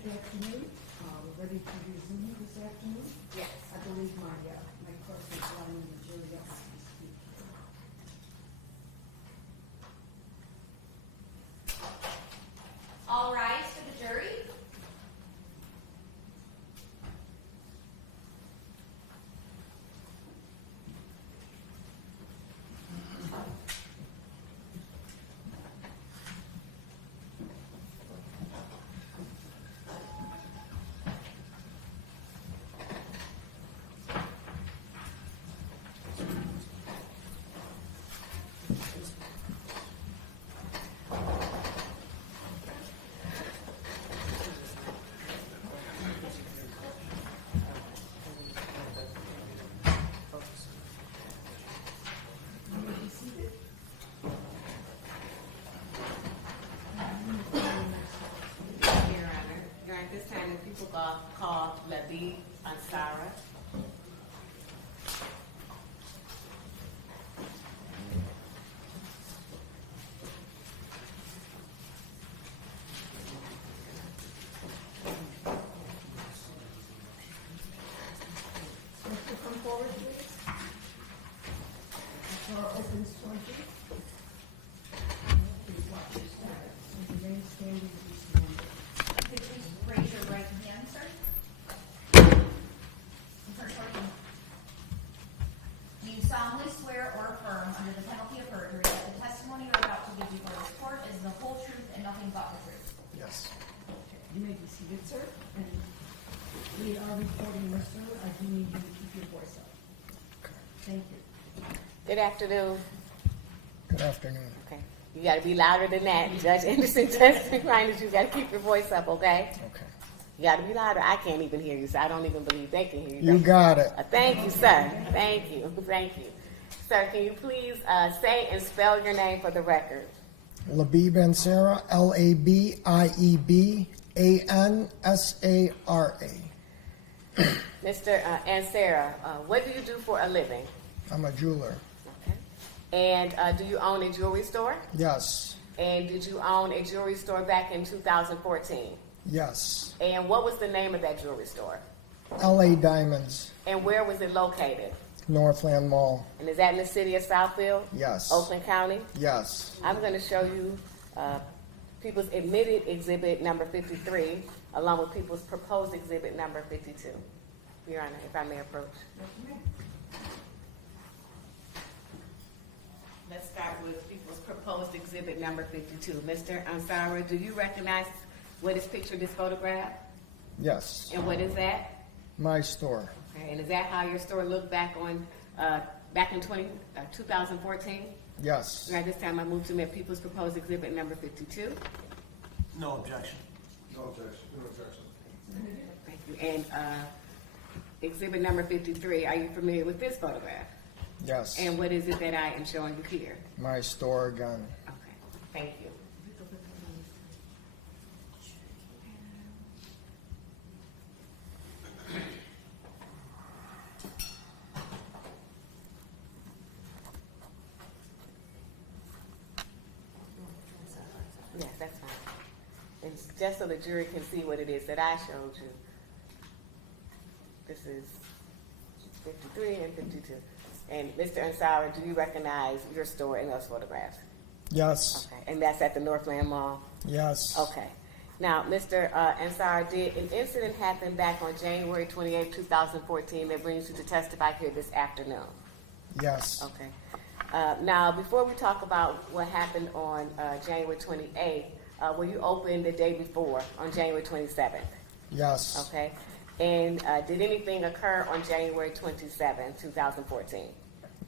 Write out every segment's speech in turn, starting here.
Good afternoon. We're ready to resume this afternoon. Yes. I believe my clerk is lining the jury up as we speak. All rise for the jury. This time, the people called Labi Ansara. Come forward, please. The floor opens towards you. Please watch your step. And remain standing as you stand. Please raise your right hand, sir. Do you solemnly swear or affirm under the penalty of perjury that the testimony you're about to give before this court is the whole truth and nothing but the truth? Yes. You may be seated, sir. And we are recording this, sir. I do need you to keep your voice up. Thank you. Good afternoon. Good afternoon. Okay. You got to be louder than that. Judge Anderson just reminded you got to keep your voice up, okay? Okay. You got to be louder. I can't even hear you, so I don't even believe they can hear you. You got it. Thank you, sir. Thank you. Thank you. Sir, can you please say and spell your name for the record? Labib Ansara, Labibansara. Mr. Ansara, what do you do for a living? I'm a jeweler. Okay. And do you own a jewelry store? Yes. And did you own a jewelry store back in 2014? Yes. And what was the name of that jewelry store? LA Diamonds, And where was it located? Northland Mall. And is that in the city of Southfield? Yes. Oakland County? Yes. I'm going to show you people's admitted exhibit number 53, along with people's proposed exhibit number 52. Your Honor, if I may approach. Let's start with people's proposed exhibit number 52. Mr. Ansara, do you recognize what is pictured in this photograph? Yes. And what is that? My store. Okay, and is that how your store looked back in 2014? Yes. At this time, I move to admit people's proposed exhibit number 52. No objection. No objection. No objection. Thank you. And exhibit number 53, are you familiar with this photograph? Yes. And what is it that I am showing you here? My store again. Okay, thank you. Yes, that's fine. And just so the jury can see what it is that I showed you. This is 53 and 52. And Mr. Ansara, do you recognize your store in those photographs? Yes. Okay, and that's at the Northland Mall? Yes. Okay. Now, Mr. Ansara, did an incident happen back on January 28, 2014 that brings you to testify here this afternoon? Yes. Okay. Now, before we talk about what happened on January 28th, were you open the day before, on January 27th? Yes. Okay. And did anything occur on January 27, 2014?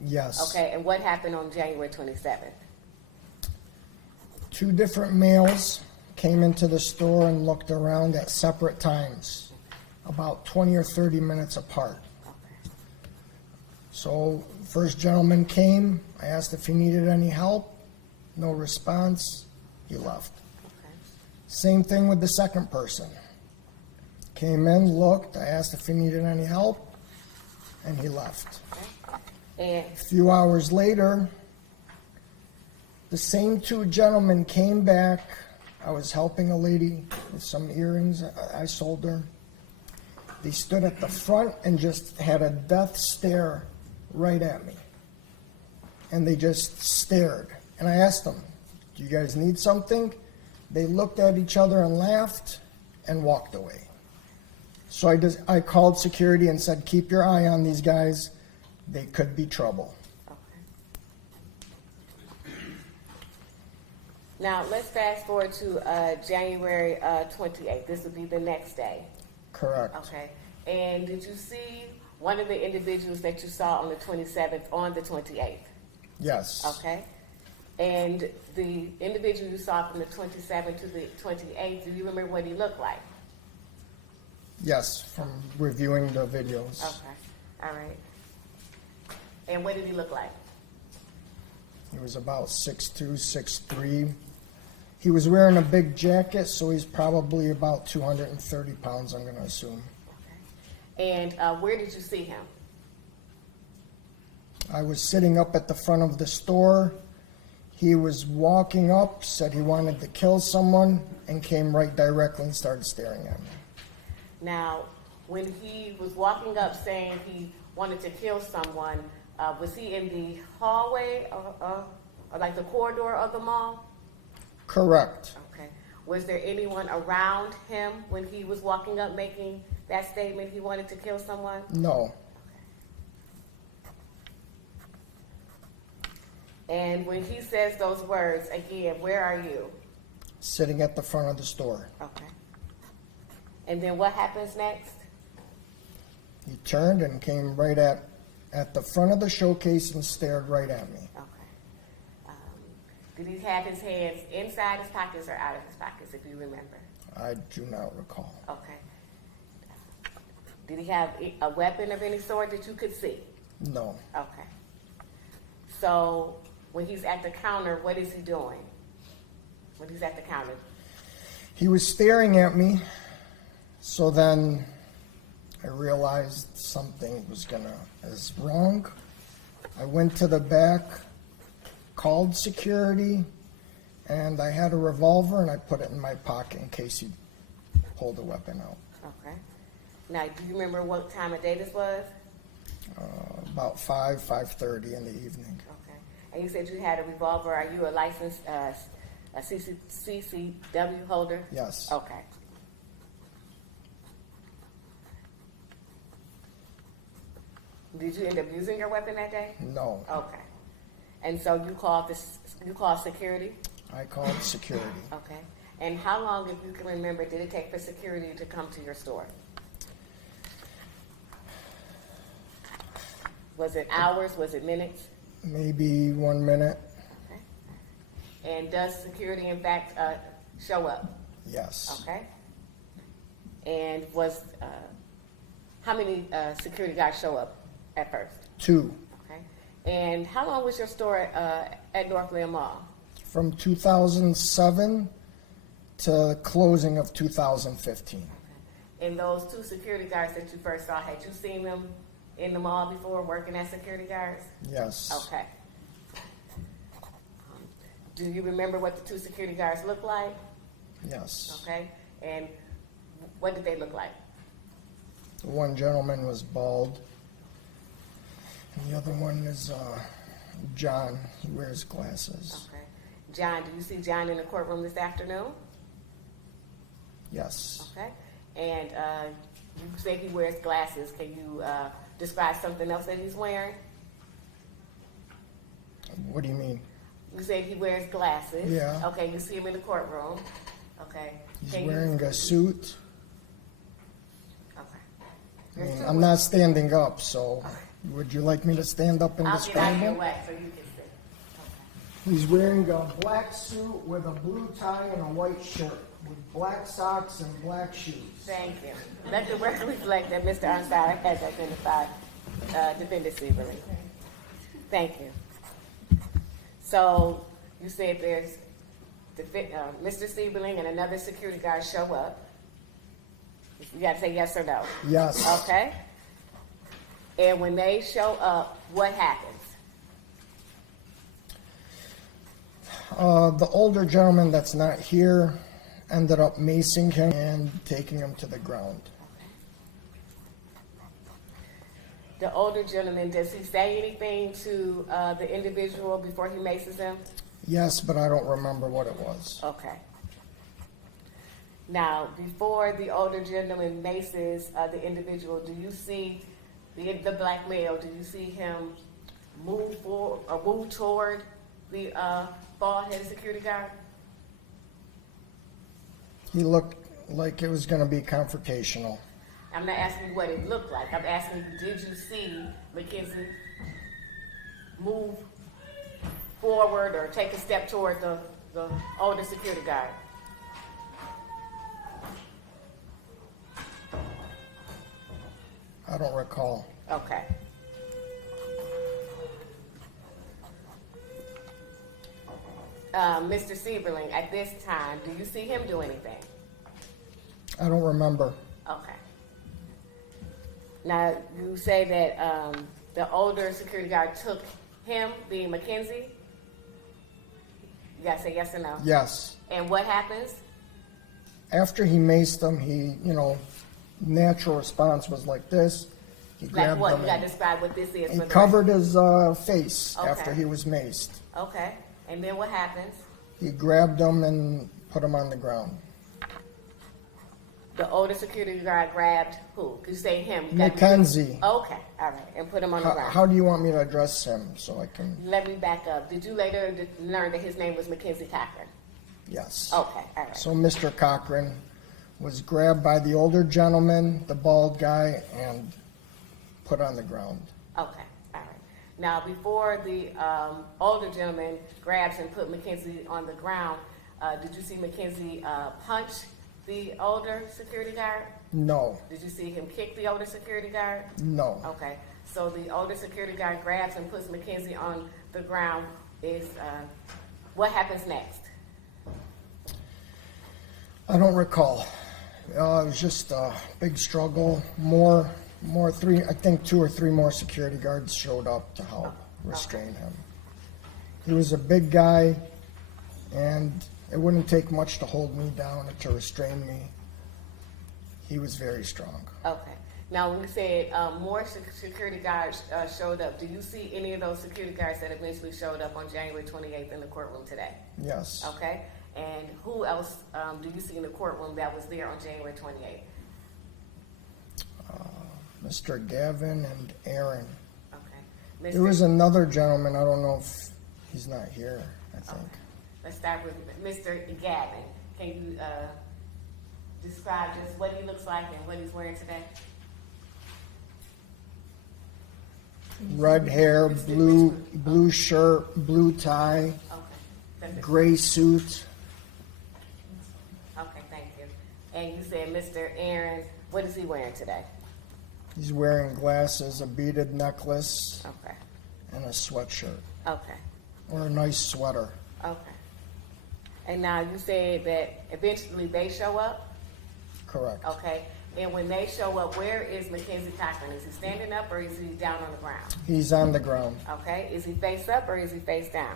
Yes. Okay. And what happened on January 27th? 2 different males came into the store and looked around at separate times, about 20 or 30 minutes apart. Okay. So, first gentleman came, I asked if he needed any help, no response, he left. Okay. Same thing with the second person. Came in, looked, I asked if he needed any help, and he left. Okay. And A few hours later, the same 2 gentlemen came back I was helping a lady with some earrings I sold her. They stood at the front and just had a death stare right at me. And they just stared. And I asked them, do you guys need something? They looked at each other and laughed and walked away. So I called security and said, keep your eye on these guys. They could be trouble. Okay. Now, let's fast forward to January 28th. This would be the next day. Correct. Okay. And did you see one of the individuals that you saw on the 27th on the 28th? Yes. Okay. And the individual you saw from the 27th to the 28th, do you remember what he looked like? Yes, from reviewing the videos. Okay. All right. And what did he look like? He was about 6'2", 6'3". He was wearing a big jacket, so he's probably about 230 pounds, I'm going to assume. Okay. And where did you see him? I was sitting up at the front of the store. He was walking up, said he wanted to kill someone, and came right directly and started staring at me. Now, when he was walking up saying he wanted to kill someone, was he in the hallway or like the corridor of the mall? Correct. Okay. Was there anyone around him when he was walking up making that statement he wanted to kill someone? No. And when he says those words, again, where are you? Sitting at the front of the store. Okay. And then what happens next? He turned and came right at the front of the showcase and stared right at me. Okay. Did he have his hands inside his pockets or out of his pockets, if you remember? I do not recall. Okay. Did he have a weapon of any sort that you could see? No. Okay. So when he's at the counter, what is he doing? When he's at the counter? He was staring at me, so then I realized something was is wrong. I went to the back, called security, and I had a revolver and I put it in my pocket in case he pulled a weapon out. Okay. Now, do you remember what time of day this was? About 5:30 in the evening. Okay. And you said you had a revolver. Are you a licensed a CCW holder? Yes. Okay. Did you end up using your weapon that day? No. Okay. And so you called security? I called security. Okay. And how long, if you can remember, did it take for security to come to your store? Was it hours? Was it minutes? Maybe 1 minute. Okay. And does security, in fact, show up? Yes. Okay. And was how many security guys show up at first? 2. Okay. And how long was your store at Northland Mall? From 2007 to closing of 2015. Okay. And those 2 security guards that you first saw, had you seen them in the mall before working as security guards? Yes. Okay. Do you remember what the 2 security guards looked like? Yes. Okay. And what did they look like? The one gentleman was bald. And the other one is John. He wears glasses. Okay. John, do you see John in the courtroom this afternoon? Yes. Okay. And you say he wears glasses. Can you describe something else that he's wearing? What do you mean? You said he wears glasses. Yeah. Okay, you see him in the courtroom. Okay. He's Can wearing a suit. Okay. I mean, I'm not standing up, so would you like me to stand up and I'll get out of describe your him? way so you can see. He's wearing a black suit with a blue tie and a white shirt with black socks and black shoes. Thank you. Let the record reflect that Mr. Arnstein has identified Defendant Seiberling. Thank you. So you said there's Mr. Seiberling and another security guard show up. You got to say yes or no. Yes. Okay. And when they show up, what happens? The older gentleman that's not here ended up macing him and taking him to the ground. The older gentleman, does he say anything to the individual before he maces him? Yes, but I don't remember what it was. Okay. Now, before the older gentleman maces the individual, do you see the black male? Do you see him move forward or move toward the bald-headed security guard? He looked like it was going to be confrontational. I'm not asking you what it looked like. I'm asking you, did you see Mackenzie move forward or take a step toward the older security guard? I don't recall. Okay. Mr. Seiberling, at this time, do you see him do anything? I don't remember. Okay. Now, you say that the older security guard took him, being Mackenzie? You gotta say yes or no. Yes. And what happens? After he maced him, he, natural response was like this. He Like grabbed what? him You gotta and describe what this is. he for the covered his face Okay. after he was maced. Okay. And then what happens? He grabbed him and put him on the ground. The older security guard grabbed who? Could you say him? You gotta- Mackenzie. Okay. All right. And put him on the ground. How do you want me to address him so I can? Let me back up. Did you later learn that his name was Mackenzie Cochran? Yes. Okay. All right. So Mr. Cochran was grabbed by the older gentleman, the bald guy, and put on the ground. Okay, all right. Now, before the older gentleman grabs and put Mackenzie on the ground, did you see Mackenzie punch the older security guard? No, Did you see him kick the older security guard? no. Okay, so the older security guard grabs and puts Mackenzie on the ground. What happens next? I don't recall. It was just a big struggle. I think 2 or 3 more security guards showed up to help restrain him. He was a big guy, and it wouldn't take much to hold me down or to restrain me. He was very strong. Okay. Now, when you said more security guards showed up, do you see any of those security guards that eventually showed up on January 28th in the courtroom today? Yes. Okay. And who else do you see in the courtroom that was there on January 28th? Mr. Gaven and Aaron. Okay. There was another gentleman, I don't know if he's not here, I think. Let's start with Mr. Gaven. Can you describe just what he looks like and what he's wearing today? Red hair, blue shirt, blue tie, Okay. That's it. gray suit. Okay, thank you. And you said Mr. Aaron, what is he wearing today? He's wearing glasses, a beaded necklace, Okay. and a sweatshirt, Okay. or a nice sweater. Okay. And now you said that eventually they show up? Correct. Okay. And when they show up, where is Mackenzie Cochran? Is he standing up or is he down on the ground? He's on the ground, Okay. Is he face up or is he face down?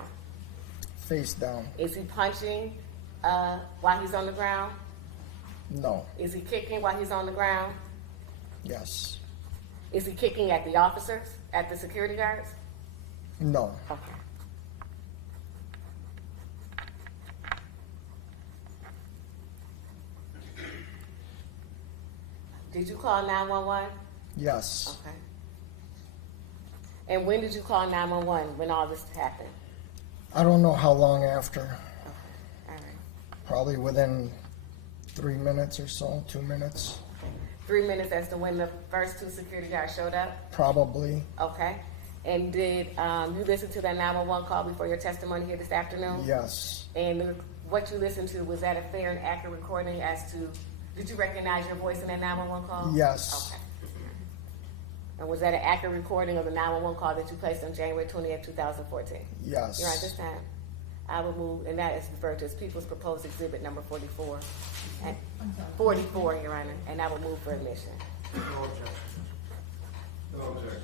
face down. Is he punching while he's on the ground? No. Is he kicking while he's on the ground? Yes. Is he kicking at the officers, at the security guards? No. Okay. Did you call 911? Yes. Okay. And when did you call 911 when all this happened? I don't know how long after. All right. Probably within 3 minutes or so, 2 minutes. 3 minutes as to when the first 2 security guards showed up? Probably. Okay. And did you listen to that 911 call before your testimony here this afternoon? Yes. And what you listened to, was that a fair and accurate recording as to, did you recognize your voice in that 911 call? Yes. Okay. And was that an accurate recording of the 911 call that you placed on January 28th, 2014? Yes. You're right, this time. I will move, and that is referred to as People's Proposed Exhibit number 44. And 44, Your Honor, and I will move for admission. No objection. No objection.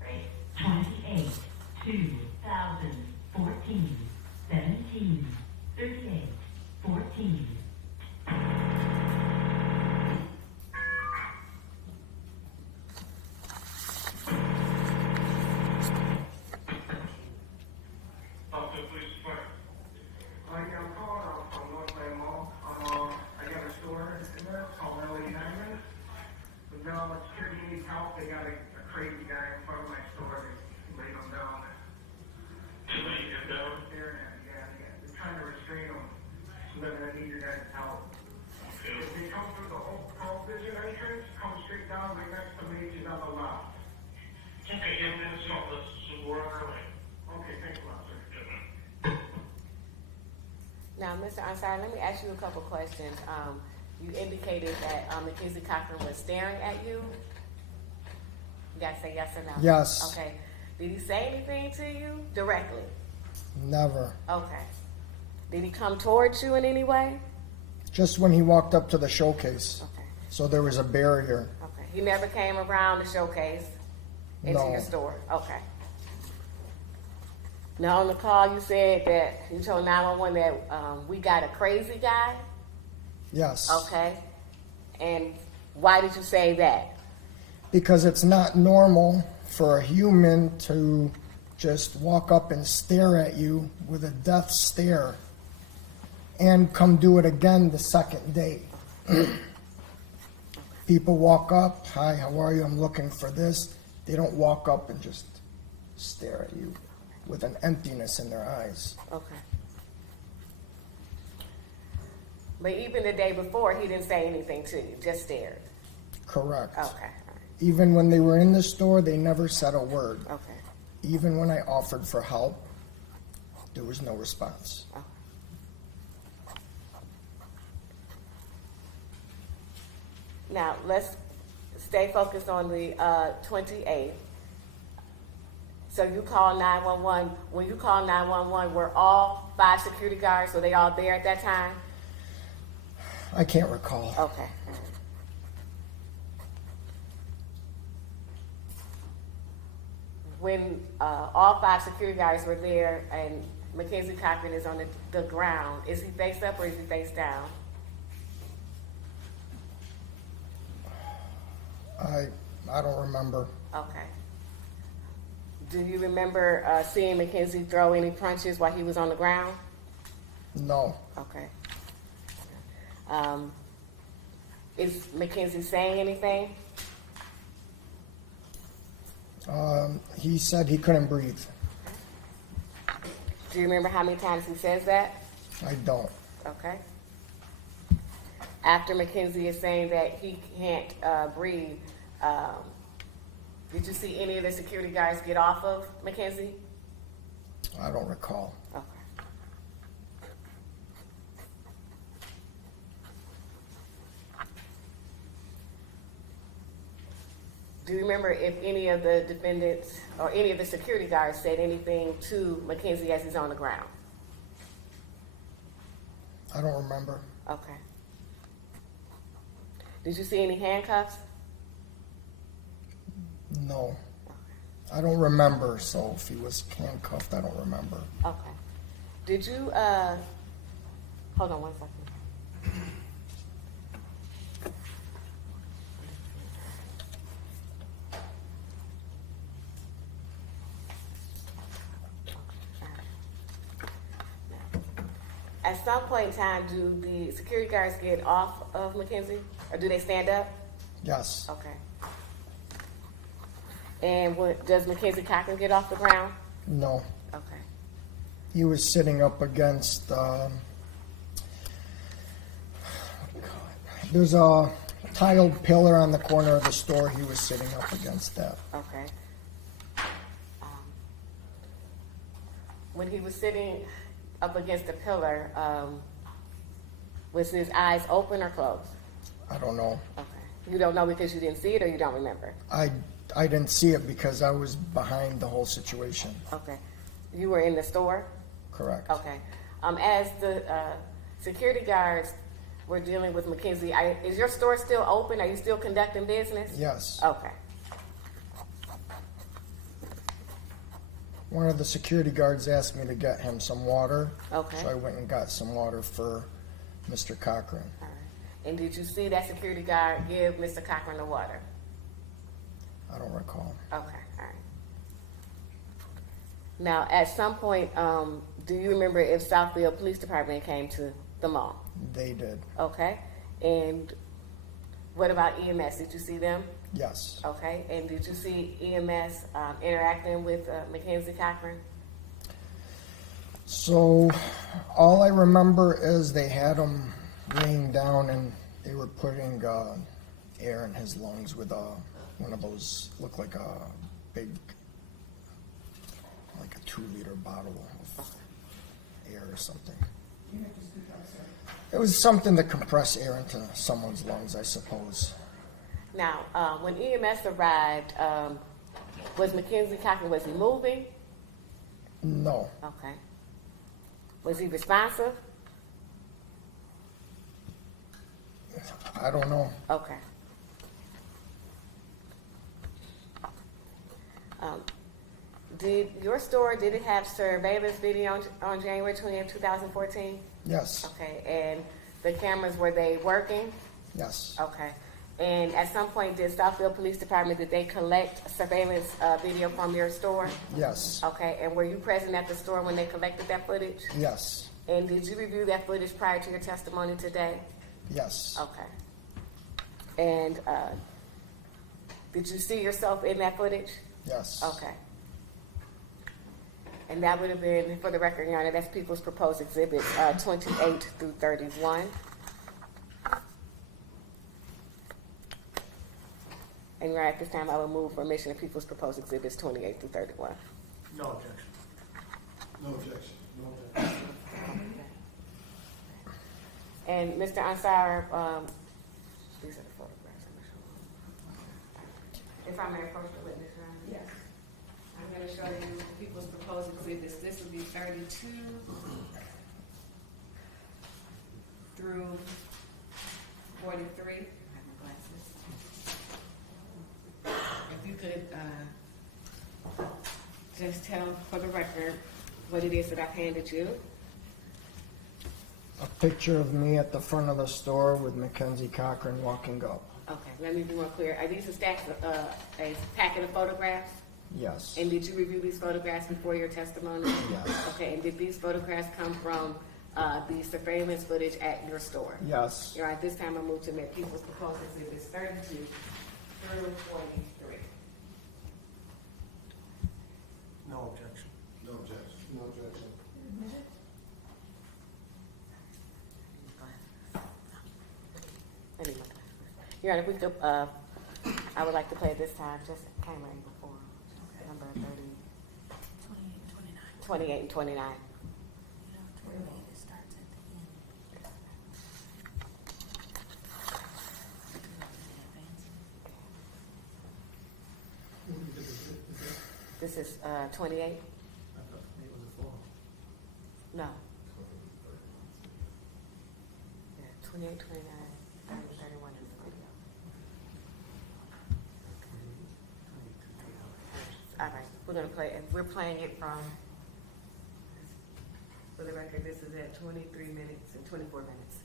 Race 28, 2000. some more early. Okay, thanks a lot, sir. Now, Mr. Ansari, let me ask you a couple questions. You indicated that Mackenzie Cochran was staring at you. You gotta say yes or no. Yes. Okay. Did he say anything to you directly? Never. Okay. Did he come towards you in any way? Just when he walked up to the showcase. Okay. So there was a barrier. Okay. He never came around the showcase into No. your store? Okay. Now, on the call, you said that you told 911 that we got a crazy guy. Yes. Okay. And why did you say that? Because it's not normal for a human to just walk up and stare at you with a death stare and come do it again the second day. People walk up, hi, how are you? I'm looking for this. They don't walk up and just stare at you with an emptiness in their eyes. Okay. But even the day before, he didn't say anything to you, just stared. Correct. Okay. All right. Even when they were in the store, they never said a word. Okay. Even when I offered for help, there was no response. Okay. Now, let's stay focused on the 28th. So you call 911. When you call 911, were all 5 security guards, were they all there at that time? I can't recall. Okay. When all 5 security guards were there and Mackenzie Cochran is on the ground, is he face up or is he face down? I don't remember. Okay. Do you remember seeing Mackenzie throw any punches while he was on the ground? No. Okay. Is Mackenzie saying anything? He said he couldn't breathe. Do you remember how many times he says that? I don't. Okay. After Mackenzie is saying that he can't breathe, did you see any of the security guards get off of Mackenzie? I don't recall. Okay. Do you remember if any of the defendants or any of the security guards said anything to Mackenzie as he's on the ground? I don't remember. Okay. Did you see any handcuffs? No. I don't remember, so if he was handcuffed, I don't remember. Okay. Did you, hold on one second. At some point in time, do the security guards get off of Mackenzie? Or do they stand up? Yes. Okay. And does Mackenzie Cochran get off the ground? No. Okay. He was sitting up against, there's a tiled pillar on the corner of the store. He was sitting up against that. Okay. When he was sitting up against the pillar, was his eyes open or closed? I don't know. Okay. You don't know because you didn't see it or you don't remember? I didn't see it because I was behind the whole situation. Okay. You were in the store? Correct. Okay. As the security guards were dealing with Mackenzie, is your store still open? Are you still conducting business? Yes. Okay. One of the security guards asked me to get him some water. Okay. So I went and got some water for Mr. Cochran. All right. And did you see that security guard give Mr. Cochran the water? I don't recall. Okay, all right. Now, at some point, do you remember if Southfield Police Department came to the mall? They did. Okay. And what about EMS? Did you see them? Yes. Okay. And did you see EMS interacting with Mackenzie Cochran? So all I remember is they had him laying down and they were putting air in his lungs with one of those, looked like a big 2-liter bottle of air or something. You have to speak up, sir. It was something to compress air into someone's lungs, I suppose. Now, when EMS arrived, was Mackenzie Cochran, was he moving? No, Okay. Was he responsive? I don't know. Okay. Did your store, did it have surveillance video on January 20th, 2014? Yes, Okay, and the cameras, were they working? yes, Okay. And at some point, did Southfield Police Department, did they collect surveillance video from your store? yes, Okay, and were you present at the store when they collected that footage? yes, And did you review that footage prior to your testimony today? yes, Okay. And did you see yourself in that footage? yes. Okay. And that would have been, for the record, Your Honor, that's People's Proposed Exhibits 28 through 31. And Your Honor, at this time, I will move for admission of People's Proposed Exhibits 28 through 31. No objection. No objection. No objection. And Mr. Ansar, these are the photographs. If I may approach the witness, Your Honor. Yes. I'm going to show you People's Proposed Exhibits. This would be 32 through 43. I have my glasses. If you could just tell for the record what it is that I've handed you. A picture of me at the front of the store with Mackenzie Cochran walking up. Okay, let me be more clear. Are these a packet of photographs? Yes, And did you review these photographs before your testimony? yes, Okay, and did these photographs come from the surveillance footage at your store? yes, All right, this time I move to admit People's Proposed Exhibits 32 through 43. No objection. No objection. No objection. Admitted? Your Honor, if we could, I would like to play this time, just camera angle 4, number 30, 28 and 29. This is 28? I thought it was a phone. No. Yeah, 28, 29, 30, 31 is the video. All right, we're gonna play, and we're playing it from, for the record, this is at 23 minutes and 24 minutes.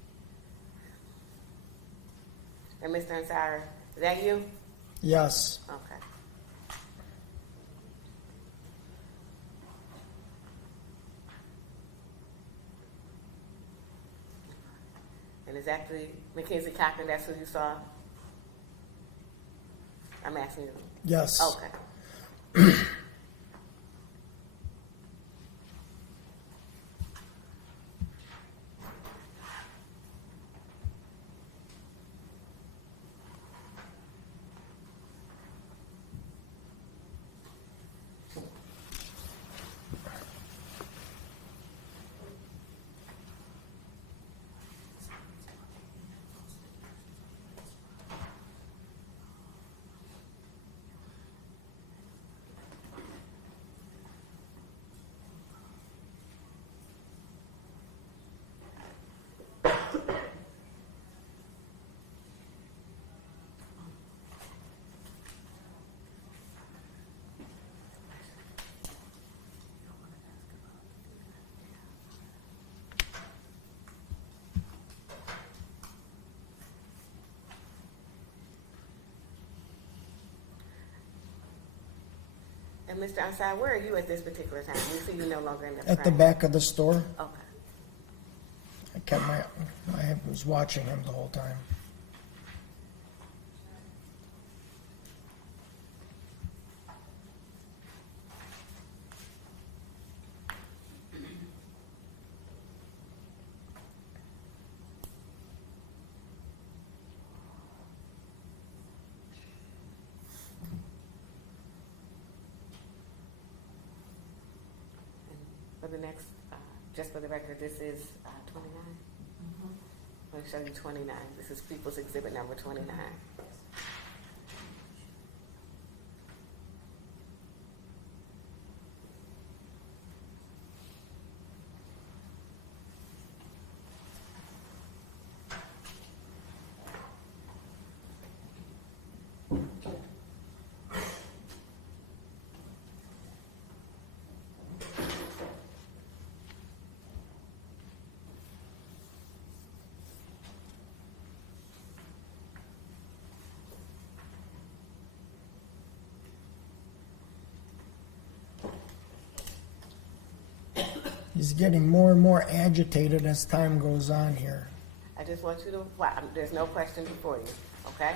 And Mr. Ansar, is that you? yes, Okay. And is that the Mackenzie Cochran, that's who you saw? I'm asking you. yes. Okay. And Mr. Ansar, where are you at this particular time? We see you no longer in the At the frame. back of the store, Okay. I was watching him the whole time. For the next, just for the record, this is 29. I'm going to show you 29. This is People's Exhibit number 29. He's getting more and more agitated as time goes on here. I just want you to, there's no question before you, okay?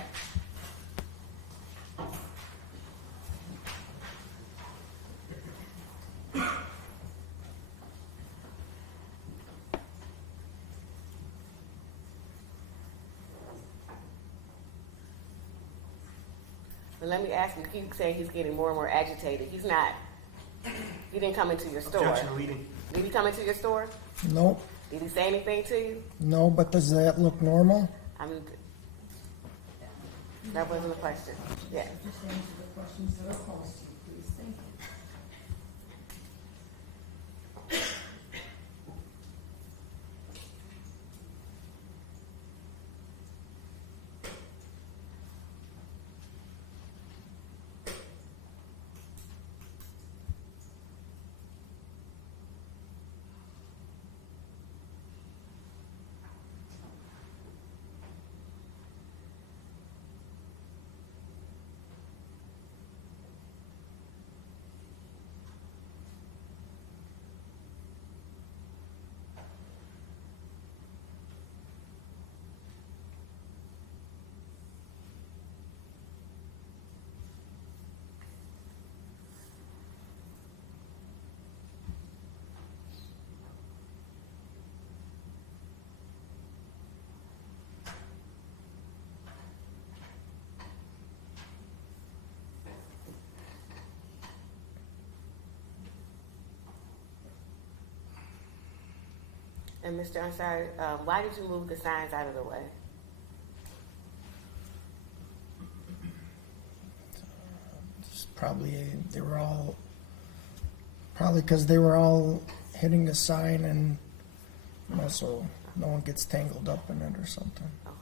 But let me ask you, you keep saying he's getting more and more agitated. He's not. He didn't come into your store. Objection, leading. Did he come into your store? Nope. Did he say anything to you? No, but does that look normal? I mean, that wasn't a question. Yeah. Just answer the questions that are posed to you, please. Thank you. And Mr. Ansari, why did you move the signs out of the way? It's probably because they were all hitting the sign, and so no one gets tangled up in it or something. Okay.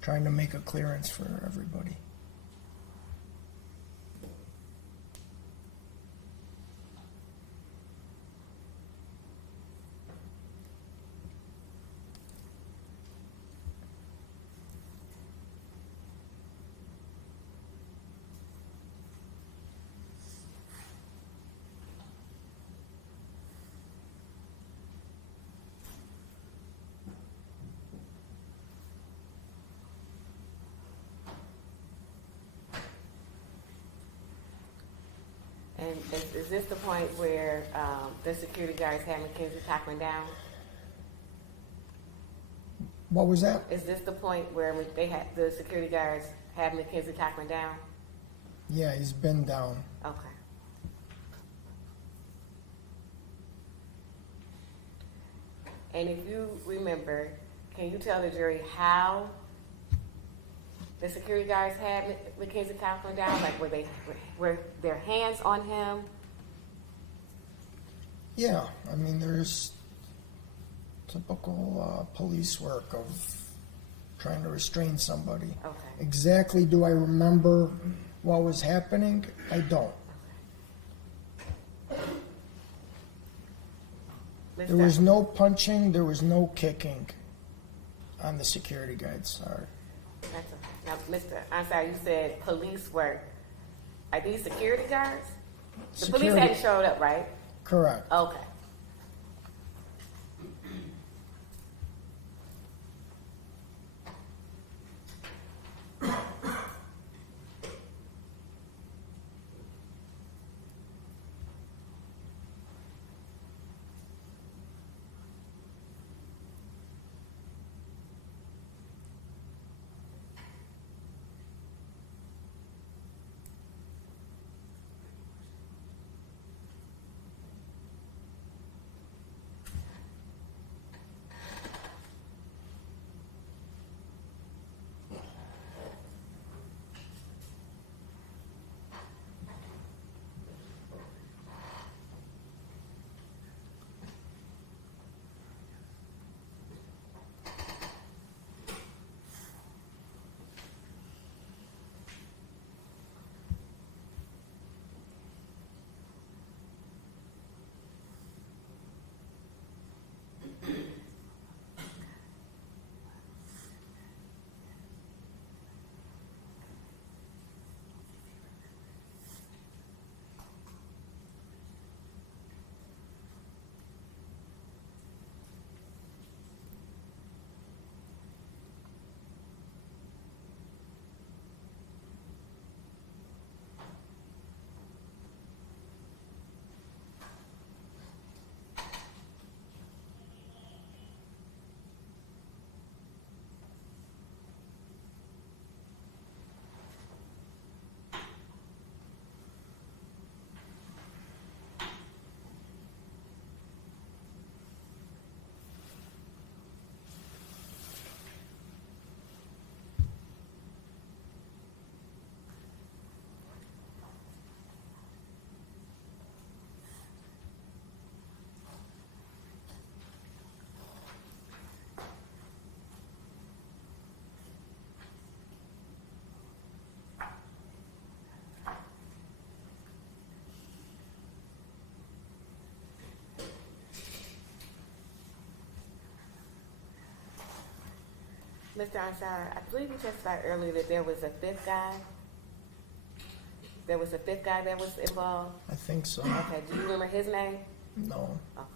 Trying to make a clearance for everybody. And is this the point where the security guards had Mackenzie Cochran down? What was that? Is this the point where they had the security guards have Mackenzie Cochran down? Yeah, he's been down. Okay. And if you remember, can you tell the jury how the security guards had Mackenzie Cochran down? Like, were their hands on him? Yeah, I mean, there's typical police work of trying to restrain somebody. Okay. Exactly do I remember what was happening? I don't. There was no punching, there was no kicking on the security guards, sorry. That's okay. Now, Mr. Ansari, you said police work. Are these security guards? The police Security- hadn't showed up, right? Correct. Okay. Mr. Ansar, I believe you testified earlier that there was a fifth guy. There was a fifth guy that was involved. I think so. Okay, do you remember his name? No. Okay.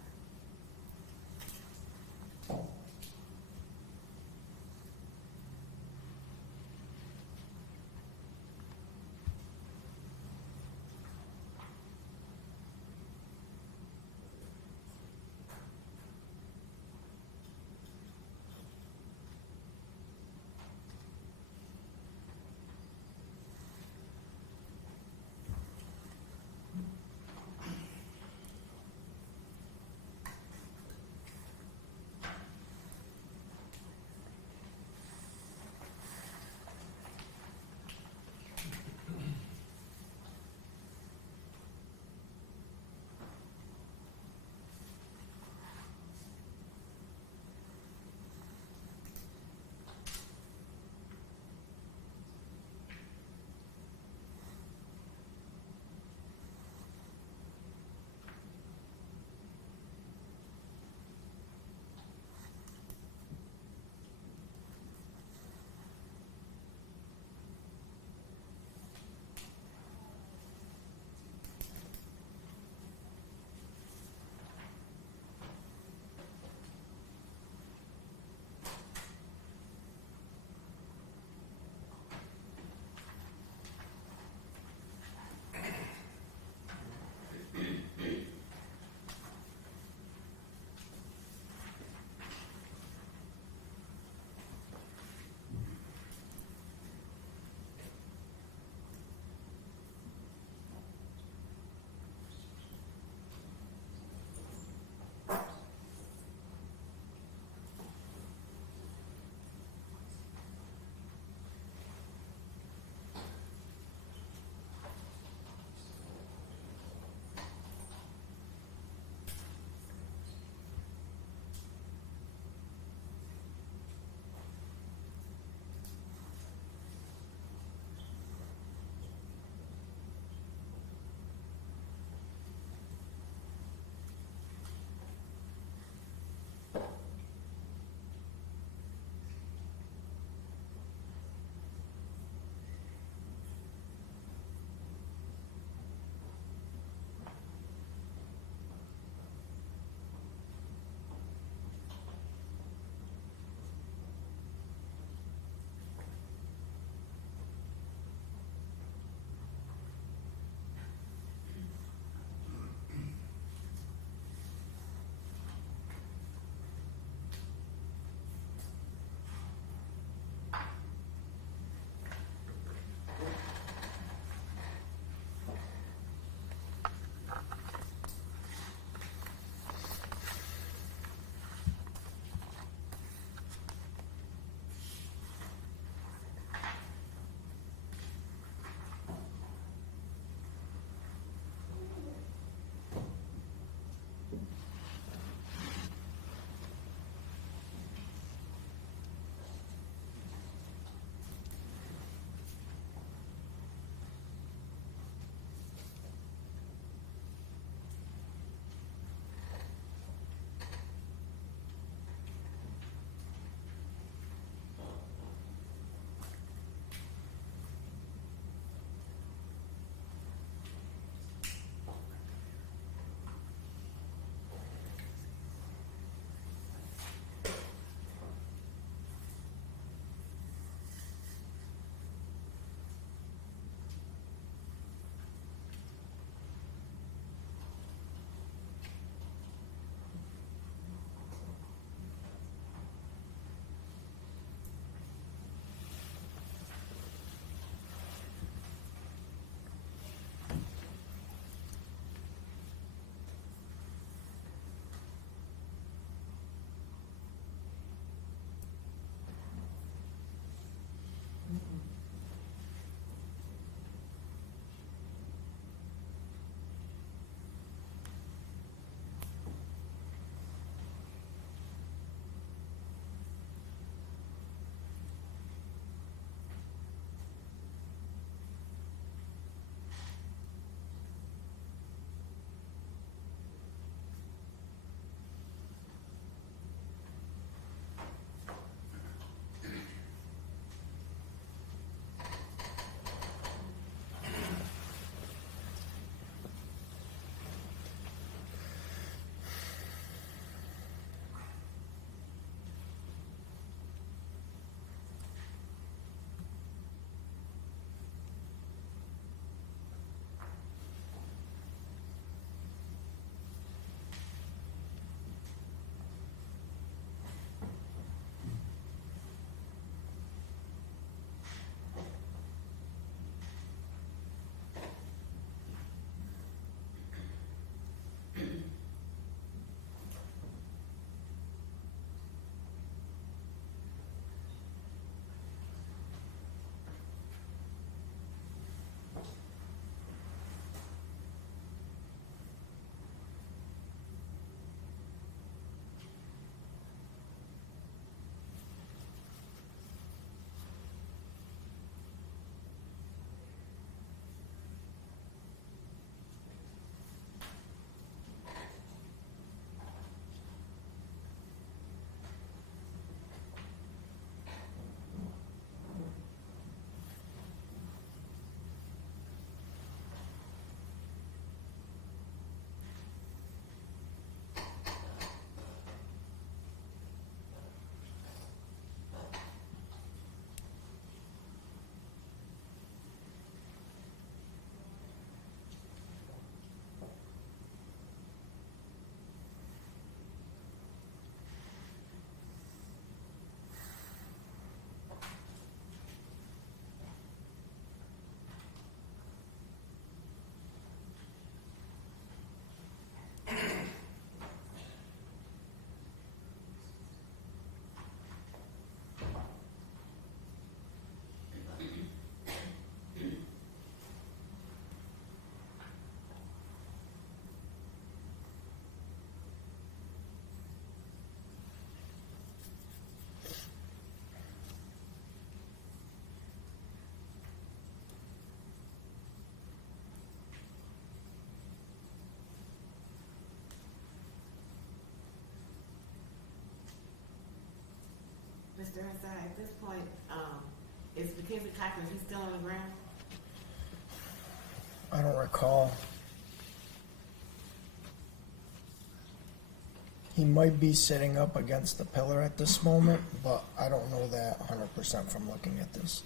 Teresa, at this point, is Mackenzie Cochran, he's still on the ground? I don't recall. He might be sitting up against the pillar at this moment, but I don't know that 100% from looking at this.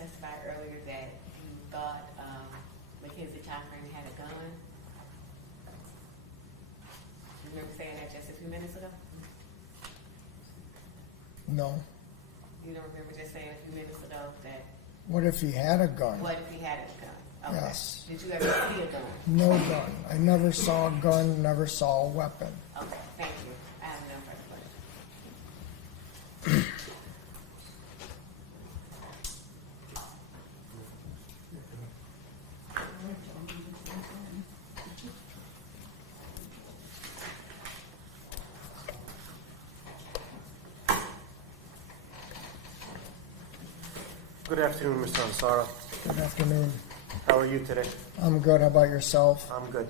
testified earlier that you thought Mackenzie Cochran had a gun. You remember saying that just a few minutes ago? No. You don't remember just saying a few minutes ago that, What if he had a gun? what if he had a gun? Okay. Yes. Did you ever see a gun? No gun. I never saw a gun, never saw a weapon. Okay, thank you. I have no further questions. Good afternoon, Mr. Ansara. Good afternoon. How are you today? I'm good. How about yourself? I'm good.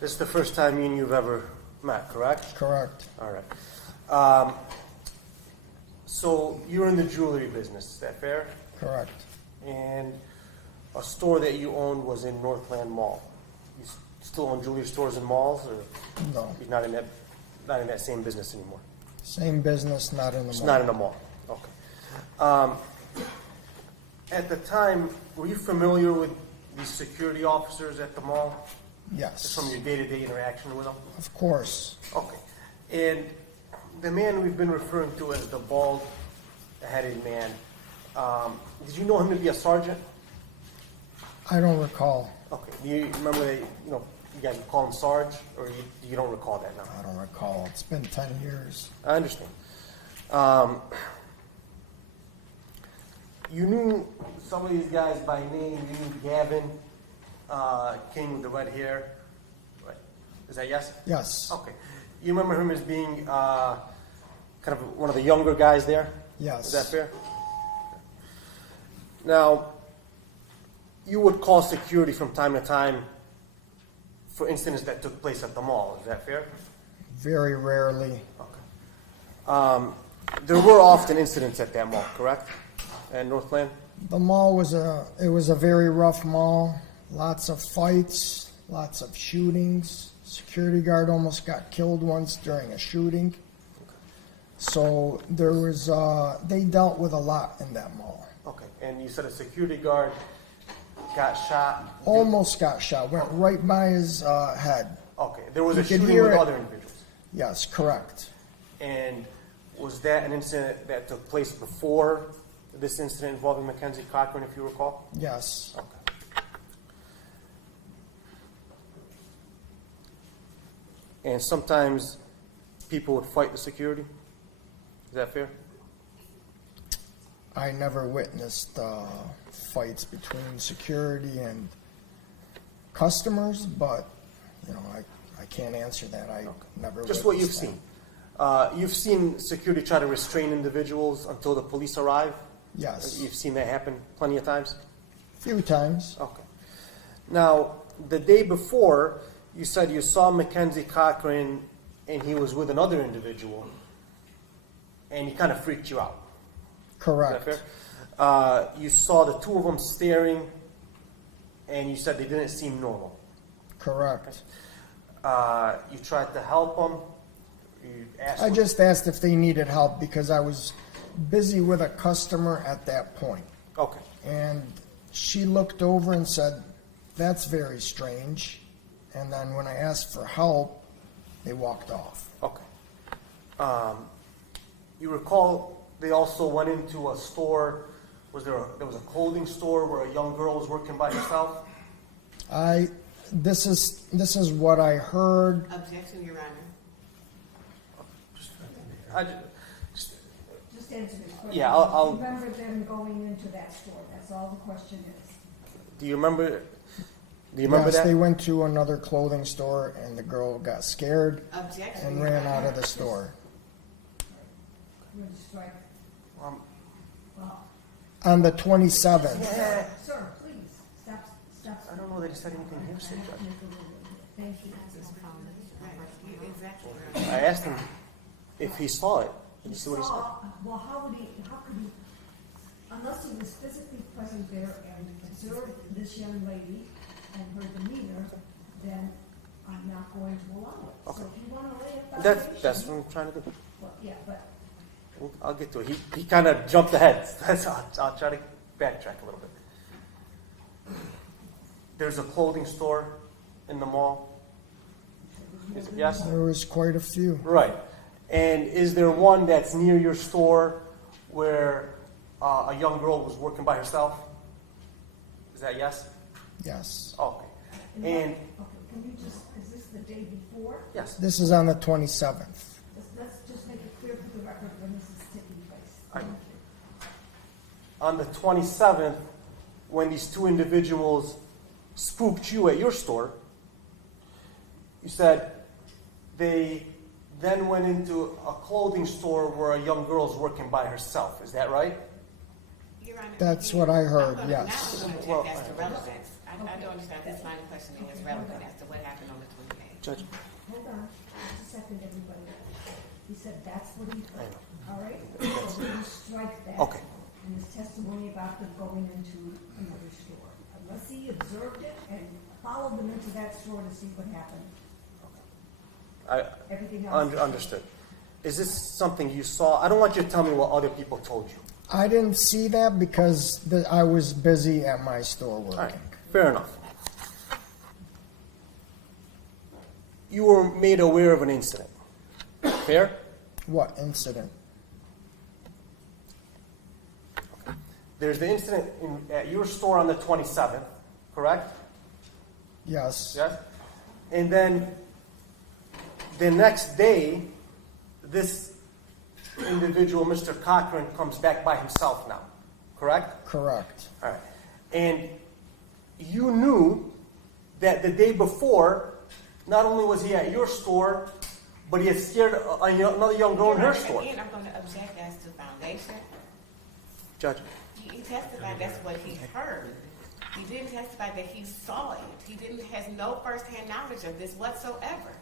This is the first time me and you've ever met, correct? Correct. All right. So you're in the jewelry business, is that fair? Correct. And a store that you owned was in Northland Mall. You still own jewelry stores and malls, or No. you're not in that same business anymore? Same business, not in the It's mall. not in a mall. Okay. At the time, were you familiar with these security officers at the mall? Yes. Just from your day-to-day interaction with them? Of course. Okay. And the man we've been referring to as the bald-headed man, did you know him to be a sergeant? I don't recall. Okay. Do you remember that, again, you call him Sarge, or you don't recall that now? I don't recall. It's been 10 years. I understand. You knew some of these guys by name. You knew Gaven King with the red hair. Right. Is that yes? Yes. Okay. You remember him as being kind of one of the younger guys there? Yes. Is that fair? Now, you would call security from time to time for incidents that took place at the mall. Is that fair? Very rarely. Okay. There were often incidents at that mall, correct? At Northland? The mall was a very rough mall. Lots of fights, lots of shootings. Security guard almost got killed once during a shooting. So there was, they dealt with a lot in that mall. Okay. And you said a security guard got shot? Almost got shot, went right by his head. Okay. There was You a could shooting hear with it. other individuals? Yes, correct. And was that an incident that took place before this incident involving Mackenzie Cochran, if you recall? Yes. Okay. And sometimes people would fight the security? Is that fair? I never witnessed fights between security and customers, but I can't answer that. I never. Just what you've witnessed that. seen. You've seen security try to restrain individuals until the police arrive? Yes. You've seen that happen plenty of times? Few times. Okay. Now, the day before, you said you saw Mackenzie Cochran and he was with another individual, and he kind of freaked you out. Correct. Is that fair? You saw the two of them staring, and you said they didn't seem normal. Correct. You tried to help them. You asked I them. just asked if they needed help because I was busy with a customer at that point. Okay. And she looked over and said, "That's very strange." And then when I asked for help, they walked off. Okay. You recall they also went into a store. There was a clothing store where a young girl was working by herself? This is what I heard. Objection, Your Honor. Just answer this question. Yeah, I'll- Remember them going into that store, that's all the question is. Do you remember? Do you remember Yes, that? they went to another clothing store and the girl got scared Objection, and Your ran Honor. out of the store. You're going to strike. Um, Well, On the 27th. sir, please, stop. I don't know that he said anything here, Judge. Thank you. Exactly. I asked him if he saw it. Did you see what he said? Well, how could he, unless he was physically present there and observed this young lady and her demeanor, then I'm not going to allow it. Okay. So if you want to lay a foundation. That's what I'm trying to do. Well, yeah, but I'll get to it. He kind of jumped ahead. I'll try to backtrack a little bit. There's a clothing store in the mall. Yes? There was quite a few. Right. And is there one that's near your store where a young girl was working by herself? Is that yes? Yes. Okay. And Okay, can you just, is this the day before? yes. This is on the 27th. Let's just make it clear for the record when this is taking place. All right. Thank you. On the 27th, when these two individuals spooked you at your store, you said they then went into a clothing store where a young girl is working by herself. Is that right? Your Honor, That's what I heard, I'm yes. Now I'm Well, going to object as to relevance. I don't understand this line of questioning is relevant as to what happened on the 28th. Judge? Hold on, just a second, everybody. He said that's what he I heard, know. all right? So we will strike that. Okay. And his testimony about them going into another store. Unless he observed it and followed them into that store to see what happened. Everything else. Understood. Is this something you saw? I don't want you to tell me what other people told you. I didn't see that because I was busy at my store All right. working. Fair enough. You were made aware of an incident. Fair? What incident? There's the incident at your store on the 27th, correct? Yes. Yes? And then the next day, this individual, Mr. Cochran, comes back by himself now, correct? Correct. All right. And you knew that the day before, not only was he at your store, but he had scared another young girl in her store. Again, I'm going to object as to foundation. Judge. He testified that's what he heard. He didn't testify that he saw it. He has no firsthand knowledge of this whatsoever.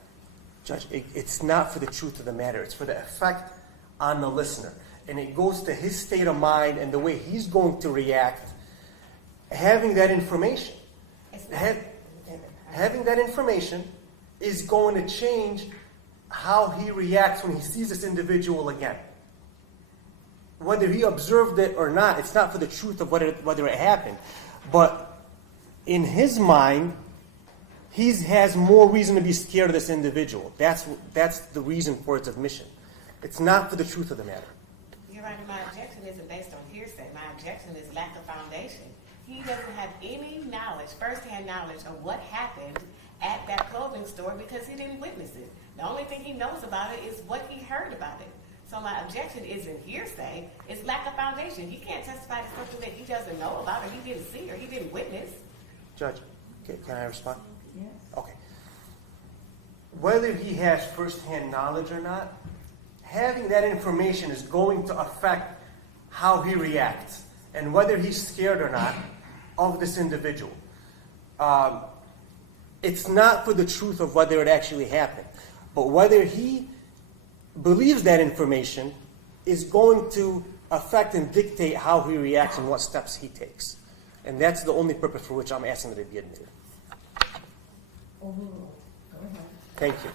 Judge, it's not for the truth of the matter. It's for the effect on the listener. And it goes to his state of mind and the way he's going to react having that information. Having that information is going to change how he reacts when he sees this individual again. Whether he observed it or not, it's not for the truth of whether it happened. But in his mind, he has more reason to be scared of this individual. That's the reason for its admission. It's not for the truth of the matter. Your Honor, my objection isn't based on hearsay. My objection is lack of foundation. He doesn't have any knowledge, firsthand knowledge of what happened at that clothing store because he didn't witness it. The only thing he knows about it is what he heard about it. So my objection isn't hearsay, it's lack of foundation. He can't testify to something that he doesn't know about or he didn't see or he didn't witness. Judge, can I respond? Yes. Okay. Whether he has firsthand knowledge or not, having that information is going to affect how he reacts and whether he's scared or not of this individual. It's not for the truth of whether it actually happened, but whether he believes that information is going to affect and dictate how he reacts and what steps he takes. And that's the only purpose for which I'm asking that it be admitted. Overruled. Go ahead. Thank you.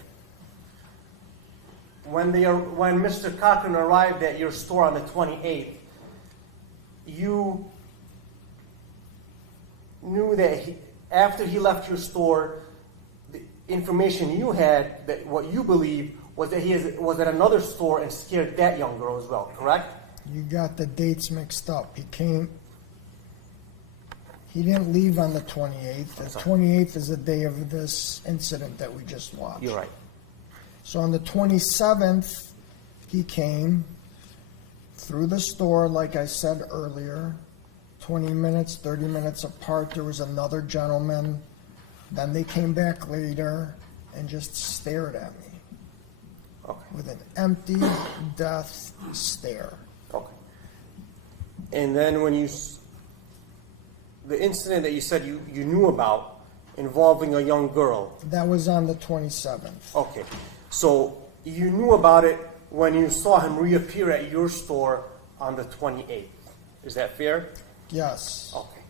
When Mr. Cochran arrived at your store on the 28th, you knew that after he left your store, the information you had, that what you believe, was that he was at another store and scared that young girl as well, correct? You got the dates mixed up. He didn't leave on the 28th. The 28th is the day of this incident that we just watched. You're right. So on the 27th, he came through the store, like I said earlier, 20 minutes, 30 minutes apart. There was another gentleman. Then they came back later and just stared at me Okay. with an empty death stare. Okay. And then when the incident that you said you knew about involving a young girl, That was on the 27th. okay. So you knew about it when you saw him reappear at your store on the 28th. Is that fair? Yes. Okay.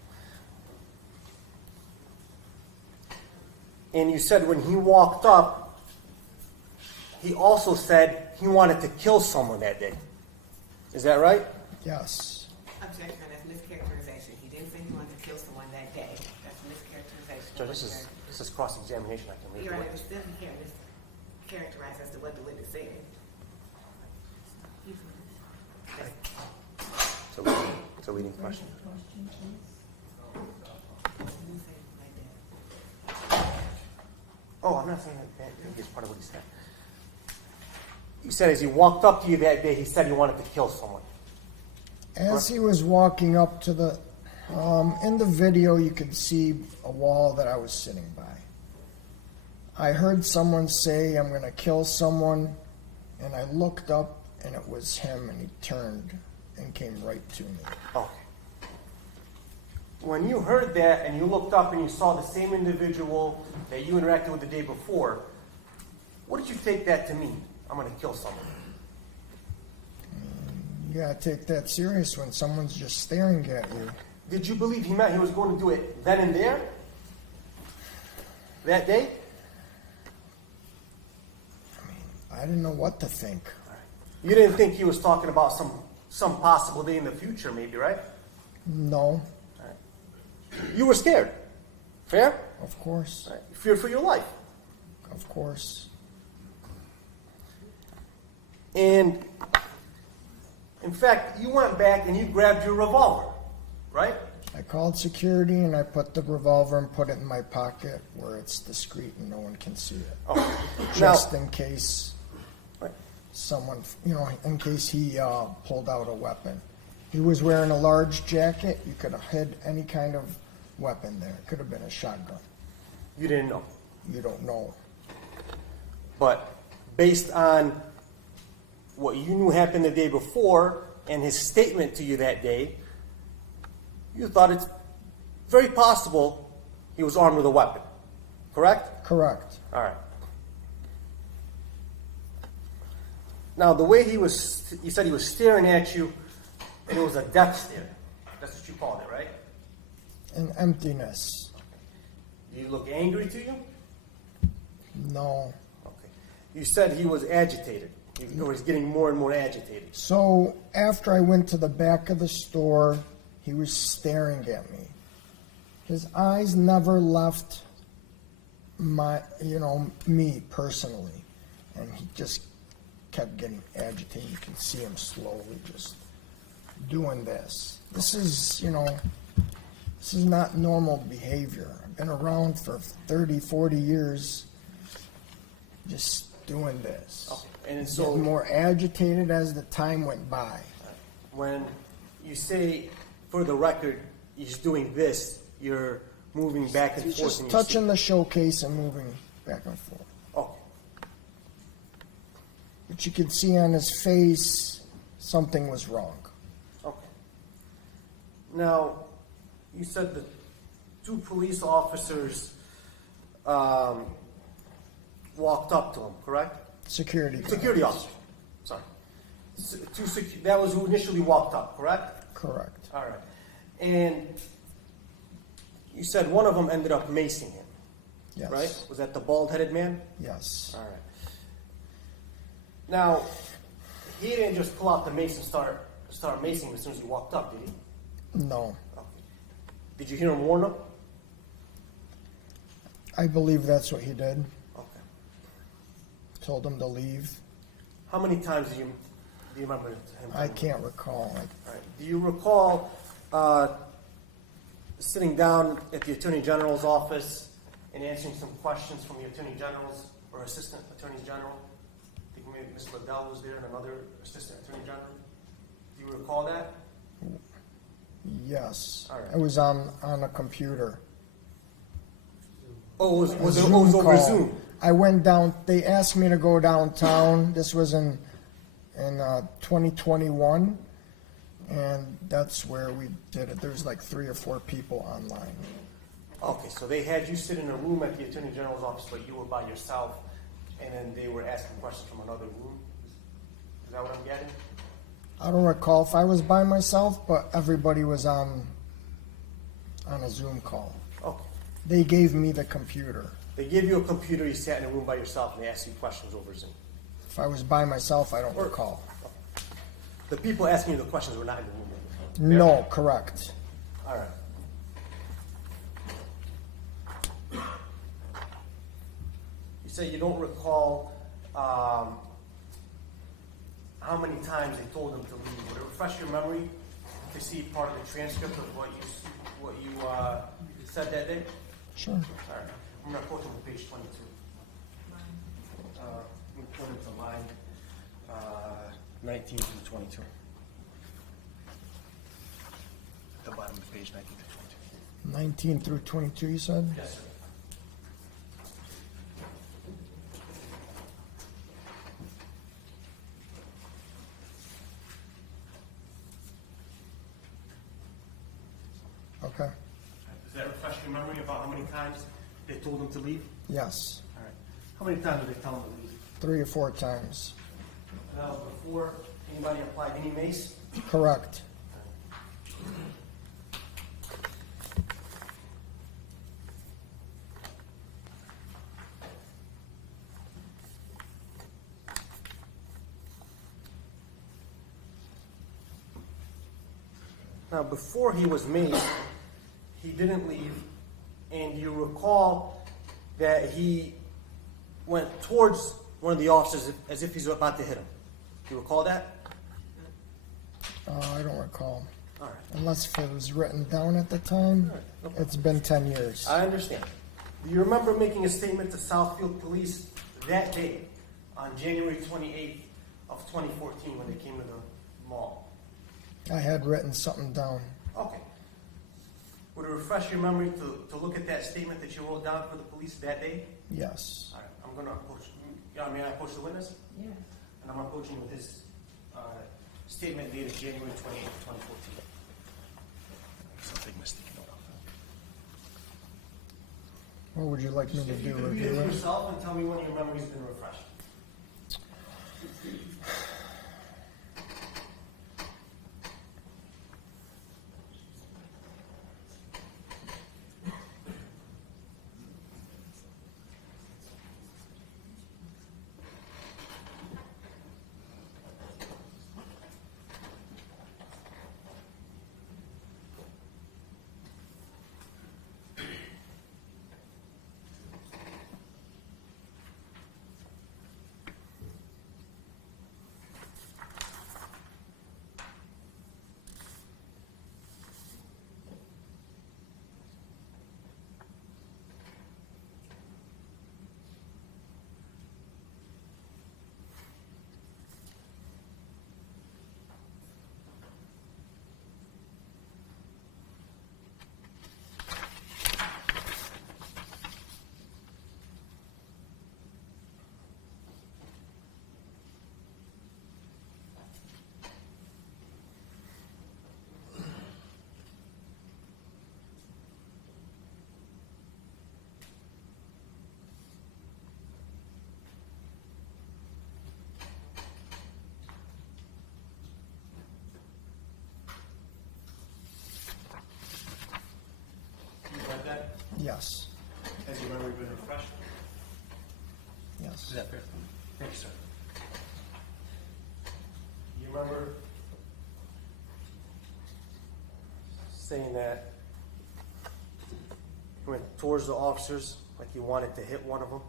And you said when he walked up, he also said he wanted to kill someone that day. Is that right? Yes. Objection, that's mischaracterization. mischaracterization. He didn't say he wanted to kill someone that day. That's a mischaracterization. Judge, this is cross-examination. I can leave. Your the Honor, witness. still he can't mischaracterize as to what the witness said. It's a leading question. Question, please. Oh, I'm not saying that. I think it's part of what he said. He said as he walked up to you that day, he said he wanted to kill someone. As he was walking up to the, in the video, you could see a wall that I was sitting by. I heard someone say, "I'm going to kill someone," and I looked up, and it was him, and he turned and came right to me. Okay. When you heard that and you looked up and you saw the same individual that you interacted with the day before, what did you take that to mean? I'm going to kill someone. You got to take that serious when someone's just staring at you. Did you believe he meant he was going to do it then and there? That day? I didn't know what to think. You didn't think he was talking about some possible day in the future, maybe, right? No, You were scared. Fair? of course, Right. You feared for your life. of course. And in fact, you went back and you grabbed your revolver, right? I called security and I put the revolver and put it in my pocket where it's discreet and no one can see it. Okay. Just in case Right. someone, in case he pulled out a weapon. He was wearing a large jacket. You could have hid any kind of weapon there. It could have been a shotgun. You didn't know. You don't know. But based on what you knew happened the day before and his statement to you that day, you thought it's very possible he was armed with a weapon. Correct? Correct. All right. Now, the way you said he was staring at you, and it was a death stare. That's what you called it, right? An emptiness. Did he look angry to you? No. Okay. You said he was agitated. He was getting more and more agitated. So after I went to the back of the store, he was staring at me. His eyes never left me personally. And he just kept getting agitated. You can see him slowly just doing this. This is not normal behavior. I've been around for 30, 40 years just doing this. Okay. And He's so getting more agitated as the time went by. when you say, for the record, he's doing this, you're moving back and He's forth. just in your touching seat. the showcase and moving back and forth. Okay. But you could see on his face something was wrong. Okay. Now, you said the two police officers walked up to him, correct? Security guards. Security officer. Sorry. That was who initially walked up, correct? Correct. All right. And you said one of them ended up macing him, Yes. right? Was that the bald-headed man? Yes. All right. Now, he didn't just pull out the mace and start macing him as soon as he walked up, did he? No. Okay. Did you hear him warn him? I believe that's what he did. Okay. Told him to leave. How many times do you remember him? I can't recall. All right. Do you recall sitting down at the Attorney General's office and answering some questions from the Attorney General's or Assistant Attorney General? I think maybe Ms. Liddell was there and another Assistant Attorney General. Do you recall that? Yes. All right. It was on a computer. Oh, it was Zoom over call. Zoom. I went down. They asked me to go downtown. This was in 2021, and that's where we did it. There's like 3 or 4 people online. Okay, so they had you sit in a room at the Attorney General's office, but you were by yourself, and then they were asking questions from another room. Is that what I'm getting? I don't recall if I was by myself, but everybody was on a Zoom call. Okay. They gave me the computer. They give you a computer, you sat in a room by yourself, and they ask you questions over Zoom. If I was by myself, I don't recall. The people asking you the questions were not in the room. No, correct. All right. You say you don't recall how many times they told him to leave. Would it refresh your memory to see part of the transcript of what you said that day? Sure. All right. I'm going to quote him on page 22. I'm going to quote him to line 19 through 22. At the bottom of page 19 through 19 through 22, you said? 22. Yes, sir. Okay. Does that refresh your memory about how many times they told him to leave? Yes. All right. How many times did they tell him to leave? 3 or 4 times. That was before anybody applied any mace? Correct. Now, before he was made, he didn't leave, and you recall that he went towards one of the officers as if he's about to hit him. Do you recall that? I don't recall. All right. Unless if it was written down at the time. All right. No problem. It's been 10 years. I understand. Do you remember making a statement to Southfield Police that day, on January 28th of 2014, when they came to the mall? I had written something down. Okay. Would it refresh your memory to look at that statement that you wrote down for the police that day? Yes. All right. I'm going to approach. May I approach the witness? Yes. And I'm approaching with his statement dated January 28th, 2014. Something mistake. What would you like me to If you do? could read it Review for it? yourself and tell me when your memory's been refreshed. You read that? Yes. Has your memory been refreshed? Yes. Is that fair? Thank you, sir. You remember saying that you went towards the officers like you wanted to hit one of them?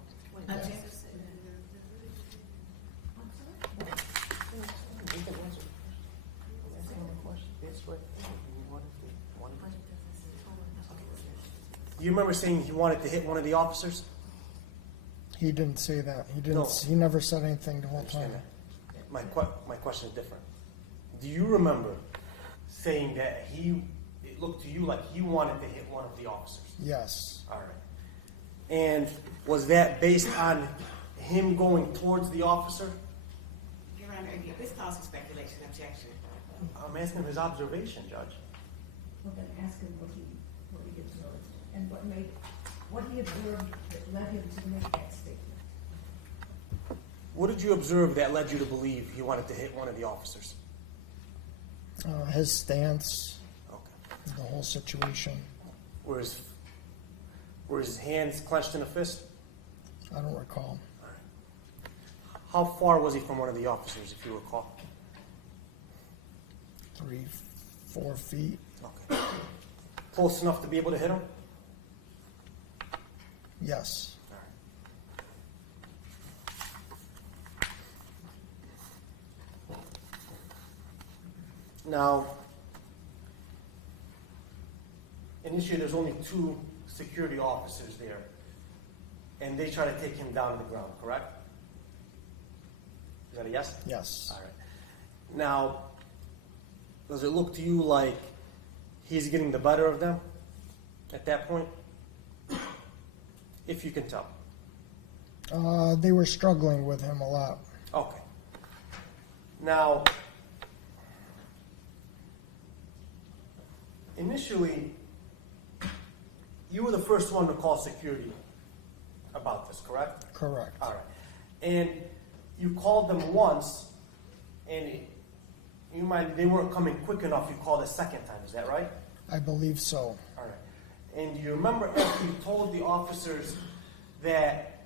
You remember saying you wanted to hit one of the officers? He didn't say that. He didn't. No. He never said anything the I whole understand time. that. My question is different. Do you remember saying that it looked to you like you wanted to hit one of the officers? Yes. All right. And was that based on him going towards the officer? Your Honor, again, this calls for speculation, objection. I'm asking his observation, Judge. Well, then ask him what he observed and what he observed that led him to make that statement. What did you observe that led you to believe he wanted to hit one of the officers? His stance, Okay. the whole situation. Were his hands clenched in a fist? I don't recall. All right. How far was he from one of the officers, if you recall? 3, 4 feet. Okay. close enough to be able to hit him? Yes. Now, initially there's only 2 security officers there, and they try to take him down to the ground, correct? Is that a yes? Yes. All right. Now, does it look to you like he's getting the better of them at that point? If you can tell. They were struggling with him a lot. Okay. Now, initially, you were the first one to call security about this, correct? Correct. All right. And you called them once, and they weren't coming quick enough. You called a second time. Is that right? I believe so. All right. And do you remember after you told the officers that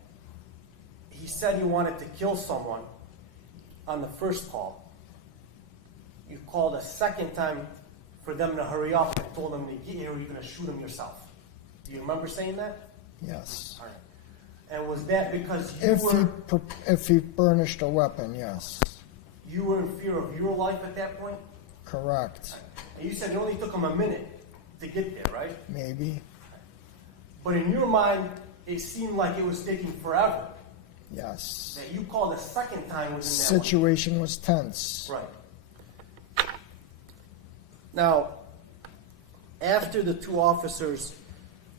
he said he wanted to kill someone on the first call, you called a second time for them to hurry up and told them to get here or you're going to shoot him yourself? Do you remember saying that? Yes. All right. And was that because you If he burnished a weapon, yes. you were in fear of your life at that point? Correct. And you said it only took him a minute to get there, right? Maybe. But in your mind, it seemed like it was taking forever. Yes. That you called a second time within that Situation was tense. Right. Now, after the 2 officers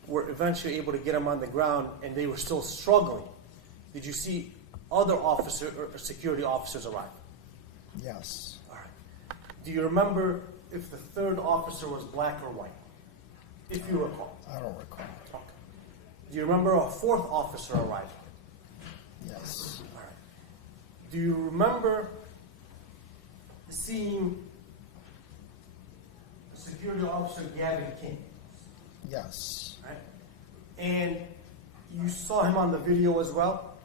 were eventually able to get him on the ground and they were still struggling, did you see other officer or security officers arrive? Yes. All right. Do you remember if the 3rd officer was black or white? If you recall. I don't recall. Okay. Do you remember a 4th officer arriving? Yes. All right. Do you remember seeing security officer Gaven King? Yes. Right? And you saw him on the video as well?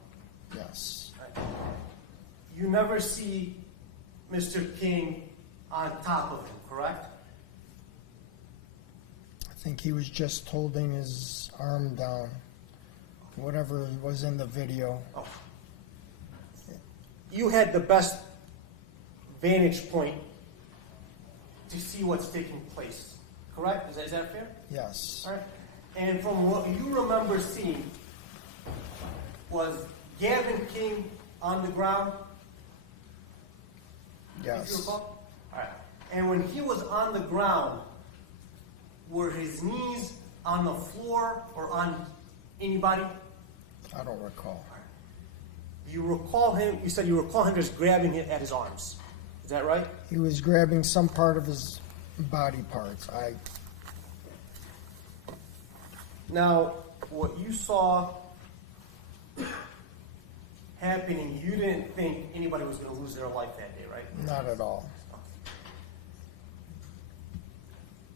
Yes. Right. You never see Mr. King on top of him, correct? I think he was just holding his arm down. Whatever was in the video. Oh. You had the best vantage point to see what's taking place, correct? Is that fair? Yes. All right. And from what you remember seeing, was Gaven King on the ground? If you Yes. recall? All right. And when he was on the ground, were his knees on the floor or on anybody? I don't recall. You recall him? You said you recall him just grabbing it at his arms. Is that right? He was grabbing some part of his body parts. Now, what you saw happening, you didn't think anybody was going to lose their life that day, right? Not at all.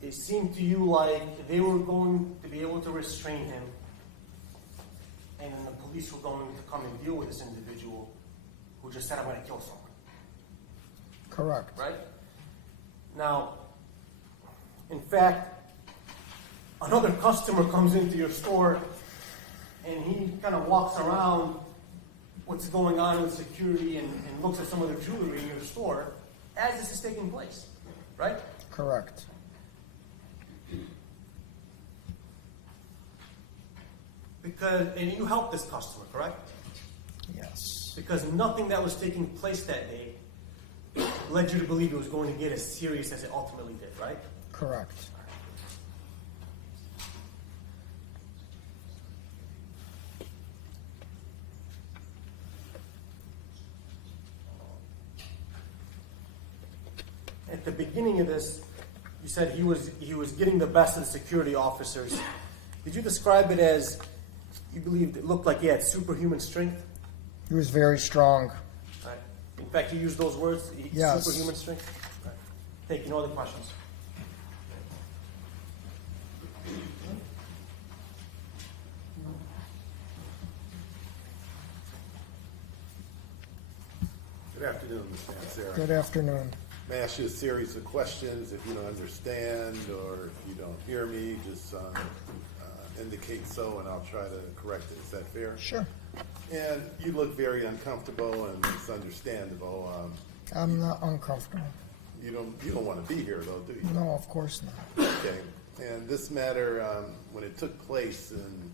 It seemed to you like they were going to be able to restrain him, and then the police were going to come and deal with this individual who just said, I'm going to kill someone. Correct. Right? Now, in fact, another customer comes into your store and he kind of walks around what's going on with security and looks at some of the jewelry in your store as this is taking place. Right? Correct. And you helped this customer, correct? Yes. Because nothing that was taking place that day led you to believe it was going to get as serious as it ultimately did, right? Correct. At the beginning of this, you said he was getting the best of the security officers. Did you describe it as you believed it looked like he had superhuman strength? He was very strong. Right. In fact, you used those words, Yes. superhuman strength? Right. Thank you. No other questions? Good afternoon, Ms. Mancera. Good afternoon. May I ask you a series of questions if you don't understand or if you don't don't hear me, just indicate so, and I'll try to correct it. Is that fair? Sure. And you look very uncomfortable, and it's understandable. I'm not uncomfortable. You don't want to be here, though, do you? No, of course not. Okay. And this matter, when it took place in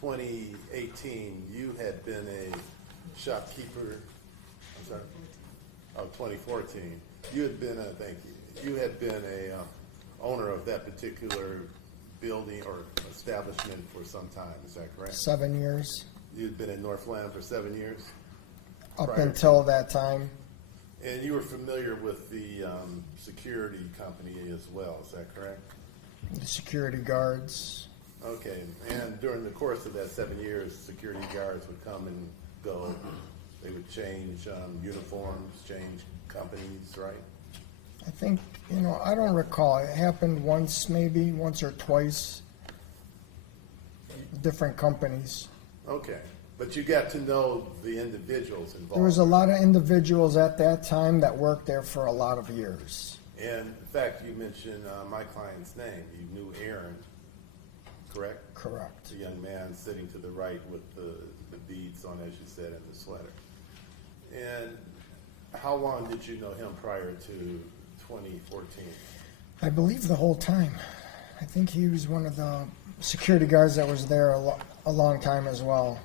2018, you had been a shopkeeper. I'm sorry. Oh, 2014. You had been thank you. You had been a owner of that particular building or establishment for some time. Is that correct? 7 years. You'd been in Northland for 7 years? Up Prior until that time. And you were familiar with the security company as well, is that correct? The security guards. Okay, and during the course of that 7 years, security guards would come and go. They would change uniforms, change companies, right? I think, I don't recall. It happened once, maybe once or twice. Different companies. Okay, but you got to know the individuals involved. There was a lot of individuals at that time that worked there for a lot of years. And in fact, you mentioned my client's name. You knew Aaron, correct? Correct. The young man sitting to the right with the beads on, as you said, in the sweater. And how long did you know him prior to 2014? I believe the whole time. I think he was one of the security guards that was there a long time as well.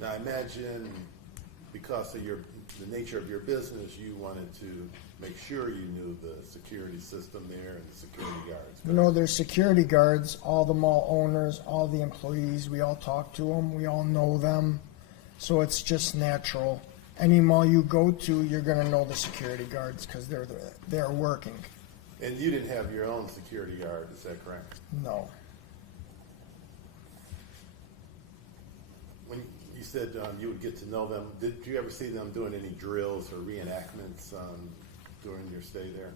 Now, I imagine because of the nature of your business, you wanted to make sure you knew the security system there and the security guards. There's security guards, all the mall owners, all the employees. We all talk to them. We all know them. So it's just natural. Any mall you go to, you're going to know the security guards because they're working. And you didn't have your own security guard, is that correct? No. When you said you would get to know them, did you ever see them doing any drills or reenactments during your stay there?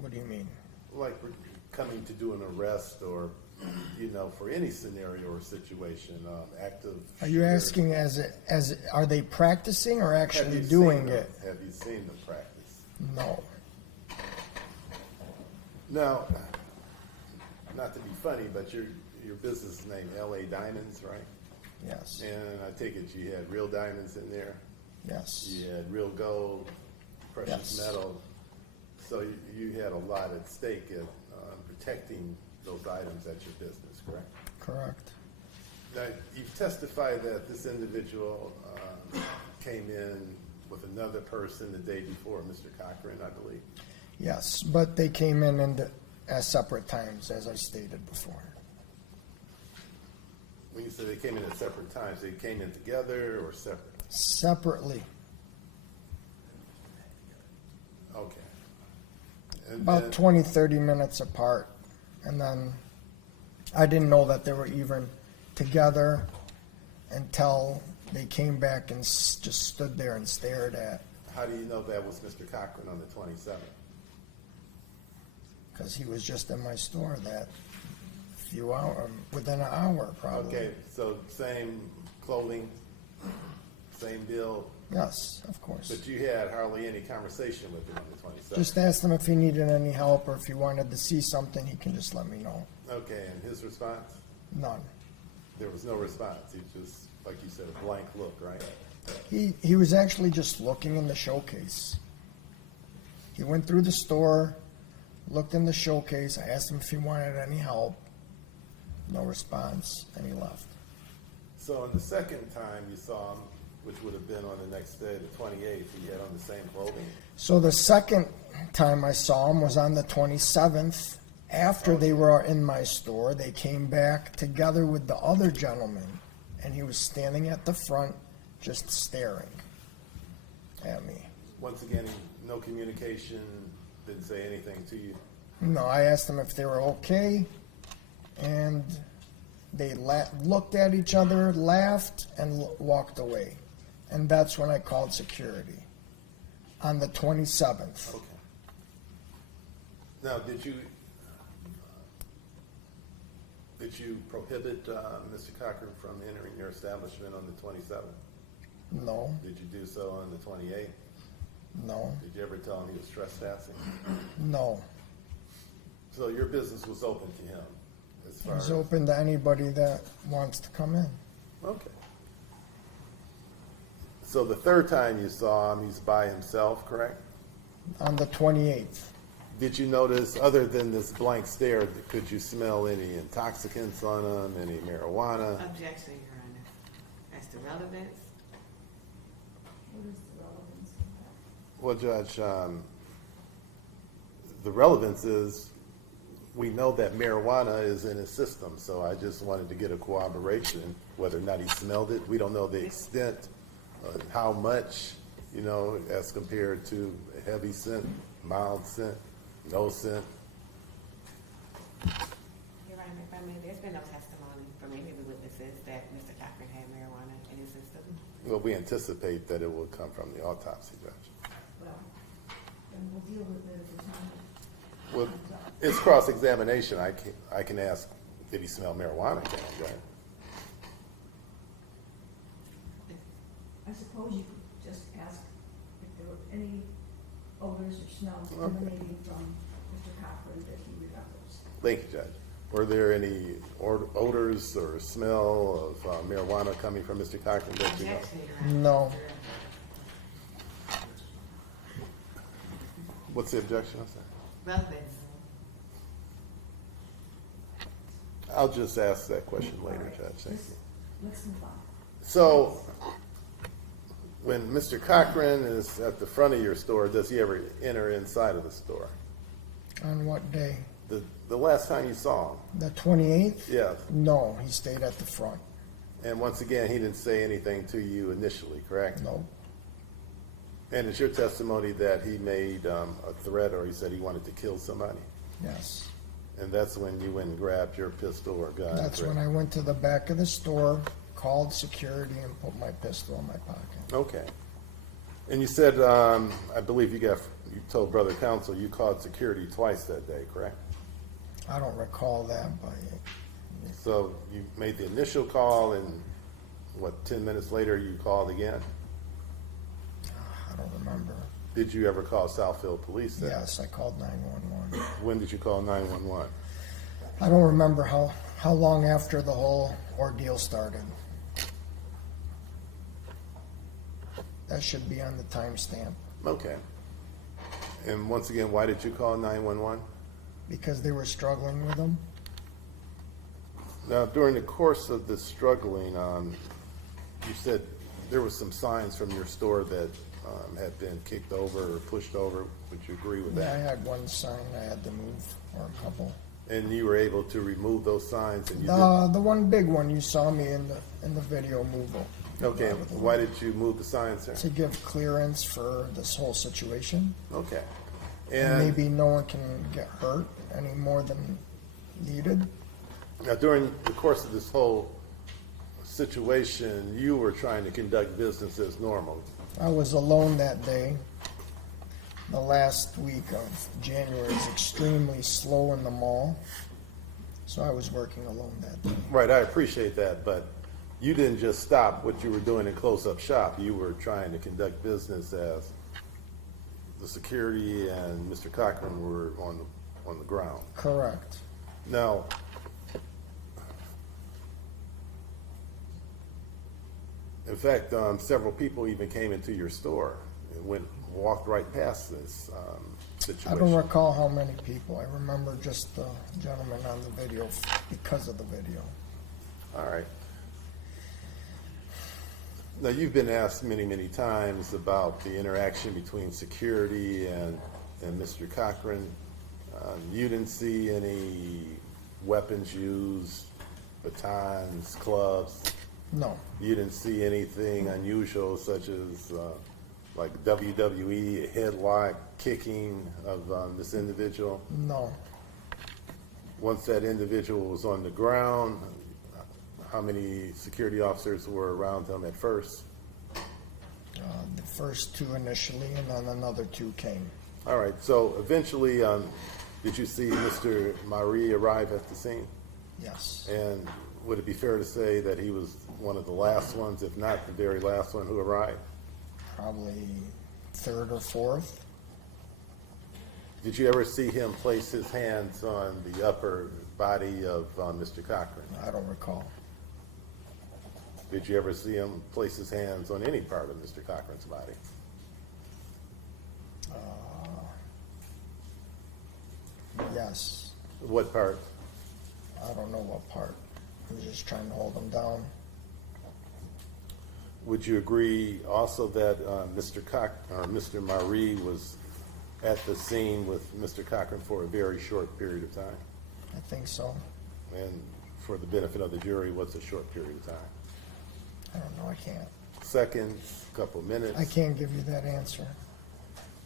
What do you mean? Like coming to do an arrest or, for any scenario or situation, active. Are you asking are they practicing or actually Have doing it? Have you seen them practice? No. Now, not to be funny, but your business is named L.A. Diamonds, right? Yes. And I take it you had real diamonds in there? Yes. You had real gold, precious Yes. metal. So you had a lot at stake in protecting those items at your business, correct? Correct. Now, you've testified that this individual came in with another person the day before, Mr. Cochran, I believe. Yes, but they came in at separate times, as I stated before. When you say they came in at separate times, they came in together or separate? Separately. Okay. And About then- 20, 30 minutes apart. And then I didn't know that they were even together until they came back and just stood there and stared at. How do you know that was Mr. Cochran on the 27th? Because he was just in my store that few hours, within an hour probably. Okay, so same clothing, same deal, Yes, of course. but you had hardly any conversation with him on the 27th. Just asked him if he needed any help or if he wanted to see something, he can just let me know. Okay, and his response? None. There was no response. He just, like you said, a blank look, right? He was actually just looking in the showcase. He went through the store, looked in the showcase. I asked him if he wanted any help. No response, and he left. So on the second time you saw him, which would have been on the next day, the 28th, he had on the same clothing. So the second time I saw him was on the 27th. After they were in my store, they came back together with the other gentleman, and he was standing at the front just staring at me. Once again, no communication, didn't say anything to you. No, I asked them if they were okay, and they looked at each other, laughed, and walked away. And that's when I called security on the 27th. Okay. Now, did you prohibit Mr. Cochran from entering your establishment on the 27th? No, Did you do so on the 28th? no, Did you ever tell him he was trespassing? no. So your business was open to him as far It's as? open to anybody that wants to come in. Okay. So the third time you saw him, he's by himself, correct? On the 28th, Did you notice, other than this blank stare, could you smell any intoxicants on him, any marijuana? Objection, Your Honor. As to relevance, What is the relevance of that? Well, Judge, the relevance is, we know that marijuana is in his system, so I just wanted to get a corroboration, whether or not he smelled it. We don't know the extent, how much, you know, as compared to a heavy scent, mild scent, no scent. Your Honor, if I may, there's been no testimony from any of the witnesses that Mr. Cochran had marijuana in his system. Well, we anticipate that it will come from the autopsy, Judge. Well, then we'll deal with it at the time. Well, it's cross-examination. I can ask, did he smell marijuana, can I, Judge? I suppose you could just ask if there were any odors or smells emanating from Mr. Cochran that he remembers. Thank you, Judge. Were there any odors or smell of marijuana coming from Mr. Cochran that you know? Objection, Your Honor. no. What's the objection? I'm sorry. Relevance. I'll just ask that question later, Judge. Thank you. Let's move on. So, when Mr. Cochran is at the front of your store, does he ever enter inside of the store? On what day? The last time you saw him? The 28th? Yes. No, he stayed at the front. And once again, he didn't say anything to you initially, correct? No, And it's your testimony that he made a threat, or he said he wanted to kill somebody? yes. And that's when you went and grabbed your pistol or gun? That's when I went to the back of the store, called security, and put my pistol in my pocket. Okay. And you said, I believe you told Brother Counsel you called security twice that day, correct? I don't recall that, but So you made the initial call, and 10 minutes later you called again? I don't remember. Did you ever call Southfield Police then? Yes, I called 911. When did you call 911? I don't remember how long after the whole ordeal started. That should be on the timestamp, Okay. And once again, why did you call 911? because they were struggling with him. Now, during the course of this struggling, you said there were some signs from your store that had been kicked over or pushed over. Would you agree with Yeah, I that? had one sign I had to move, or a couple. And you were able to remove those signs, and you did. The one big one you saw me in the video move Okay. Why did you move the signs, sir? to give clearance for this whole situation. Okay. And And maybe no one can get hurt any more than needed. now, during the course of this whole situation, you were trying to conduct business as normal. I was alone that day. The last week of January is extremely slow in the mall, so I was working alone that day. Right, I appreciate that, but you didn't just stop what you were doing in close-up shop. You were trying to conduct business as the security and Mr. Cochran were on the ground. Correct. Now, in fact, several people even came into your store and walked right past this situation. I don't recall how many people. I remember just the gentleman on the video because of the video. All right. Now, you've been asked many, many times about the interaction between security and Mr. Cochran. You didn't see any weapons used, batons, clubs. No, You didn't see anything unusual such as like WWE headlock kicking of this individual. no. Once that individual was on the ground, how many security officers were around him at first? The first two initially, and then another two came. All right, so eventually, did you see Mr. Maree arrive at the scene? Yes, And would it be fair to say that he was one of the last ones, if not the very last one who arrived? probably third or fourth. Did you ever see him place his hands on the upper body of Mr. Cochran? I don't recall. Did you ever see him place his hands on any part of Mr. Cochran's body? Yes. What part? I don't know what part. He was just trying to hold him down. Would you agree also that Mr. Maree was at the scene with Mr. Cochran for a very short period of time? I think so. And for the benefit of the jury, what's a short period of time? I don't know. I can't. Seconds, couple minutes? I can't give you that answer.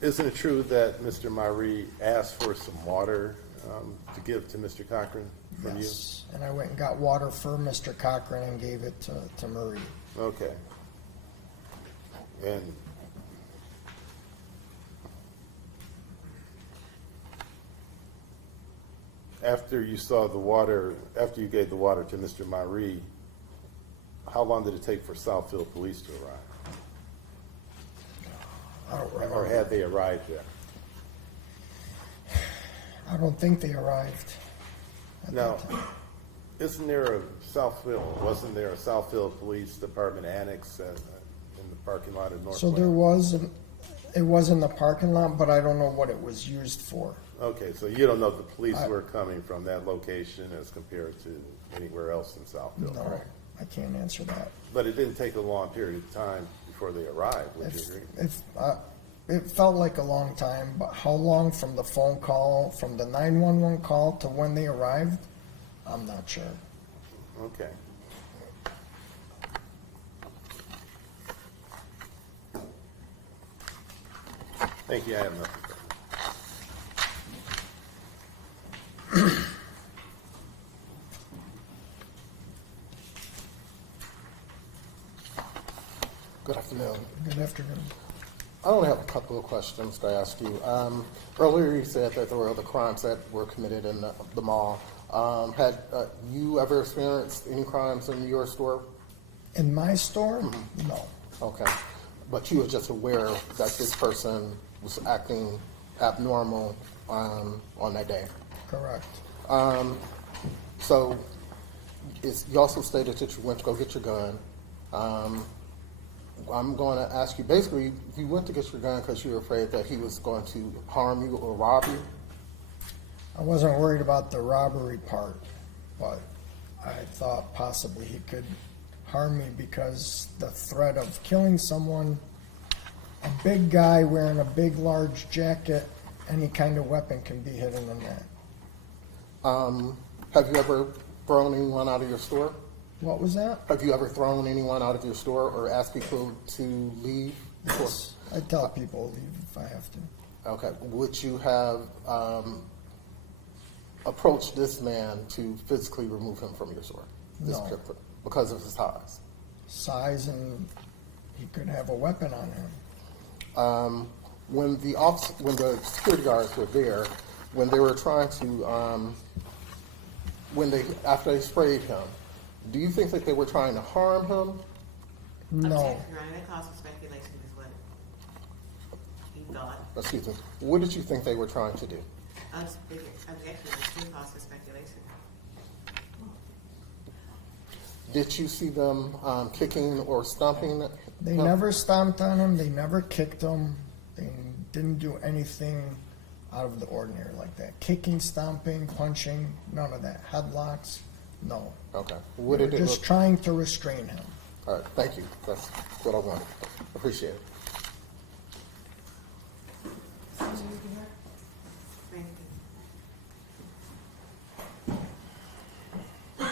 Isn't it true that Mr. Maree asked for some water to give to Mr. Cochran from Yes. And I went and got water for Mr. Cochran and gave it to Maree. you? Okay. And after you saw the water, after you gave the water to Mr. Maree, how long did it take for Southfield police to arrive? I don't Or remember. had they arrived there? I don't think they arrived. at Now, that time. isn't there a Southfield, wasn't there a Southfield Police Department annex in the parking lot of So Northland? there was, it was in the parking lot, but I don't know what it was used for. Okay, so you don't know if the police I- were coming from that location as compared to anywhere else in Southfield, No, correct? I can't answer that. But it didn't take a long period of time before they arrived, would you agree? It felt like a long time, but how long from the phone call, from the 911 call to when they arrived, I'm not sure. Okay. Thank you, I have nothing. Good afternoon. Good afternoon. I only have a couple of questions to ask you. Earlier you said that there were other crimes that were committed in the mall. Had you ever experienced any crimes in your store? In my store? No. Okay. But you were just aware that this person was acting abnormal on that day? Correct. So you also stated that you went to go get your gun. I'm going to ask you, basically, you went to get your gun because you were afraid that he was going to harm you or rob you? I wasn't worried about the robbery part, but I thought possibly he could harm me because the threat of killing someone, a big guy wearing a big, large jacket, any kind of weapon can be hidden in that. Have you ever thrown anyone out of your store? What was that? Have you ever thrown anyone out of your store or asked people to leave the store? Yes. I tell people to leave if I have to. Okay. Would you have approached this man to physically remove him from your store? No. Because of his size? Size, and he could have a weapon on him. When the security guards were there, when they were trying to, after they sprayed him, do you think that they were trying to harm him? No. Objection, Your Honor, that calls for speculation is what he thought. Excuse me. What did you think they were trying to do? Objection, it still calls for speculation. Did you see them kicking or stomping? They him? never stomped on him. They never kicked him. They didn't do anything out of the ordinary like that. Kicking, stomping, punching, none of that. Headlocks, no. Okay. They What were did it just look? trying to restrain him. All right. Thank you. That's what I wanted. Appreciate it. Thank you.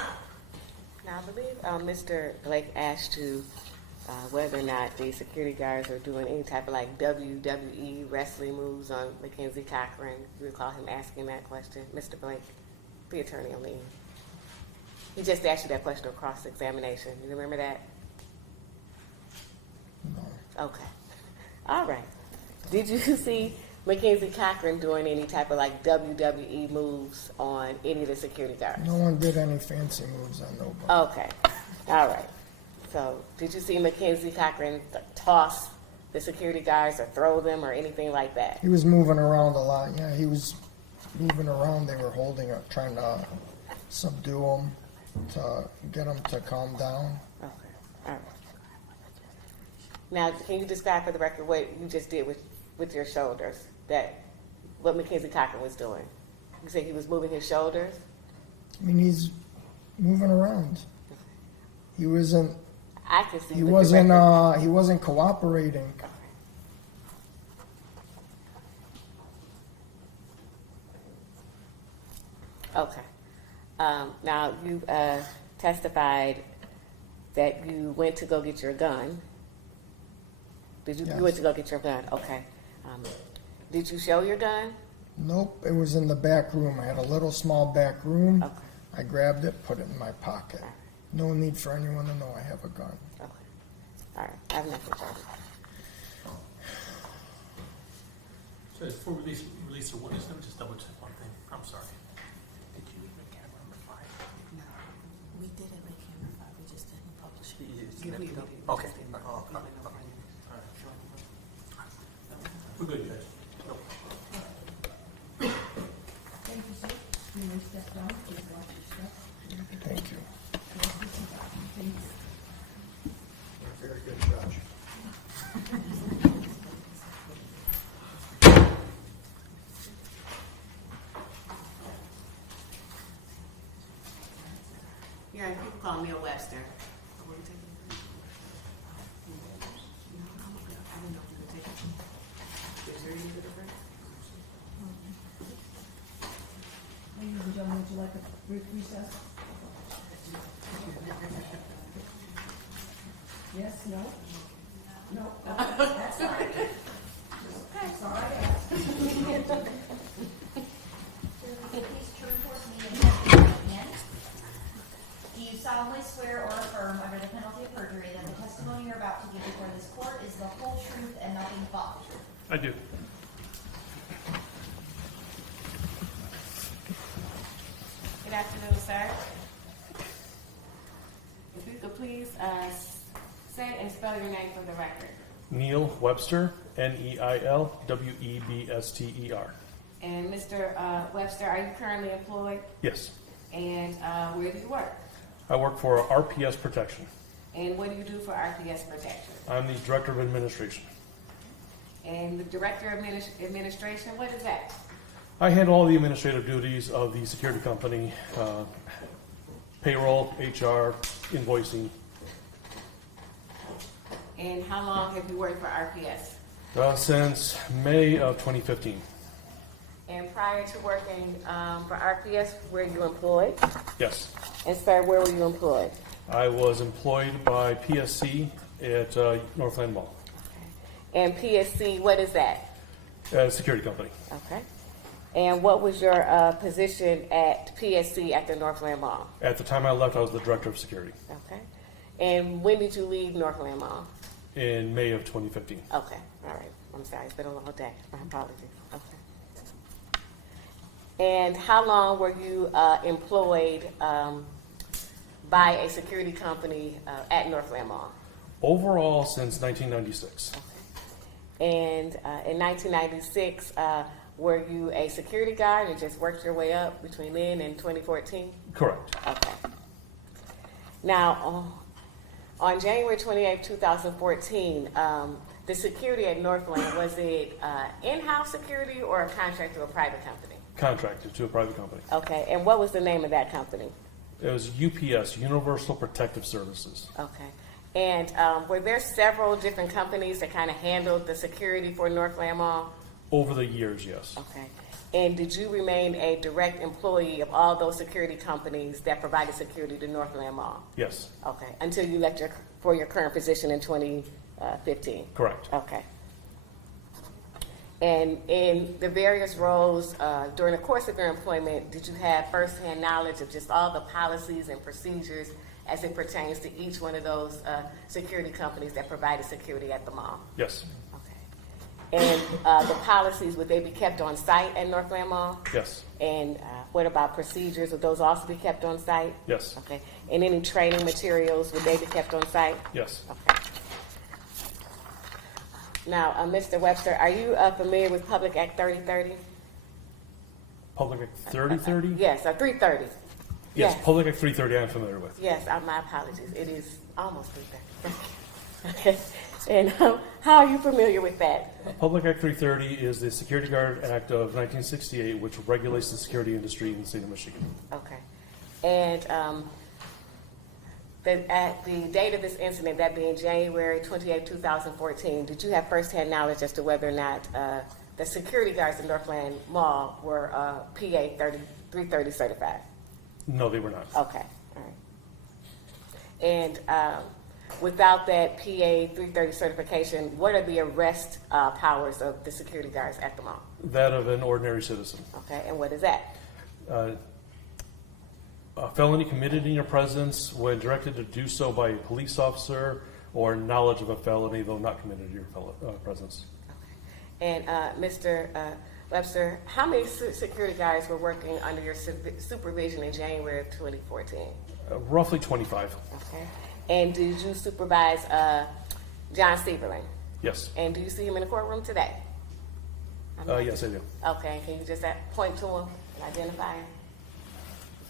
Now, I believe Mr. Blake asked you whether or not the security guards are doing any type of like WWE wrestling moves on Mackenzie Cochran. You recall him asking that question, Mr. Blake, the attorney on leave. He just asked you that question of cross-examination. You remember that? No. Okay. All right. Did you see Mackenzie Cochran doing any type of like WWE moves on any of the security guards? No one did any fancy moves on nobody. Okay. All right. So, did you see Mackenzie Cochran toss the security guards or throw them or anything like that? He was moving around a lot. Yeah, he was moving around. They were holding up, trying to subdue him, to get him to calm down. Okay, all right. Now, can you describe for the record what you just did with your shoulders? What Mackenzie Cochran was doing? You said he was moving his shoulders? I mean, he's moving around. He wasn't. I can see. He with the wasn't. record. He wasn't cooperating. Okay. Now, you testified that you went to go get your gun. Did you? Yes. You went to go get your gun. Okay. Did you show your gun? Nope. It was in the back room. I had a little small back room. Okay. I grabbed it, put it in my pocket. No need for anyone to know I have a gun. Okay. All right. I have nothing further. So before we release the witness, let me just double check one thing. I'm sorry. Did you make camera number 5? No, we didn't make camera 5, we just didn't publish it. Okay. We're good, guys. Thank you, sir. You may step down, please watch your step. Thank you. Please. Very good, Judge. Yeah, people call me a Webster. I wouldn't take it. No, I'm good. I didn't know if you could take it. Is there any difference? Ladies and gentlemen, would you like a brief recess? Yes, no? No? Okay, that's fine. That's all I asked. Please turn towards me and raise your right hand. Do you solemnly swear or affirm under the penalty of perjury that the testimony you're about to give before this court is the whole truth and nothing but the truth? I do. Good afternoon, sir. If you could please say and spell your name for the record. Neil Webster, Neilwebster. And Mr. Webster, are you currently employed? Yes. And where do you work? I work for RPS Protection. And what do you do for RPS Protection? I'm the Director of Administration. And the Director of Administration, what is that? I handle all the administrative duties of the security company, payroll, HR, invoicing. And how long have you worked for RPS? Since May of 2015. And prior to working for RPS, were you employed? Yes. And sir, where were you employed? I was employed by PSC at Northland Mall, And PSC, what is that? a security company. Okay. And what was your position at PSC at the Northland Mall? At the time I left, I was the Director of Security Okay. And when did you leave Northland Mall? in May of 2015. Okay. All right. I'm sorry. It's been a long day. My apologies. Okay. And how long were you employed by a security company at Northland Mall? Overall, since 1996. And in 1996, were you a security guard and just worked your way up between then and 2014? Correct. Okay. Now, on January 28, 2014, the security at Northland, was it in-house security or a contract to a private company? Contracted to a private company. Okay. And what was the name of that company? It was UPS, Universal Protective Services. Okay. And were there several different companies that kind of handled the security for Northland Mall? Over the years, yes. Okay. And did you remain a direct employee of all those security companies that provided security to Northland Mall? Yes. Okay. Until you left for your current position in 2015? Correct. Okay. And in the various roles during the course of your employment, did you have firsthand knowledge of just all the policies and procedures as it pertains to each one of those security companies that provided security at the mall? Yes. Okay. And the policies, would they be kept on site at Northland Mall? Yes. And what about procedures? Would those also be kept on site? Yes. Okay. And any training materials, would they be kept on site? Yes. Okay. Now, Mr. Webster, are you familiar with Public Act 3030? Public Act 3030? Yes, 330. Yes, Public Act 330 I'm familiar with. Yes, my apologies. It is almost 330. Okay. And how are you familiar with that? Public Act 330 is the Security Guard Act of 1968, which regulates the security industry in the state of Michigan. Okay. And at the date of this incident, that being January 28, 2014, did you have firsthand knowledge as to whether or not the security guards in Northland Mall were PA 330 certified? No, they were not. Okay. All right. And without that PA 330 certification, what are the arrest powers of the security guards at the mall? That of an ordinary citizen. Okay, and what is that? A felony committed in your presence when directed to do so by a police officer, or knowledge of a felony though not committed in your presence. Okay. And Mr. Webster, how many security guards were working under your supervision in January of 2014? Roughly 25. Okay. And did you supervise John Seiberling? Yes. And do you see him in the courtroom today? Yes, I do. Okay. Can you just point to him and identify him?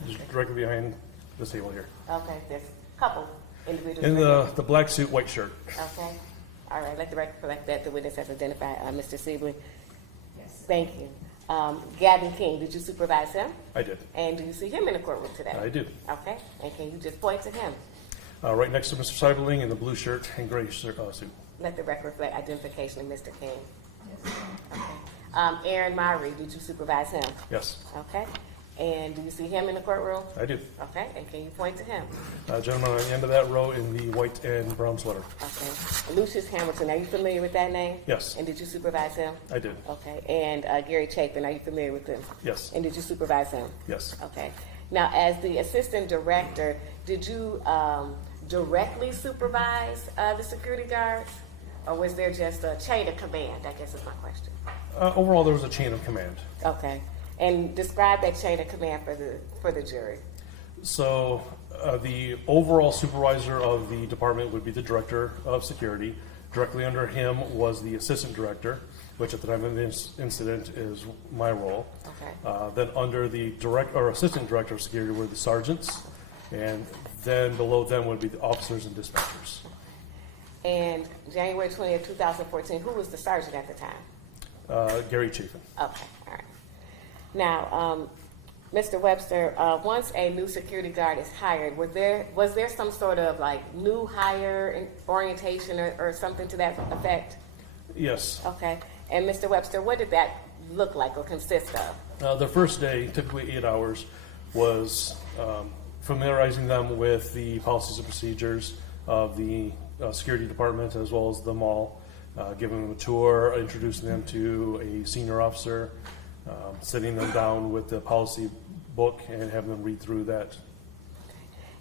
He's directly behind this table here. Okay. There's a couple individuals. In the black suit, white shirt. Okay. All right. Let the record reflect that the witness has identified Mr. Seiberling. Yes. Thank you. Gaven King, did you supervise him? I did. And do you see him in the courtroom today? I do. Okay. And can you just point to him? Right next to Mr. Seiberling in the blue shirt and gray suit. Let the record reflect identification of Mr. King. Yes. Okay. Aaron Maree, did you supervise him? Yes. Okay. And do you see him in the courtroom? I do. Okay. And can you point to him? Gentleman on the end of that row in the white and brown sweater. Okay. Lucius Hamilton, are you familiar with that name? Yes. And did you supervise him? I did. Okay. And Gary Chapin, are you familiar with him? Yes. And did you supervise him? Yes. Okay. Now, as the assistant director, did you directly supervise the security guards? Or was there just a chain of command, I guess is my question. Overall, there was a chain of command. Okay. And describe that chain of command for the jury. So the overall supervisor of the department would be the director of security. Directly under him was the assistant director, which at the time of this incident is my role. Okay. Then under the assistant director of security were the sergeants, and then below them would be the officers and dispatchers. And January 20th, 2014, who was the sergeant at the time? Gary Chapin. Okay, all right. Now, Mr. Webster, once a new security guard is hired, was there some sort of like new hire orientation or something to that effect? Yes. Okay. And Mr. Webster, what did that look like or consist of? The first day, typically 8 hours, was familiarizing them with the policies and procedures of the security department as well as the mall, giving them a tour, introducing them to a senior officer, sitting them down with the policy book and having them read through that.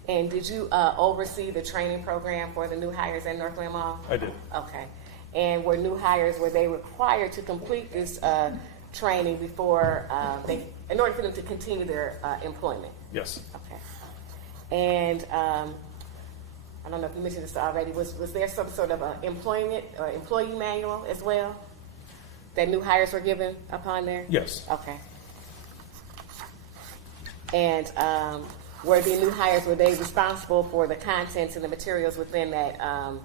And did you oversee the training program for the new hires at Northland Mall? I did. Okay. And were new hires, were they required to complete this training before in order for them to continue their employment? Yes. Okay. And I don't know if you mentioned this already, was there some sort of employee manual as well that new hires were given upon there? Yes. Okay. And were the new hires, were they responsible for the contents and the materials within that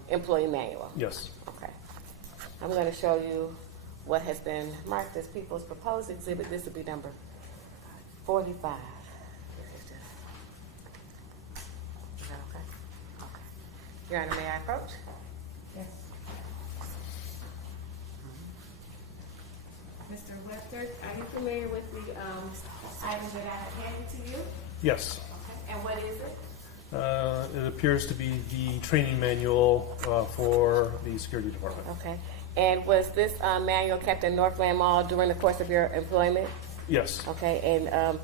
employee manual? Yes. Okay. I'm going to show you what has been marked as people's proposed exhibit. This will be number 45. Is that okay? Okay. Your Honor, may I approach? Yes. Mr. Webster, are you familiar with the items that I have handed to you? Yes. Okay. And what is it? It appears to be the training manual for the security department. Okay. And was this manual kept in Northland Mall during the course of your employment? Yes. Okay. And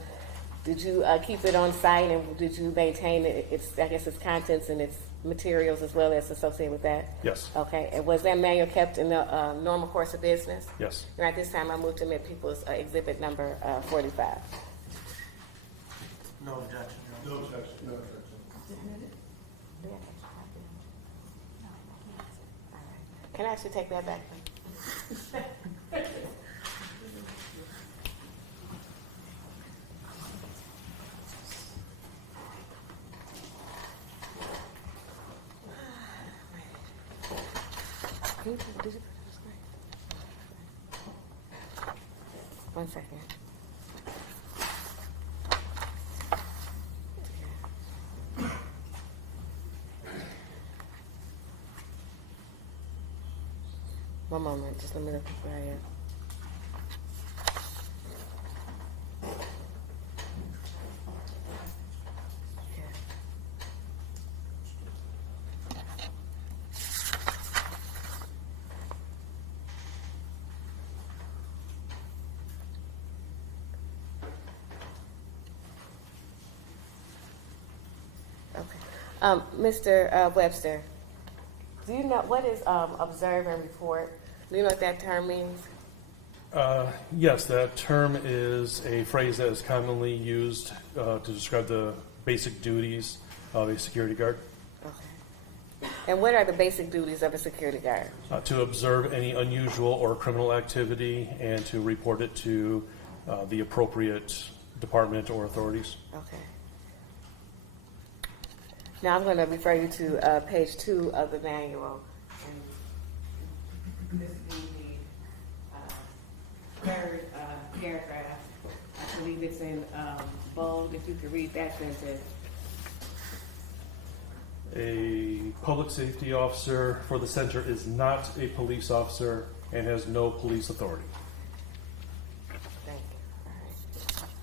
did you keep it on site, and did you maintain its contents and its materials as well as associated with that? Yes. Okay. And was that manual kept in the normal course of business? Yes. And at this time, I move to admit people's exhibit number 45. No objection. No objection. No objection. Can I actually take that back? Did you put it this way? 1 second. One moment, just let me look where I am. Mr. Webster, do you know what is observe and report? Do you know what that term means? Yes, that term is a phrase that is commonly used to describe the basic duties of a security guard. Okay. And what are the basic duties of a security guard? To observe any unusual or criminal activity and to report it to the appropriate department or authorities. Okay. Now I'm going to refer you to page 2 of the manual. And this is the third paragraph. I believe it's in bold. If you could read that sentence. A public safety officer for the center is not a police officer and has no police authority. Thank you. All right.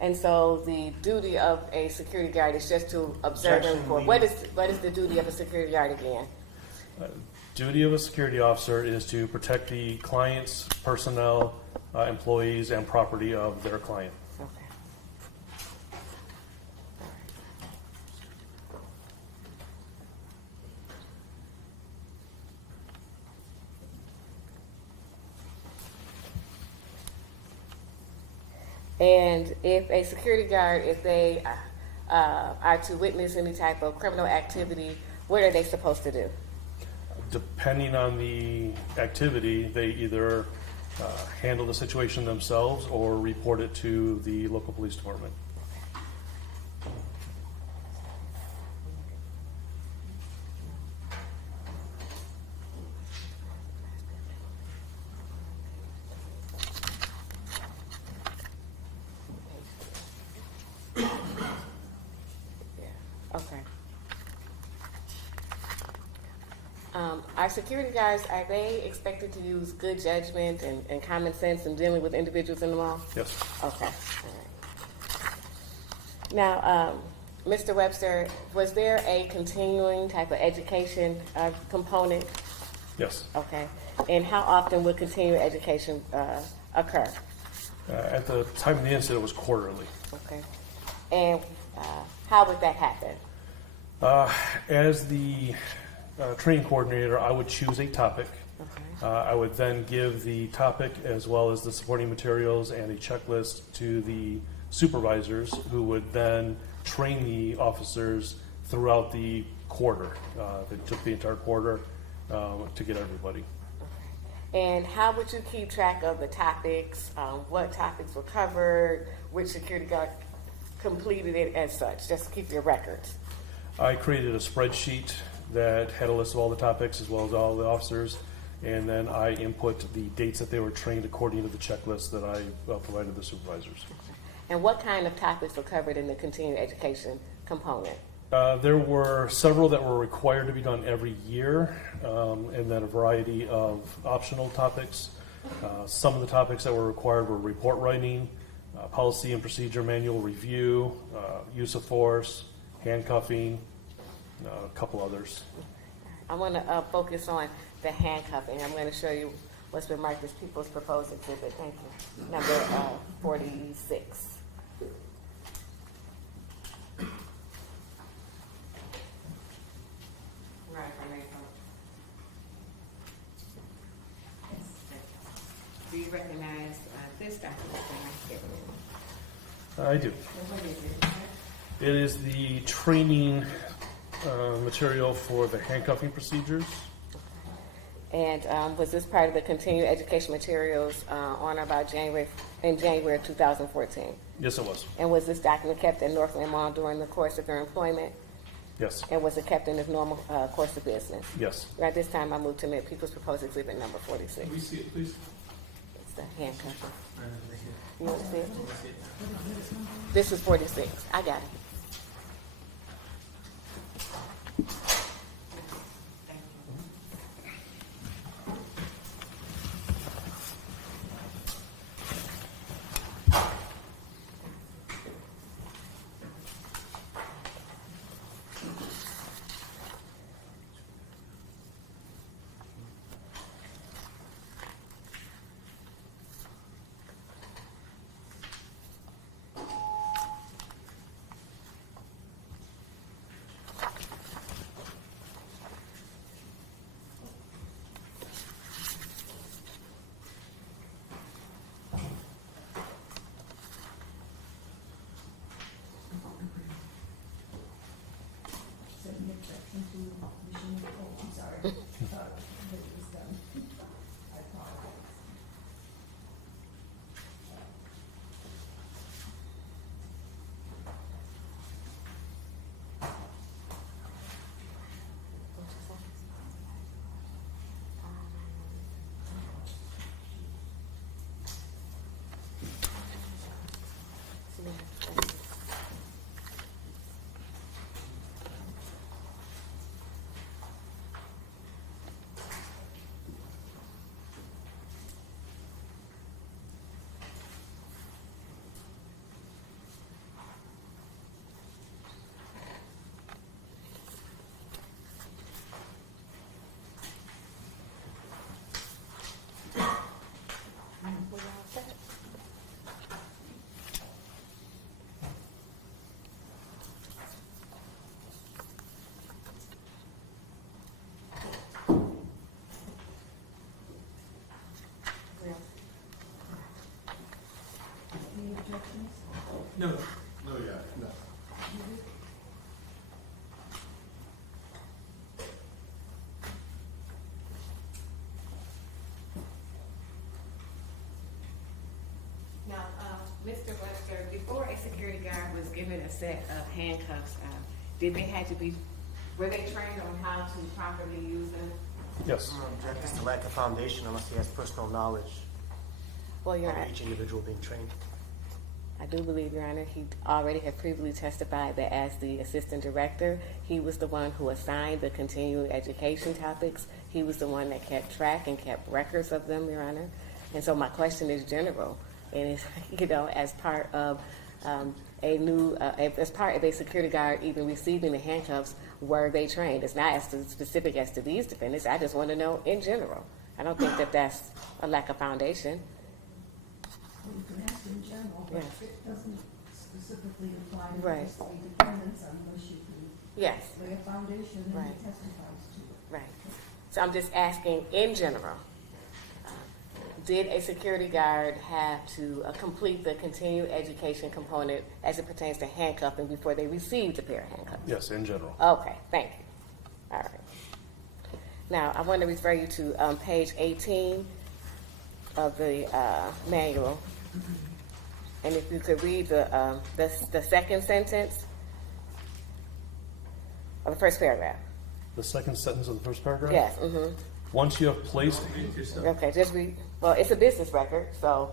And so the duty of a security guard is just to observe and report. What is the duty of a security guard again? Duty of a security officer is to protect the client's personnel, employees, and property of their client. Okay. And if a security guard, if they are to witness any type of criminal activity, what are they supposed to do? Depending on the activity, they either handle the situation themselves or report it to the local police department. Okay. Are security guards, are they expected to use good judgment and common sense in dealing with individuals in the mall? Yes. Okay. All right. Now, Mr. Webster, was there a continuing type of education component? Yes. Okay. And how often would continuing education occur? At the time of the incident, it was quarterly. Okay. And how would that happen? As the training coordinator, I would choose a topic. Okay. I would then give the topic as well as the supporting materials and a checklist to the supervisors, who would then train the officers throughout the quarter. They took the entire quarter to get everybody. Okay. And how would you keep track of the topics? What topics were covered? Which security guard completed it as such? Just keep your records. I created a spreadsheet that had a list of all the topics as well as all the officers, and then I input the dates that they were trained according to the checklist that I provided the supervisors. And what kind of topics were covered in the continuing education component? There were several that were required to be done every year, and then a variety of optional topics. Some of the topics that were required were report writing, policy and procedure manual review, use of force, handcuffing, a couple others. I want to focus on the handcuffing. I'm going to show you what's been marked as People's Proposed Exhibit. Thank you. Number 46. Do you recognize this document? I do. What is it? It is the training material for the handcuffing procedures. And was this part of the continuing education materials on or about January of 2014? Yes, it was. And was this document kept at Northland Mall during the course of your employment? Yes. And was it kept in its normal course of business? Yes. At this time, I move to admit People's Proposed Exhibit number 46. Can we see it, please? It's the handcuff. Right, right here. You want to see it? Can we see it? This is 46. I got it. Said the objection to machine, oh, I'm sorry, that it was done. I apologize. Any objections? No, No, yeah, no. Now, Mr. Webster, before a security guard was given a set of handcuffs, were they trained on how to properly use them? Yes. Object is the lack of foundation unless he has personal knowledge Well, Your Honor, of each individual being trained. I do believe, Your Honor, he already had previously testified that as the assistant director, he was the one who assigned the continuing education topics. He was the one that kept track and kept records of them, Your Honor. And so my question is general, and it's, as part of as part of a security guard even receiving the handcuffs, were they trained? It's not as specific as to these defendants. I just want to know in general. I don't think that that's a lack of foundation. Well, you can ask in general, but Yes. it doesn't specifically apply to Right. just the defendants unless you can Yes, lay a foundation and Right. it testifies to it. right. So I'm just asking in general, did a security guard have to complete the continuing education component as it pertains to handcuffing before they received a pair of handcuffs? Yes, in general. Okay, thank you. All right. Now, I want to refer you to page 18 of the manual. And if you could read the second sentence of the first paragraph. The second sentence of the first paragraph? Yes, mm-hmm. Once you have placed, Okay, just read. Well, it's a business record, so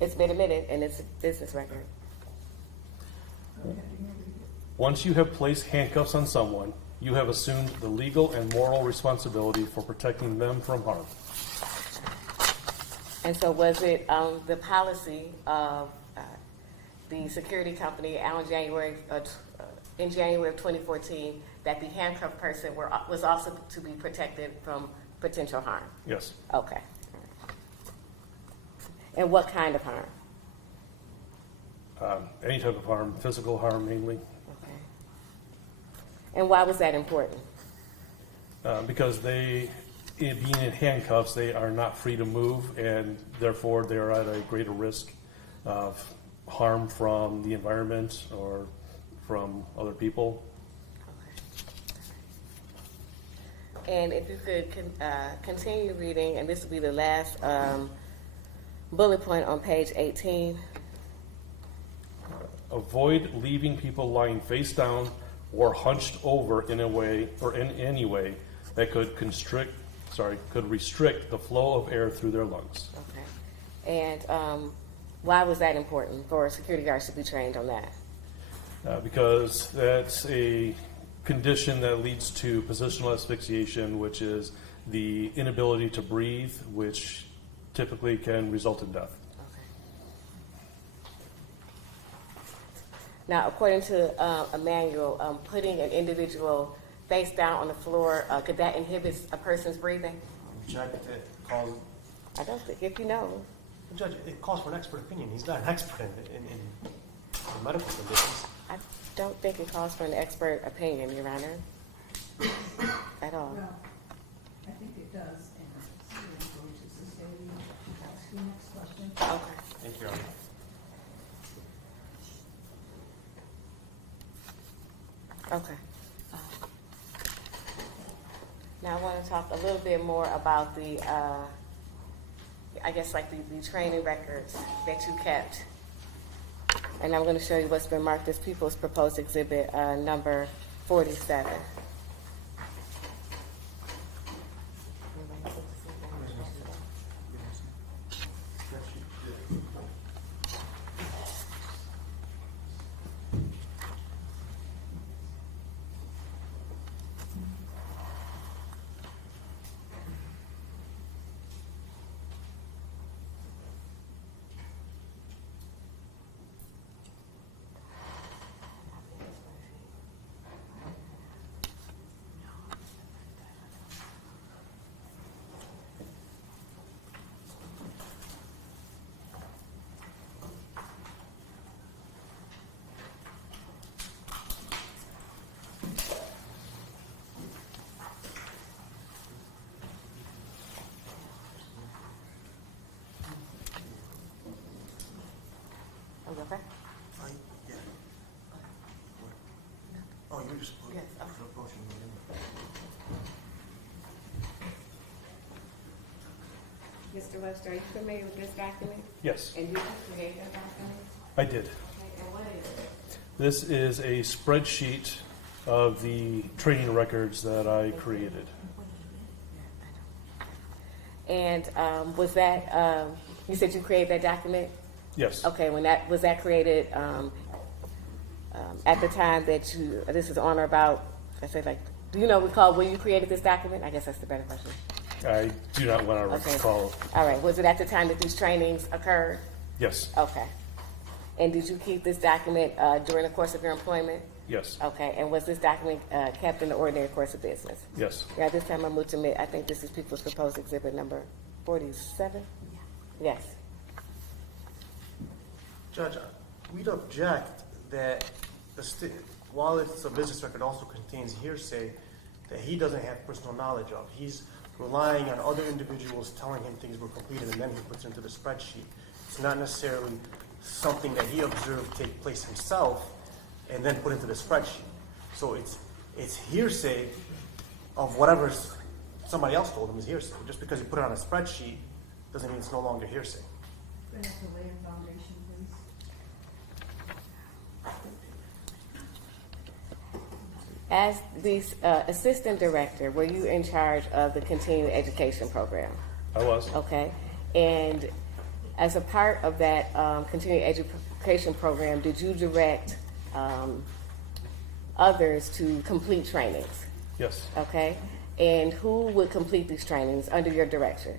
it's been admitted, and it's a business record. once you have placed handcuffs on someone, you have assumed the legal and moral responsibility for protecting them from harm. And so was it the policy of the security company in January of 2014 that the handcuffed person was also to be protected from potential harm? Yes. Okay. And what kind of harm? Any type of harm, physical harm mainly, Okay. And why was that important? because being in handcuffs, they are not free to move, and therefore they are at a greater risk of harm from the environment or from other people. And if you could continue reading, and this will be the last bullet point on page 18. Avoid leaving people lying face down or hunched over in a way or in any way that could restrict the flow of air through their lungs. Okay. And why was that important for security guards to be trained on that? Because that's a condition that leads to positional asphyxiation, which is the inability to breathe, which typically can result in death. Now, according to a manual, putting an individual face down on the floor, could that inhibit a person's breathing? Judge, it calls. I don't think, if you know. Judge, it calls for an expert opinion. He's not an expert in medical conditions. I don't think it calls for an expert opinion, Your Honor, at all. Well, I think it does, and ask you next question. Okay. Thank you, Your Honor. Okay. Now I want to talk a little bit more about the, I guess like the training records that you kept. And I'm going to show you what's been marked as People's Proposed Exhibit number 47. Okay. Yeah. Oh, you were just Yes, okay. approaching me. Mr. Webster, are you familiar with this document? Yes, And did you create that document? I did. Okay, and what is it? This is a spreadsheet of the training records that I created. And was that, you said you created that document? Yes. Okay, when that, was that created at the time that you, this is on or about, I said like, do you recall when you created this document? I guess that's the better question. I do not want to Okay. recall. All right, was it at the time that these trainings occurred? Yes, Okay. And did you keep this document during the course of your employment? yes, Okay, and was this document kept in the ordinary course of business? yes. Yeah, this time I moved to admit, I think this is People's Proposed Exhibit number 47? Yes. Judge, we'd object that while it's a business record, also contains hearsay that he doesn't have personal knowledge of. He's relying on other individuals telling him things were completed, and then he puts it into the spreadsheet. It's not necessarily something that he observed take place himself and then put into the spreadsheet. So it's hearsay of whatever somebody else told him is hearsay. Just because you put it on a spreadsheet doesn't mean it's no longer hearsay. Going to have to lay a foundation, please. As the assistant director, were you in charge of the continuing education program? I was. Okay. And as a part of that continuing education program, did you direct others to complete trainings? Yes. Okay. And who would complete these trainings under your direction?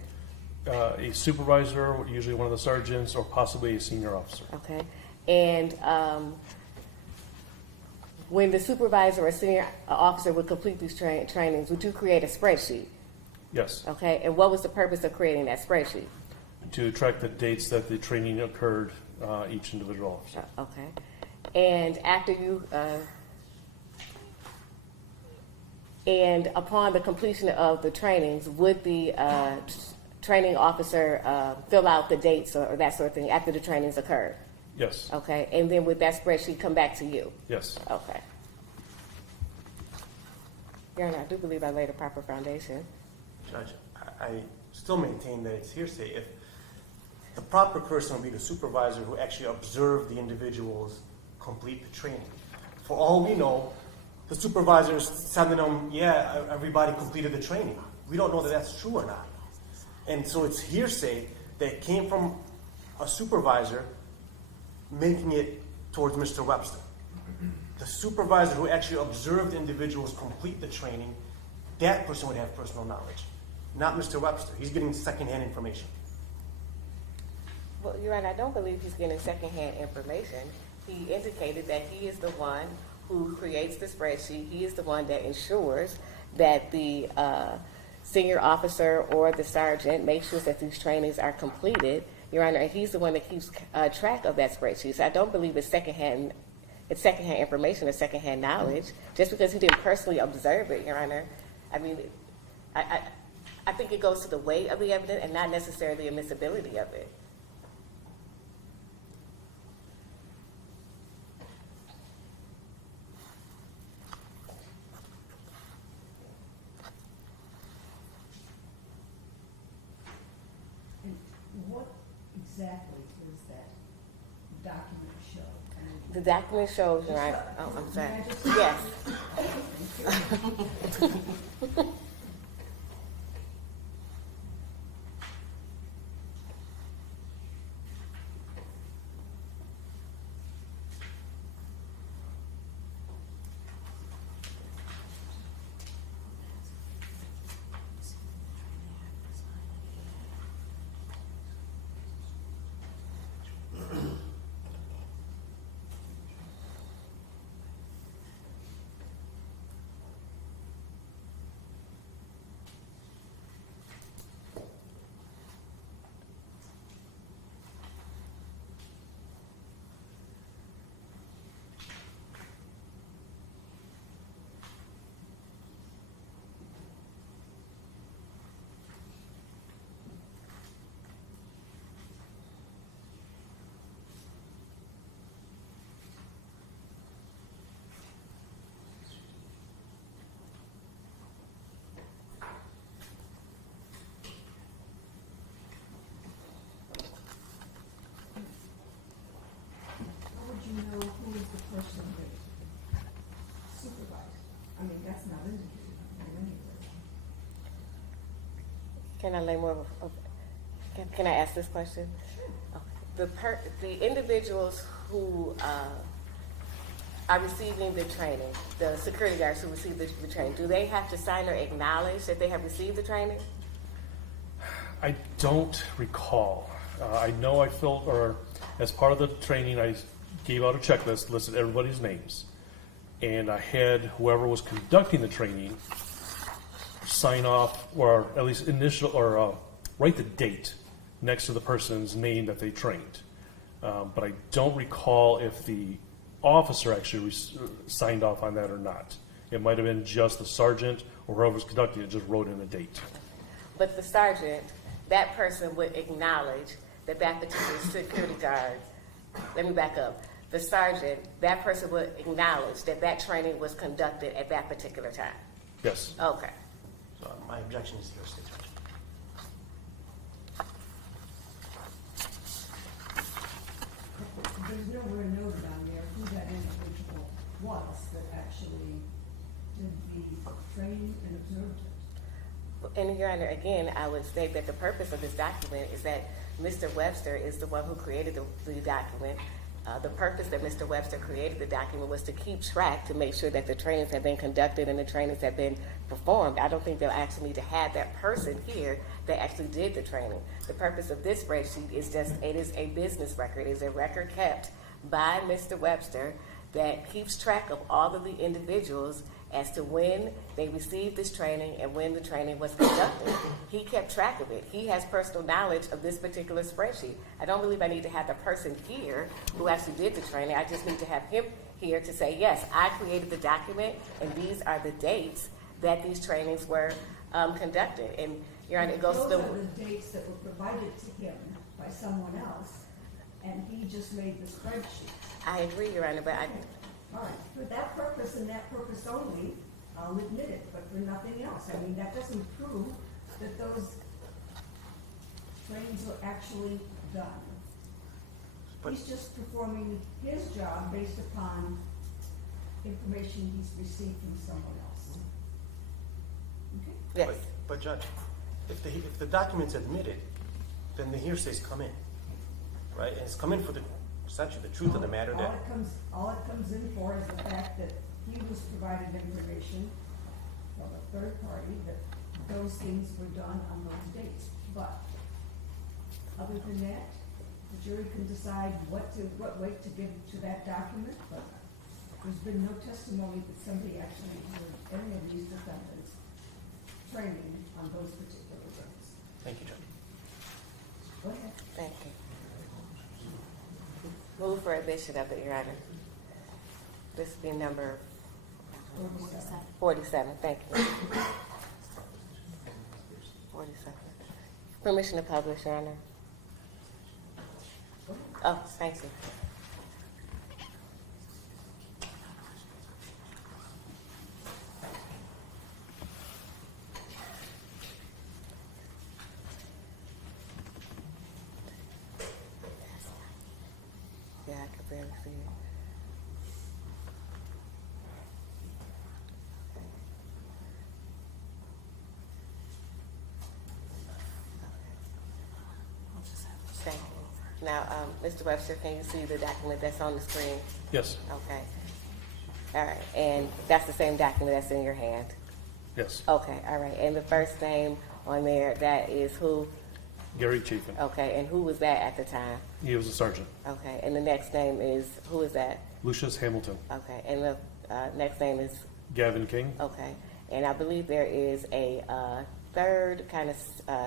A supervisor, usually one of the sergeants, or possibly a senior officer. Okay. And when the supervisor or senior officer would complete these trainings, would you create a spreadsheet? Yes. Okay. And what was the purpose of creating that spreadsheet? To track the dates that the training occurred, each individual officer. Okay. And after you, and upon the completion of the trainings, would the training officer fill out the dates or that sort of thing after the trainings occurred? Yes. Okay. And then would that spreadsheet come back to you? Yes. Okay. Your Honor, I do believe I laid a proper foundation. Judge, I still maintain that it's hearsay. If the proper person would be the supervisor who actually observed the individuals complete the training. For all we know, the supervisor is sending them, yeah, everybody completed the training. We don't know that that's true or not. And so it's hearsay that came from a supervisor making it towards Mr. Webster. The supervisor who actually observed individuals complete the training, that person would have personal knowledge, not Mr. Webster. He's getting secondhand information. Well, Your Honor, I don't believe he's getting secondhand information. He indicated that he is the one who creates the spreadsheet. He is the one that ensures that the senior officer or the sergeant makes sure that these trainings are completed. Your Honor, and he's the one that keeps track of that spreadsheet. So I don't believe it's secondhand information or secondhand knowledge just because he didn't personally observe it, Your Honor. I mean, I think it goes to the weight of the evidence and not necessarily the admissibility of it. And what exactly is that document show? I mean, The document shows, Your Honor. Oh, I'm sorry. May I just- Yes. How would you know who is the person that supervised? I mean, that's not indicated anywhere. Can I lay more of can I ask this question? Okay. The individuals who are receiving the training, the security guards who receive the training, do they have to sign or acknowledge that they have received the training? I don't recall. I know I filled, or as part of the training, I gave out a checklist, listed everybody's names, and I had whoever was conducting the training sign off, or at least initial, or write the date next to the person's name that they trained. But I don't recall if the officer actually signed off on that or not. It might have been just the sergeant or whoever was conducting it just wrote in a date. But the sergeant, that person would acknowledge that that particular security guard, let me back up. The sergeant, that person would acknowledge that that training was conducted at that particular time. Yes. Okay. So my objection is hearsay. There's nowhere noted on there who that individual was that actually did the training and observed it. And Your Honor, again, I would say that the purpose of this document is that Mr. Webster is the one who created the document. The purpose that Mr. Webster created the document was to keep track, to make sure that the trainings have been conducted and the trainings have been performed. I don't think they'll actually need to have that person here that actually did the training. The purpose of this spreadsheet is just, it is a business record. It is a record kept by Mr. Webster that keeps track of all of the individuals as to when they received this training and when the training was conducted. He kept track of it. He has personal knowledge of this particular spreadsheet. I don't believe I need to have the person here who actually did the training. I just need to have him here to say, yes, I created the document and these are the dates that these trainings were conducted. And Your Honor, it goes to Those are the dates that were provided to him by someone else, and he just made the spreadsheet. I agree, Your Honor, but All right, for that purpose and that purpose only, I'll admit it, but for nothing else. I mean, that doesn't prove that those trainings were actually done. But- He's just performing his job based upon information he's received from someone else. Okay? Yes. But Judge, if the document's admitted, then the hearsays come in, right? And it's come in for essentially the truth of the matter that. All it comes in for is the fact that he was provided information from a third party that those things were done on those dates. But other than that, the jury can decide what weight to give to that document, but there's been no testimony that somebody actually heard any of these defendants training on those particular dates. Thank you, Judge. Go ahead. Thank you. Move for admission of it, Your Honor. This will be number 47. Thank you. 47. Permission to publish, Your Honor. Oh, thank you. Yeah, I can barely see it. Thank you. Now, Mr. Webster, can you see the document that's on the screen? Yes. Okay. All right, and that's the same document that's in your hand? Yes. Okay, all right, and the first name on there, that is who? Gary Chafin. Okay, and who was that at the time? He was a sergeant. Okay, and the next name is, who is that? Lucius Hamilton. Okay, and the next name is? Gaven King. Okay, and I believe there is a third kind of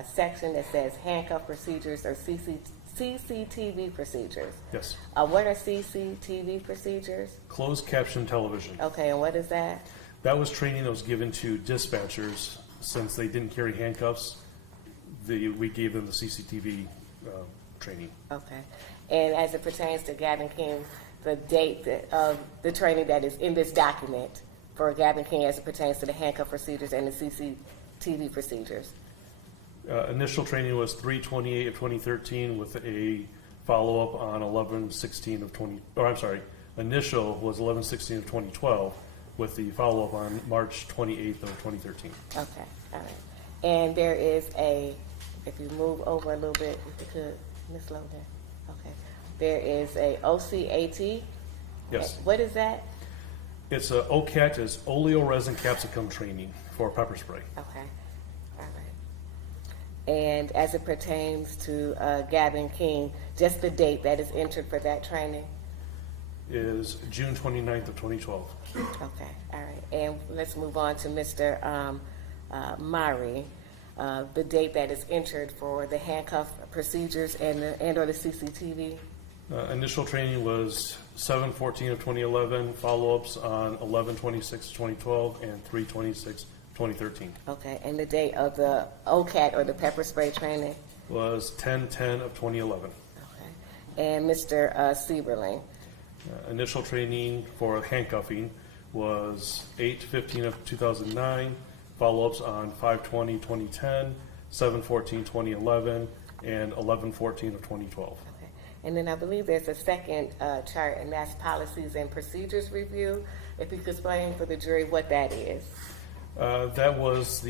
section that says handcuff procedures or CCTV procedures. Yes. What are CCTV procedures? Closed caption television. Okay, and what is that? That was training that was given to dispatchers since they didn't carry handcuffs. We gave them the CCTV training. Okay, and as it pertains to Gaven King, the date of the training that is in this document for Gaven King as it pertains to the handcuff procedures and the CCTV procedures. Initial training was 3/28 of 2013 with a follow-up on 11/16 of 20. Or I'm sorry, initial was 11/16 of 2012 with the follow-up on March 28th of 2013. Okay, all right. And there is a, if you move over a little bit, if you could, Ms. Logan. Okay. There is a OCAT. Yes. What is that? It's a OCAT, is oleoresin capsicum training for pepper spray. Okay. All right. And as it pertains to Gaven King, just the date that is entered for that training? Is June 29th of 2012. Okay. All right. And let's move on to Mr. Maree. The date that is entered for the handcuff procedures and or the CCTV? Initial training was 7/14 of 2011, follow-ups on 11/26 of 2012 and 3/26 2013. Okay, and the date of the OCAT or the pepper spray training? Was 10/10 of 2011. Okay, and Mr. Seiberling? Initial training for handcuffing was 8/15 of 2009, follow-ups on 5/20 2010, 7/14 2011, and 11/14 of 2012. Okay, and then I believe there's a second chart, and that's policies and procedures review. If you could explain for the jury what that is. That was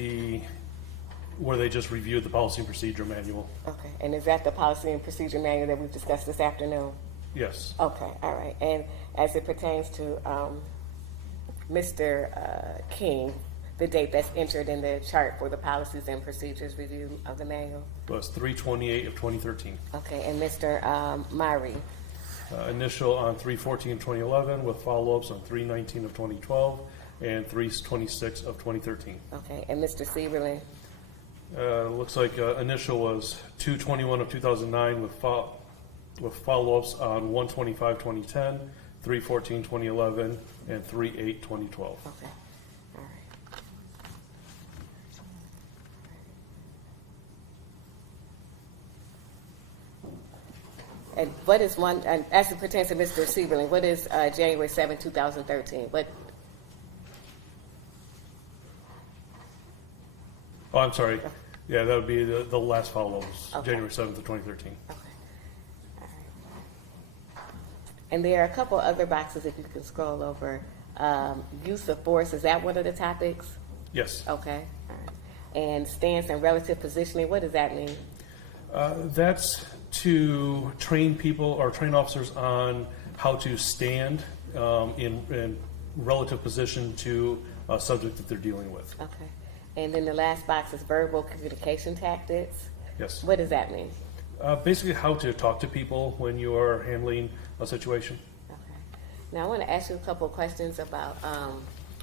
where they just reviewed the policy and procedure manual. Okay, and is that the policy and procedure manual that we've discussed this afternoon? Yes. Okay, all right. And as it pertains to Mr. King, the date that's entered in the chart for the policies and procedures review of the manual? Was 3/28 of 2013. Okay, and Mr. Maree? Initial on 3/14 of 2011 with follow-ups on 3/19 of 2012 and 3/26 of 2013. Okay, and Mr. Seiberling? Looks like initial was 2/21 of 2009 with follow-ups on 1/25 2010, 3/14 2011, and 3/8 2012. Okay, all right. And what is one, and as it pertains to Mr. Seiberling, what is January 7, 2013? What? Oh, I'm sorry. Yeah, that would be the last follow was Okay. January 7th of 2013. Okay. All right. And there are a couple other boxes if you can scroll over. Use of force, is that one of the topics? Yes. Okay. All right. And stance and relative positioning, what does that mean? That's to train people or train officers on how to stand in relative position to a subject that they're dealing with. Okay. And then the last box is verbal communication tactics. Yes. What does that mean? Basically, how to talk to people when you are handling a situation. Okay. Now I want to ask you a couple of questions about,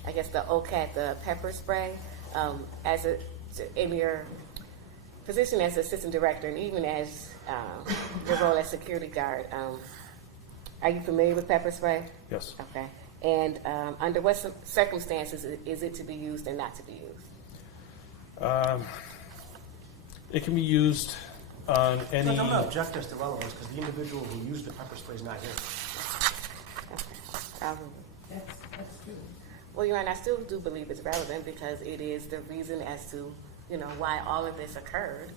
I guess the OCAT, the pepper spray. In your position as assistant director, and even as your role as security guard, are you familiar with pepper spray? Yes. Okay. And under what circumstances is it to be used and not to be used? It can be used on any. I'm not objecting to relevance because the individual who used the pepper spray is not here. Okay. That's true. Well, Your Honor, I still do believe it's relevant because it is the reason as to, why all of this occurred.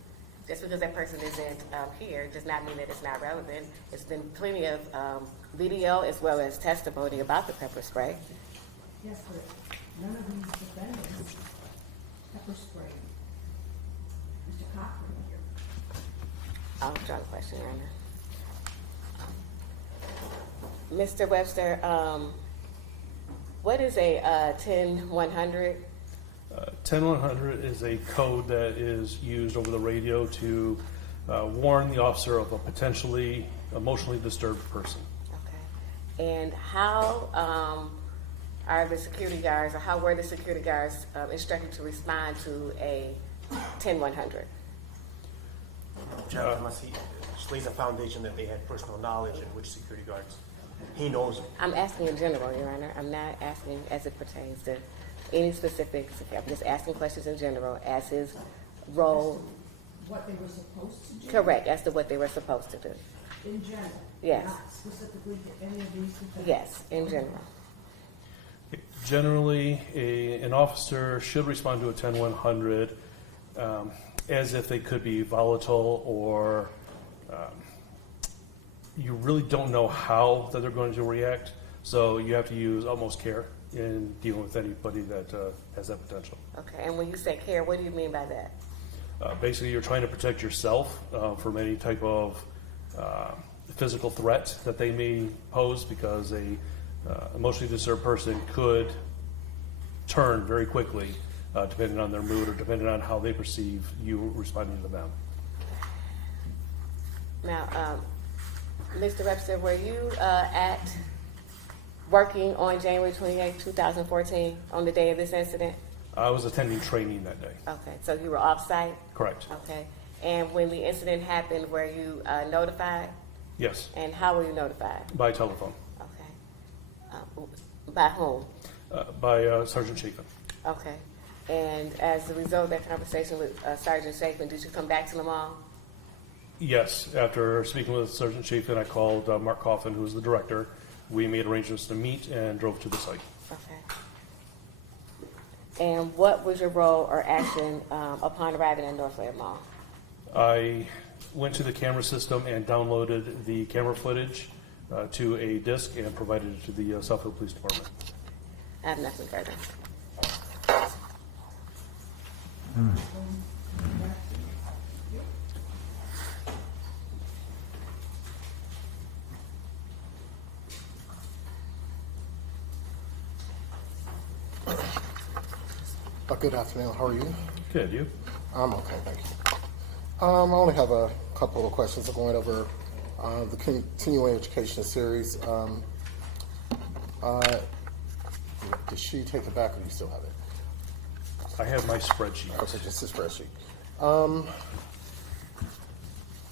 Just because that person isn't here does not mean that it's not relevant. It's been plenty of video as well as testimony about the pepper spray. Yes, but none of these defendants pepper sprayed Mr. Cochran here. I'll draw the question, Your Honor. Mr. Webster, what is a 10-100? 10-100 is a code that is used over the radio to warn the officer of a potentially emotionally disturbed person. Okay. And how are the security guards, or how were the security guards instructed to respond to a 10-100? Jeff, unless he just lays a foundation that they had personal knowledge in which security guards. He knows. I'm asking in general, Your Honor. I'm not asking as it pertains to any specifics. I'm just asking questions in general as his role. What they were supposed to do? Correct, as to what they were supposed to do. In general? Yes. Not specifically to any of these defendants? Yes, in general. Generally, an officer should respond to a 10-100 as if they could be volatile or you really don't know how that they're going to react. So you have to use utmost care in dealing with anybody that has that potential. Okay, and when you say care, what do you mean by that? Basically, you're trying to protect yourself from any type of physical threat that they may pose, because a emotionally disturbed person could turn very quickly depending on their mood or depending on how they perceive you responding to them. Now, Mr. Webster, were you working on January 28, 2014, on the day of this incident? I was attending training that day. Okay, so you were off-site? Correct. Okay. And when the incident happened, were you notified? Yes. And how were you notified? By telephone. Okay. By whom? By Sergeant Chapin. Okay. And as a result of that conversation with Sergeant Chapin, did you come back to the mall? Yes. After speaking with Sergeant Chapin, I called Mark Coffin, who was the director. We made arrangements to meet and drove to the site. Okay. And what was your role or action upon arriving at Northland Mall? I went to the camera system and downloaded the camera footage to a disk and provided it to the Southfield Police Department. I have nothing further. Good afternoon. How are you? Good. You? I'm okay, thank you. I only have a couple of questions. I'm going over the continuing education series. Did she take it back, or do you still have it? I have my spreadsheet. Okay, just a spreadsheet.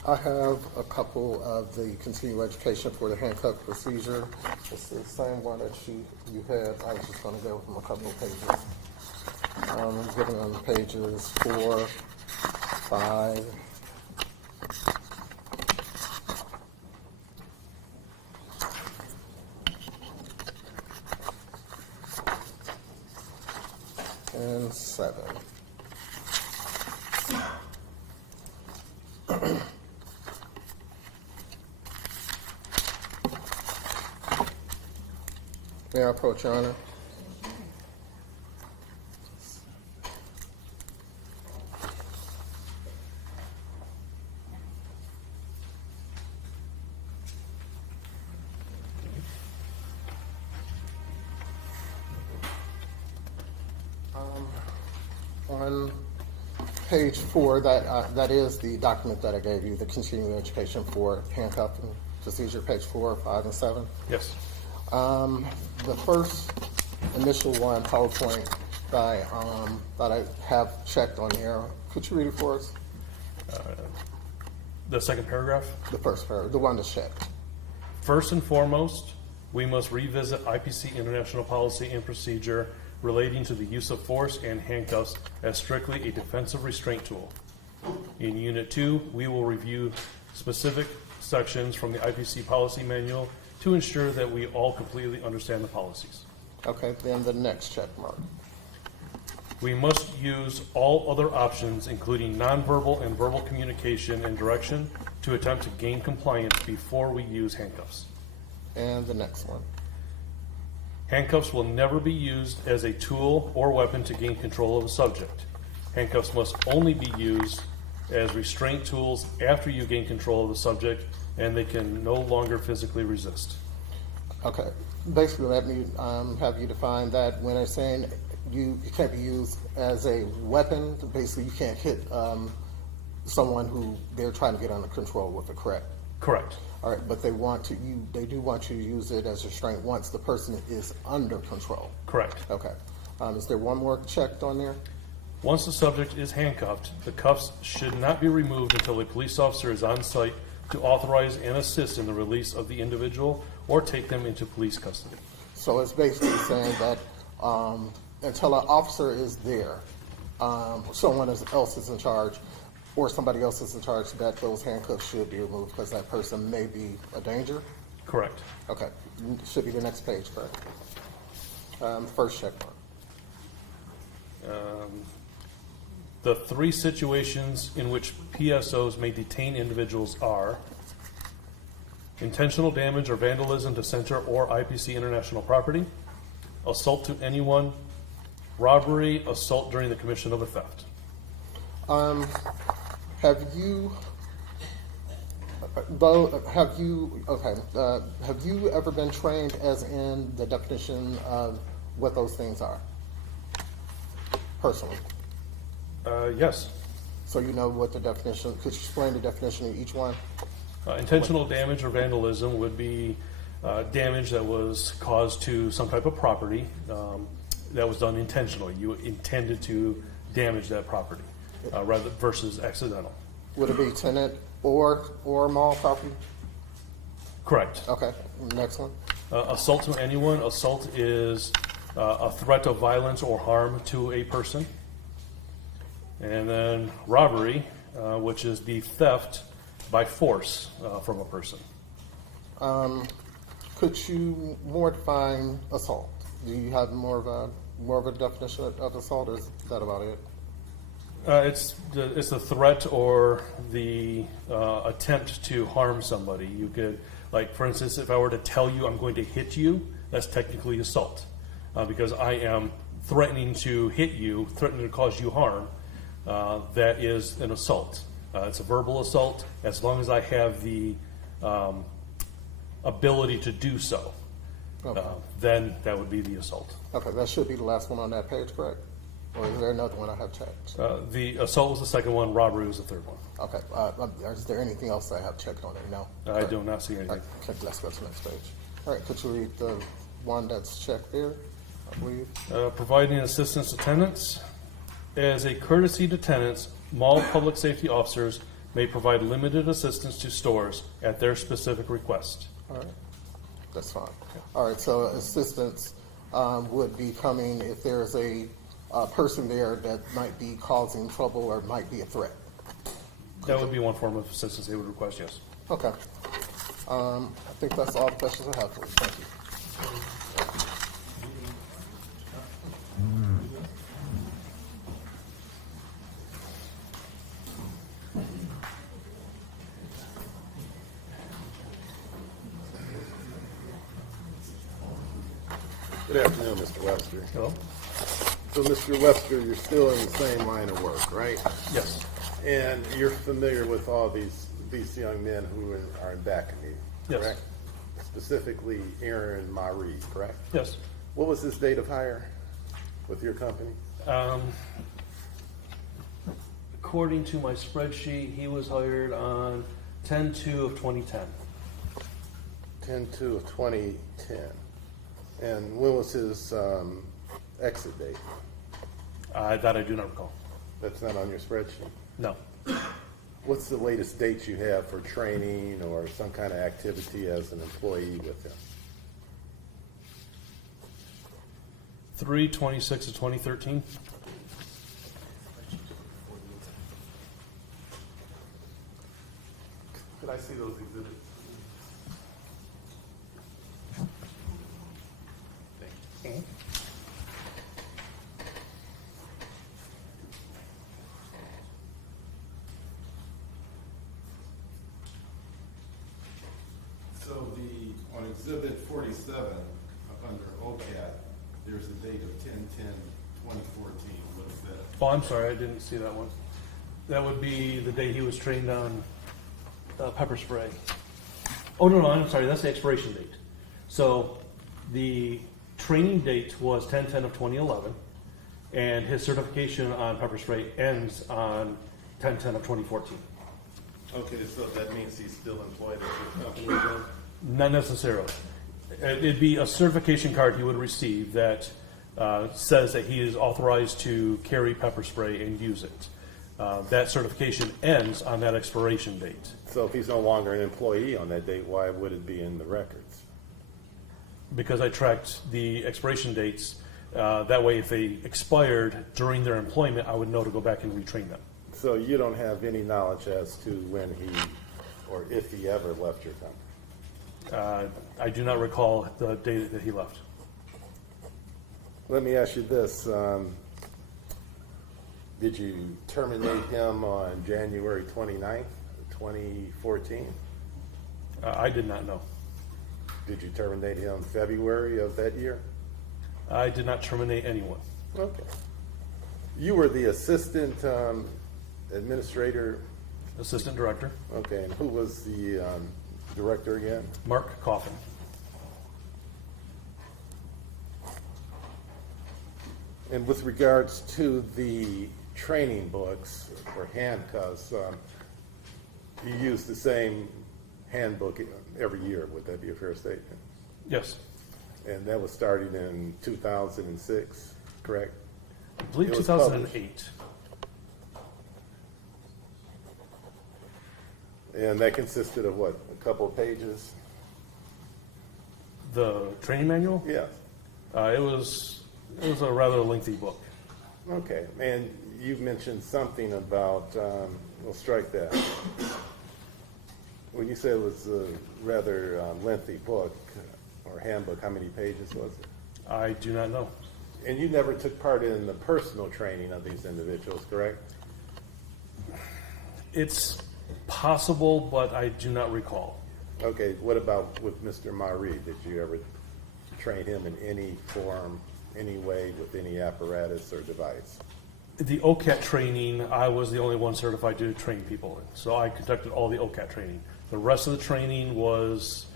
I have a couple of the continuing education for the handcuff procedure. It's the same one that you had. I was just going to go from a couple of pages. I'm giving on pages 4, 5, and 7. May I approach, Your Honor? On page 4, that is the document that I gave you, the continuing education for handcuffing procedure, page 4, 5, and 7. Yes. The first initial one, PowerPoint, that I have checked on here, could you read it for us? The second paragraph. The first paragraph, the one that's checked. First and foremost, we must revisit IPC international policy and procedure relating to the use of force and handcuffs as strictly a defensive restraint tool. In Unit 2, we will review specific sections from the IPC policy manual to ensure that we all completely understand the policies. Okay, then the next check mark. We must use all other options, including nonverbal and verbal communication and direction, to attempt to gain compliance before we use handcuffs. And the next one. Handcuffs will never be used as a tool or weapon to gain control of a subject. Handcuffs must only be used as restraint tools after you gain control of the subject and they can no longer physically resist. Okay, basically let me have you define that when I'm saying you can't be used as a weapon. Basically, you can't hit someone who they're trying to get under control with, correct? Correct. All right, but they do want you to use it as restraint once the person is under control. Correct. Okay. Is there one more checked on there? Once the subject is handcuffed, the cuffs should not be removed until a police officer is on site to authorize and assist in the release of the individual or take them into police custody. So it's basically saying that until an officer is there, someone else is in charge, or somebody else is in charge, that those handcuffs should be removed because that person may be a danger? Correct. Okay. Should be the next page, correct? First check mark. The three situations in which PSOs may detain individuals are intentional damage or vandalism to center or IPC international property, assault to anyone, robbery, assault during the commission of a theft. Have you ever been trained as in the definition of what those things are? Personally? Yes. So you know what the definition, could you explain the definition of each one? Intentional damage or vandalism would be damage that was caused to some type of property that was done intentionally. You intended to damage that property rather versus accidental. Would it be tenant or mall property? Correct. Okay, next one. Assault to anyone. Assault is a threat of violence or harm to a person. And then robbery, which is the theft by force from a person. Could you more define assault? Do you have more of a definition of assault, or is that about it? It's the threat or the attempt to harm somebody. You could, like, for instance, if I were to tell you I'm going to hit you, that's technically assault because I am threatening to hit you, threatening to cause you harm. That is an assault. It's a verbal assault as long as I have the ability to do so. Okay. Then that would be the assault. Okay, that should be the last one on that page, correct? Or is there another one I have checked? The assault was the second one. Robbery was the third one. Okay. Is there anything else I have checked on there? No? I do not see anything. All right, okay, let's go to the next page. All right, could you read the one that's checked there, I believe? Providing assistance to tenants. As a courtesy to tenants, mall public safety officers may provide limited assistance to stores at their specific request. All right, that's fine. All right, so assistance would be coming if there's a person there that might be causing trouble or might be a threat. That would be one form of assistance they would request, yes. Okay. I think that's all the questions I have for you. Thank you. Good afternoon, Mr. Webster. Hello? So, Mr. Webster, you're still in the same line of work, right? Yes. And you're familiar with all these young men who are in back of me, Yes. correct? Specifically, Aaron Maree, correct? Yes. What was his date of hire with your company? According to my spreadsheet, he was hired on 10/2 of 2010. 10/2 of 2010. And when was his exit date? That I do not recall. That's not on your spreadsheet? No. What's the latest date you have for training or some kind of activity as an employee with him? 3/26 of 2013. Could I see those exhibits? Thank you. So on exhibit 47, up under OCAT, there's a date of 10/10/2014. What's that? Oh, I'm sorry, I didn't see that one. That would be the day he was trained on pepper spray. Oh, no, I'm sorry, that's the expiration date. So the training date was 10/10 of 2011, and his certification on pepper spray ends on 10/10 of 2014. Okay, so that means he's still employed at your company then? Not necessarily. It'd be a certification card he would receive that says that he is authorized to carry pepper spray and use it. That certification ends on that expiration date. So if he's no longer an employee on that date, why would it be in the records? Because I tracked the expiration dates. That way, if they expired during their employment, I would know to go back and retrain them. So you don't have any knowledge as to when he, or if he ever left your company? I do not recall the date that he left. Let me ask you this. Did you terminate him on January 29th, 2014? I did not know. Did you terminate him February of that year? I did not terminate anyone. Okay. You were the assistant administrator? Assistant director. Okay, and who was the director again? Mark Coffin. And with regards to the training books for handcuffs, you use the same handbook every year. Would that be a fair statement? Yes. And that was started in 2006, correct? I believe It was 2008. And that consisted of what, a couple of pages? The training manual? Yes. It was a rather lengthy book. Okay, and you mentioned something about, we'll strike that. When you say it was a rather lengthy book or handbook, how many pages was it? I do not know. And you never took part in the personal training of these individuals, correct? It's possible, but I do not recall. Okay, what about with Mr. Maree? Did you ever train him in any form, any way, with any apparatus or device? The OCAT training, I was the only one certified to train people in. So I conducted all the OCAT training. The rest of the training was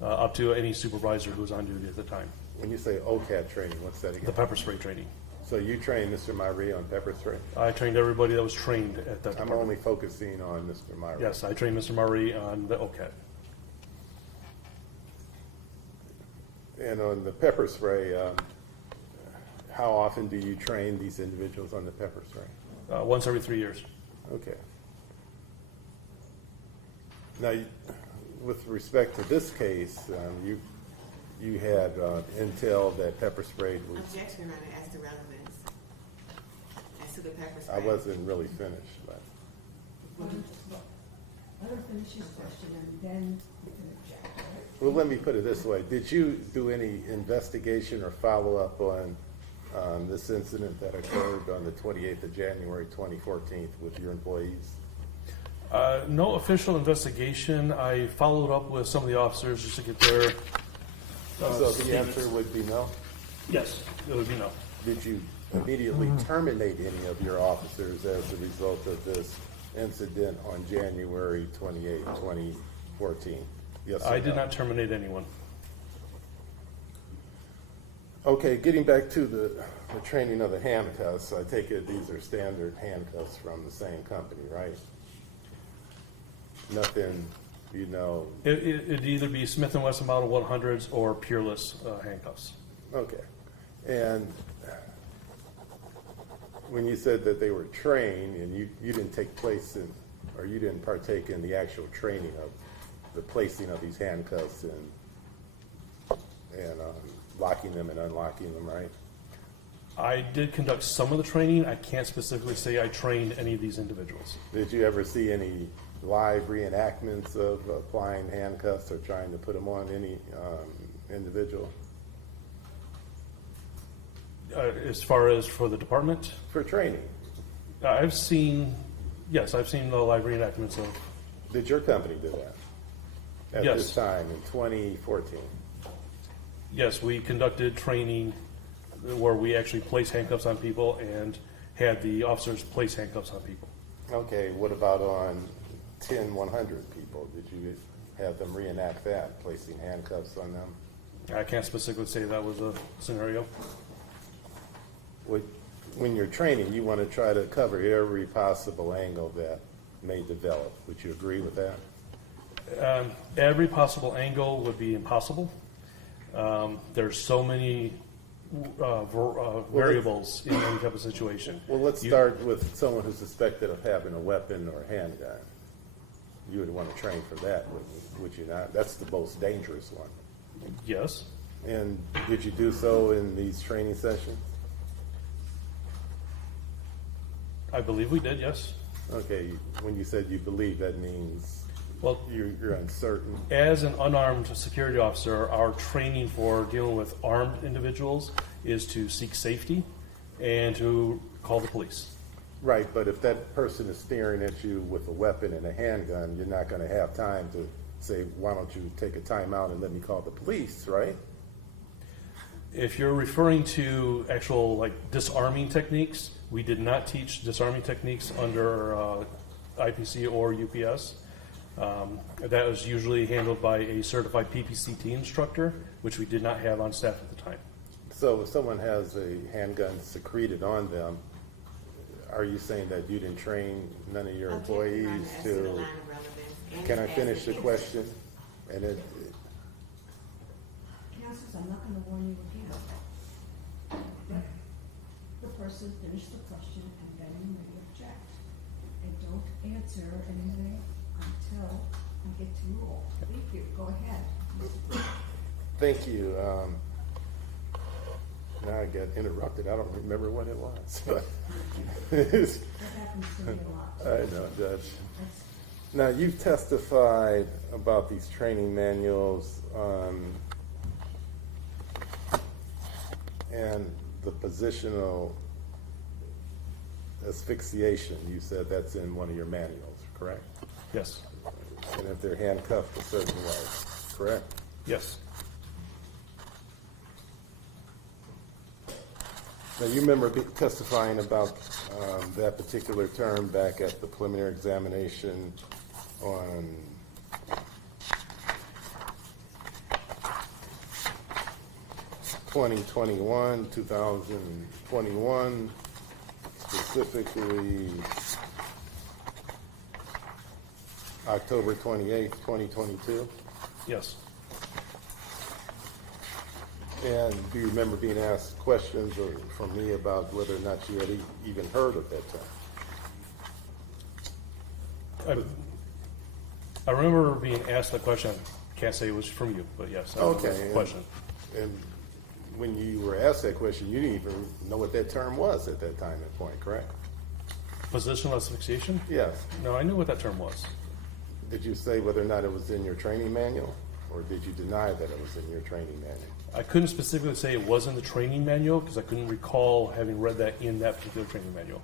up to any supervisor who was on duty at the time. When you say OCAT training, what's that again? The pepper spray training. So you trained Mr. Maree on pepper spray? I trained everybody that was trained at that I'm department. only focusing on Mr. Maree. Yes, I trained Mr. Maree on the OCAT. And on the pepper spray, how often do you train these individuals on the pepper spray? Once every 3 years. Okay. Now, with respect to this case, you had intel that pepper spray was... Objection, Your Honor, as to relevance. As to the pepper spray. I wasn't really finished, but... Let her finish his question and then you can object, all right? Well, let me put it this way. Did you do any investigation or follow-up on this incident that occurred on the 28th of January, 2014 with your employees? No official investigation. I followed up with some of the officers just to get their So the answer would be no? Yes, it would be no. Did you immediately terminate any of your officers as a result of this incident on January 28, 2014? Yes or I did no? not terminate anyone. Okay, getting back to the training of the handcuffs, I take it these are standard handcuffs from the same company, right? Nothing, you know. It'd either be Smith & Wesson Model 100s or Peerless handcuffs. Okay. And when you said that they were trained and you didn't take place in, or you didn't partake in the actual training of the placing of these handcuffs and locking them and unlocking them, right? I did conduct some of the training. I can't specifically say I trained any of these individuals. Did you ever see any live reenactments of applying handcuffs or trying to put them on any individual? As far as for the department? For training. I've seen the live reenactments of. Did your company do that at Yes. this time in 2014? Yes, we conducted training where we actually placed handcuffs on people and had the officers place handcuffs on people. Okay, what about on 100 people? Did you have them reenact that, placing handcuffs on them? I can't specifically say that was a scenario. When you're training, you want to try to cover every possible angle that may develop. Would you agree with that? Every possible angle would be impossible. There's so many variables in any type of situation. Well, let's start with someone who's suspected of having a weapon or a handgun. You would want to train for that, would you not? That's the most dangerous one. Yes. And did you do so in these training sessions? I believe we did, yes. Okay, when you said you believe, that means you're uncertain. As an unarmed security officer, our training for dealing with armed individuals is to seek safety and to call the police. Right, but if that person is staring at you with a weapon and a handgun, you're not going to have time to say, why don't you take a time out and let me call the police, right? If you're referring to actual disarming techniques, we did not teach disarming techniques under IPC or UPS. That was usually handled by a certified PPCT instructor, which we did not have on staff at the time. So if someone has a handgun secreted on them, are you saying that you didn't train none of your employees to... Can I finish the question? And it... Councilors, I'm not going to warn you again. Let the person finish the question and then you may object. And don't answer anything until I get to rule. Thank you. Go ahead. Thank you. Now I got interrupted. I don't remember what it was. But That happens to me a lot. I know, Judge. Now, you've testified about these training manuals and the positional asphyxiation. You said that's in one of your manuals, correct? Yes. And if they're handcuffed a certain way, correct? Yes. Now, you remember testifying about that particular term back at the preliminary examination on (2021), 2021, specifically October 28th, 2022? Yes. And do you remember being asked questions from me about whether or not you had even heard of that term? I remember being asked the question. Can't say it was from you, but yes, I remember the question. And when you were asked that question, you didn't even know what that term was at that time and point, correct? Positional asphyxiation? Yes. No, I knew what that term was. Did you say whether or not it was in your training manual, or did you deny that it was in your training manual? I couldn't specifically say it was in the training manual because I couldn't recall having read that in that particular training manual.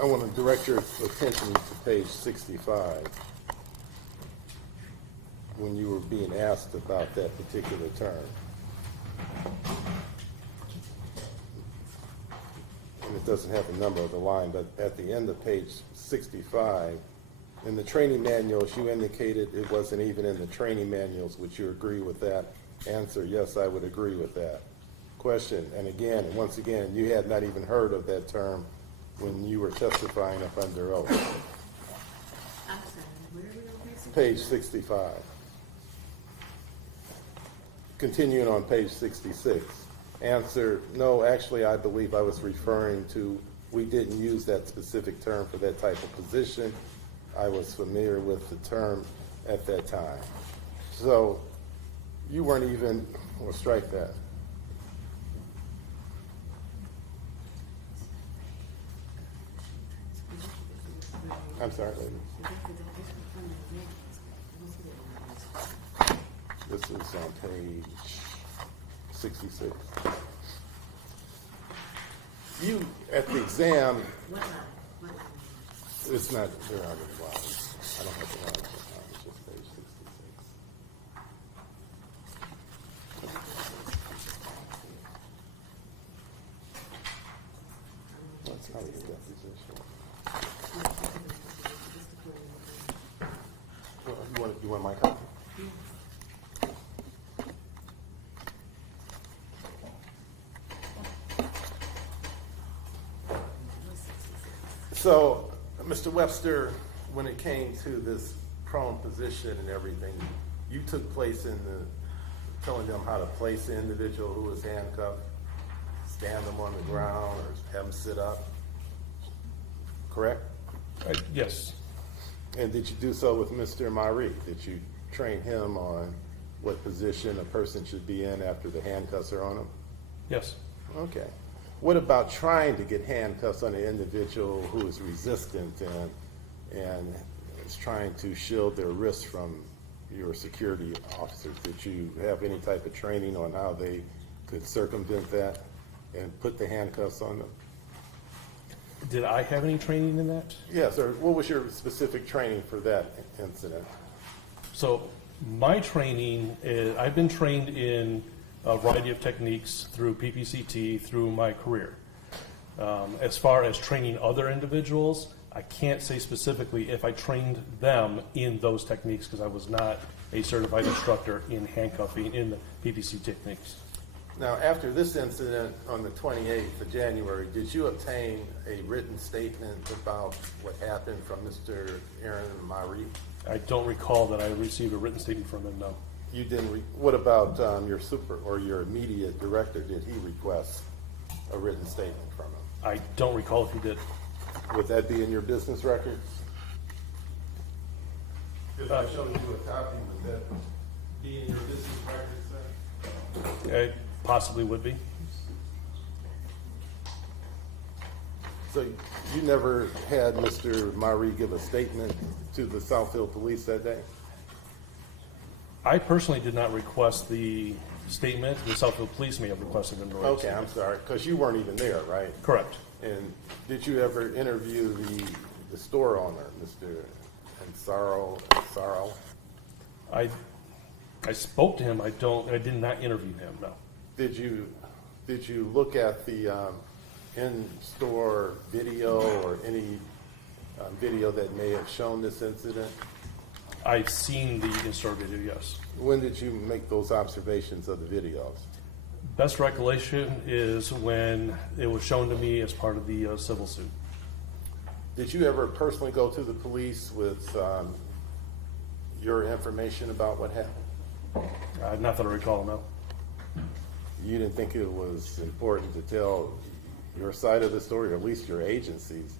I want to direct your attention to page 65. when you were being asked about that particular term. And it doesn't have the number of the line, but at the end of page 65, in the training manuals, you indicated it wasn't even in the training manuals. Would you agree with that? Answer, yes, I would agree with that. Question, and again, and once again, you had not even heard of that term when you were testifying up under oath. I'm sorry, where are we on Page 65. Continuing on page 66. Answer, no, actually, I believe I was referring to, we didn't use that specific term for that type of position. I was familiar with the term at that time. So you weren't even, we'll strike that. I'm sorry, lady. This is on page 66. You, at the exam, What line? What line? it's not, there aren't any lines. I don't have the lines. It's just page 66. That's how you get that position. Well, you want my copy? So, Mr. Webster, when it came to this prone position and everything, you took place in the telling them how to place the individual who was handcuffed, stand them on the ground, or have them sit up, correct? Yes. And did you do so with Mr. Maree? Did you train him on what position a person should be in after the handcuffs are on him? Yes. Okay. What about trying to get handcuffs on an individual who is resistant and is trying to shield their wrists from your security officers? Did you have any type of training on how they could circumvent that and put the handcuffs on them? Did I have any training in that? Yes, or what was your specific training for that incident? So my training is, I've been trained in a variety of techniques through PPCT through my career. As far as training other individuals, I can't say specifically if I trained them in those techniques because I was not a certified instructor in handcuffing in the PPC techniques. Now, after this incident on the 28th of January, did you obtain a written statement about what happened from Mr. Aaron Maree? I don't recall that I received a written statement from him, no. You didn't. What about your super or your immediate director? Did he request a written statement from him? I don't recall if he did. Would that be in your business records? If I showed you a copy, would that be in your business records, sir? It possibly would be. So you never had Mr. Maree give a statement to the Southfield police that day? I personally did not request the statement. The Southfield police may have requested them to write. Okay, I'm sorry, because you weren't even there, right? Correct. And did you ever interview the store owner, Mr. Ansaro? I spoke to him. I did not interview him, no. Did you look at the in-store video or any video that may have shown this incident? I've seen the in-store video, yes. When did you make those observations of the videos? Best recollection is when it was shown to me as part of the civil suit. Did you ever personally go to the police with your information about what happened? Not that I recall, no. You didn't think it was important to tell your side of the story, or at least your agency's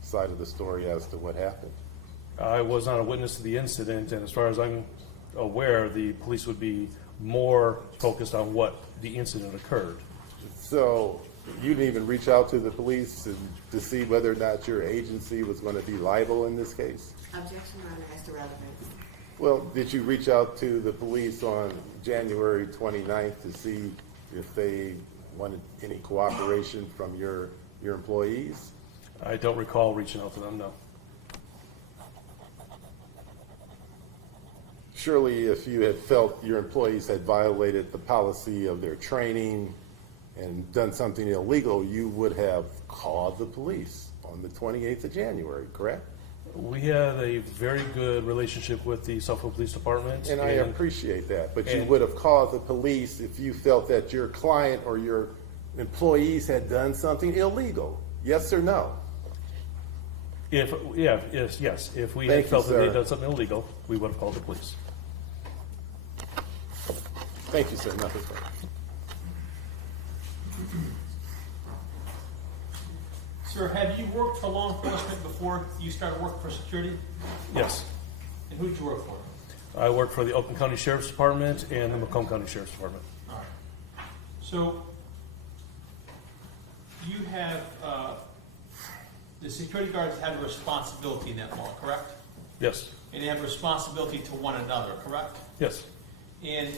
side of the story as to what happened? I was not a witness to the incident, and as far as I'm aware, the police would be more focused on what the incident occurred. So you didn't even reach out to the police to see whether or not your agency was going to be liable in this case? Objection, Your Honor, as to relevance. Well, did you reach out to the police on January 29th to see if they wanted any cooperation from your employees? I don't recall reaching out to them, no. surely if you had felt your employees had violated the policy of their training and done something illegal, you would have called the police on the 28th of January, correct? We had a very good relationship with the Southfield Police Department. And I appreciate that, but you and- would have called the police if you felt that your client or your employees had done something illegal, yes or no? Yes. If we Thank had you, felt that they'd sir. done something illegal, we would have called the police. Thank you, sir. Nothing further. Sir, have you worked for law enforcement before you started working for security? Yes. And who did you work for? I work for the Oakland County Sheriff's Department and the Macomb County Sheriff's Department. All right. So you have, the security guards have a responsibility in that mall, correct? Yes. And they have a responsibility to one another, correct? Yes. And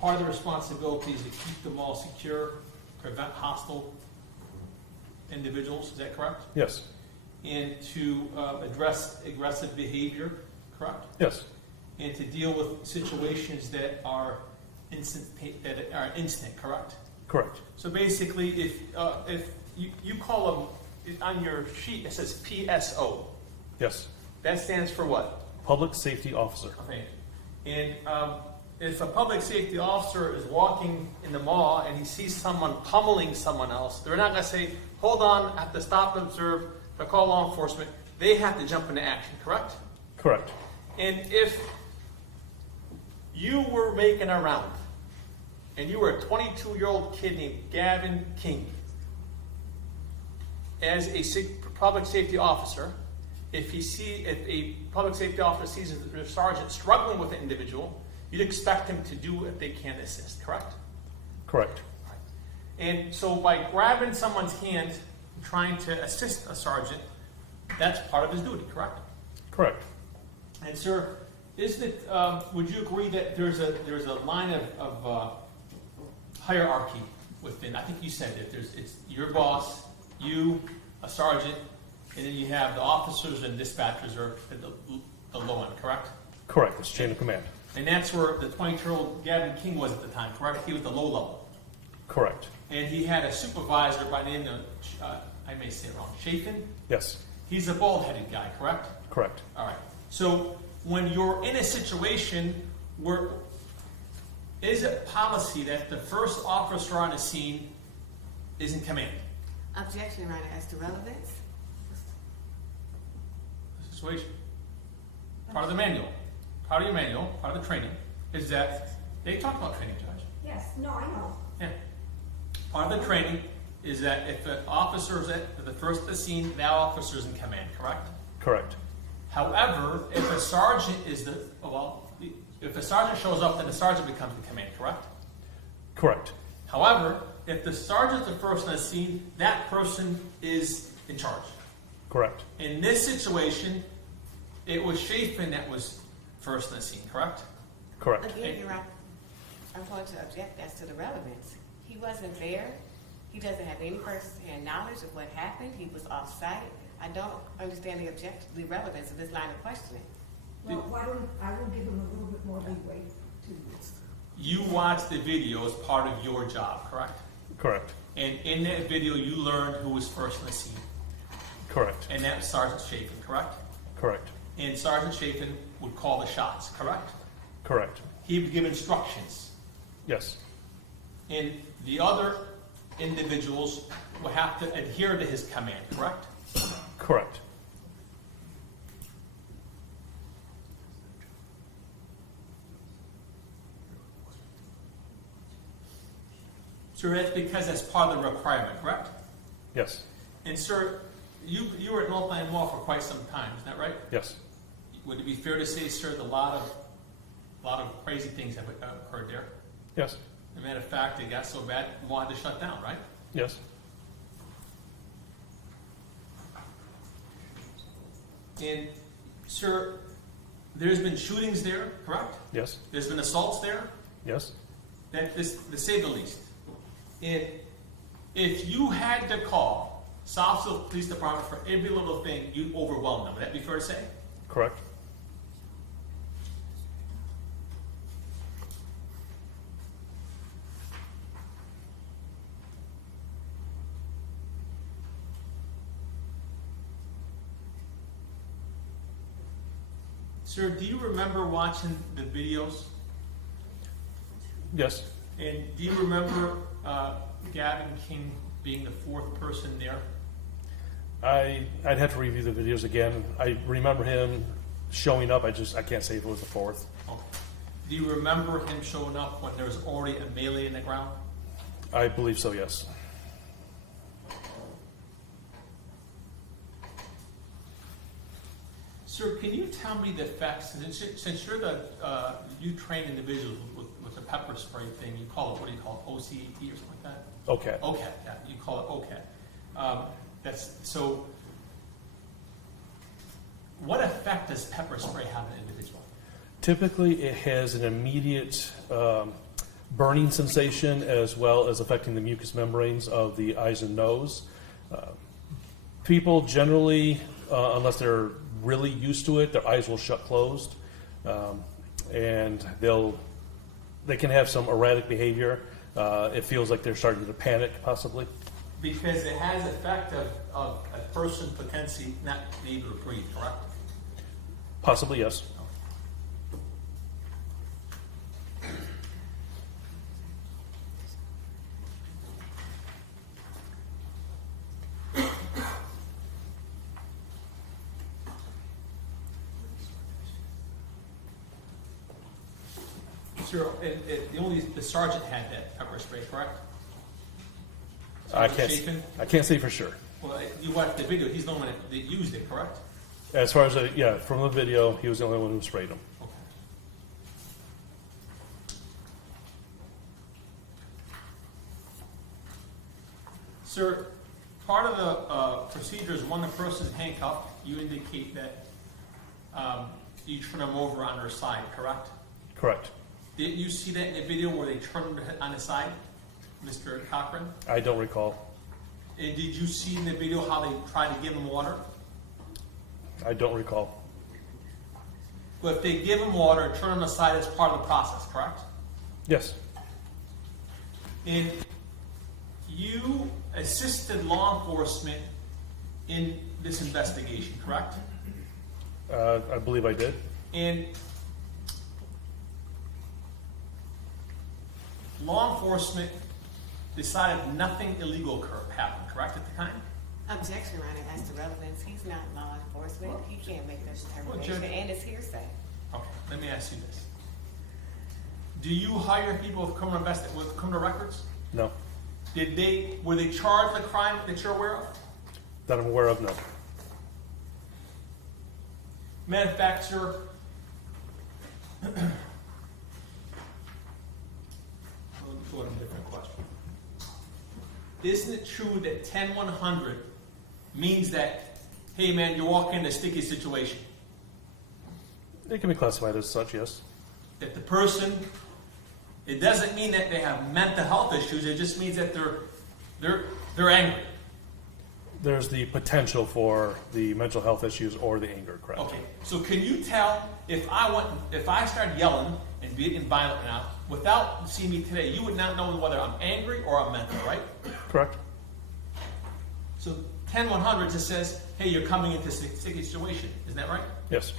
part of the responsibility is to keep the mall secure, prevent hostile individuals, is that correct? Yes. And to address aggressive behavior, correct? Yes. And to deal with situations that are instant, correct? Correct. So basically, if you call them on your sheet, it says PSO. Yes. That stands for what? Public Safety Officer. Okay. And if a public safety officer is walking in the mall and he sees someone pummeling someone else, they're not going to say, hold on, I have to stop and observe, to call law enforcement. They have to jump into action, correct? Correct. And if you were making a round and you were a 22-year-old kid named Gaven King, as a public safety officer, if a public safety officer sees a sergeant struggling with an individual, you'd expect him to do what they can to assist, correct? Correct. And so by grabbing someone's hand and trying to assist a sergeant, that's part of his duty, correct? Correct. And sir, isn't it, would you agree that there's a line of hierarchy within, I think you said it, it's your boss, you, a sergeant, and then you have the officers and dispatchers are at the low end, correct? Correct. It's chain of command. And that's where the 22-year-old Gaven King was at the time, correct? He was the low level. Correct. And he had a supervisor by the name of, I may say it wrong, Chafin? Yes. He's a bald-headed guy, correct? Correct. All right. So when you're in a situation where, is it policy that the first officer on the scene is in command? Objection, Your Honor, as to relevance. The situation. Part of the manual, part of your manual, part of the training, is that they talk about training, Judge. Yes, no, I know. Yeah. Part of the training is that if an officer is at the first of the scene, that officer is in command, correct? Correct. However, if a sergeant is if a sergeant shows up, then the sergeant becomes in command, correct? Correct. However, if the sergeant's the first on the scene, that person is in charge. Correct. In this situation, it was Chafin that was first on the scene, correct? Correct. Again, Your Honor, I'm going to object as to the relevance. He wasn't there. He doesn't have any first-hand knowledge of what happened. He was off-site. I don't understand the relevance of this line of questioning. Well, why don't, I will give him a little bit more leeway to this. You watched the video as part of your job, correct? Correct. And in that video, you learned who was first on the scene. Correct. And that was Sergeant Chafin, correct? Correct. And Sergeant Chafin would call the shots, correct? Correct. He would give instructions. Yes. And the other individuals will have to adhere to his command, correct? Correct. So that's because that's part of the requirement, correct? Yes. And sir, you were at Northland Mall for quite some time, isn't that right? Yes. Would it be fair to say, sir, that a lot of crazy things have occurred there? Yes. As a matter of fact, it got so bad, the mall had to shut down, right? Yes. And sir, there's been shootings there, correct? Yes. There's been assaults there. Yes. To say the least. And if you had to call Southfield Police Department for every little thing, you'd overwhelm them. Would that be fair to say? Correct. Sir, do you remember watching the videos? Yes, And do you remember Gaven King being the fourth person there? I'd have to review the videos again. I remember him showing up. I can't say if it was the fourth. Okay. Do you remember him showing up when there was already a melee in the ground? I believe so, yes. Sir, can you tell me the effects, since you're the, you train individuals with the pepper spray thing, you call it, what do you call it, OCET or something like that? Okay. OCAT, yeah, you call it OCAT. So, what effect does pepper spray have on an individual? Typically, it has an immediate burning sensation as well as affecting the mucous membranes of the eyes and nose. People generally, unless they're really used to it, their eyes will shut closed, and they can have some erratic behavior. It feels like they're starting to panic, possibly. Because it has effect of a person potentially not being able to breathe, correct? Possibly, yes. Sure, the sergeant had that pepper spray, correct? I Chafin? can't say for sure. Well, you watched the video, he's the one that used it, correct? As far as from the video, he was the only one who sprayed him. Okay. Sir, part of the procedure is when the person is handcuffed, you indicate that you turn them over on their side, correct? Correct. Didn't you see that in the video where they turned them on the side, Mr. Cochran? I don't recall. And did you see in the video how they tried to give him water? I don't recall. But if they give him water and turn him aside, as part of the process, correct? Yes. And you assisted law enforcement in this investigation, correct? I believe I did. And law enforcement decided nothing illegal happened, correct, at the time? Objection, Your Honor, as to relevance. He's not law enforcement. He can't make that determination, Judge- and it's hearsay. Okay, let me ask you this. Do you hire people with criminal records? No. Were they charged with a crime that you're aware of? That I'm aware of, no. Matter of fact, sir, I'll go on a different question. Isn't it true that 10-100 means that, hey man, you walk in a sticky situation? It can be classified as such, yes. That the person, it doesn't mean that they have mental health issues, it just means that they're angry. There's the potential for the mental health issues or the anger, correct? Okay, so can you tell if I started yelling and being violent now, without seeing me today, you would not know whether I'm angry or I'm mental, right? Correct. So 10-100 just says, hey, you're coming into a sticky situation. Isn't that right? Yes.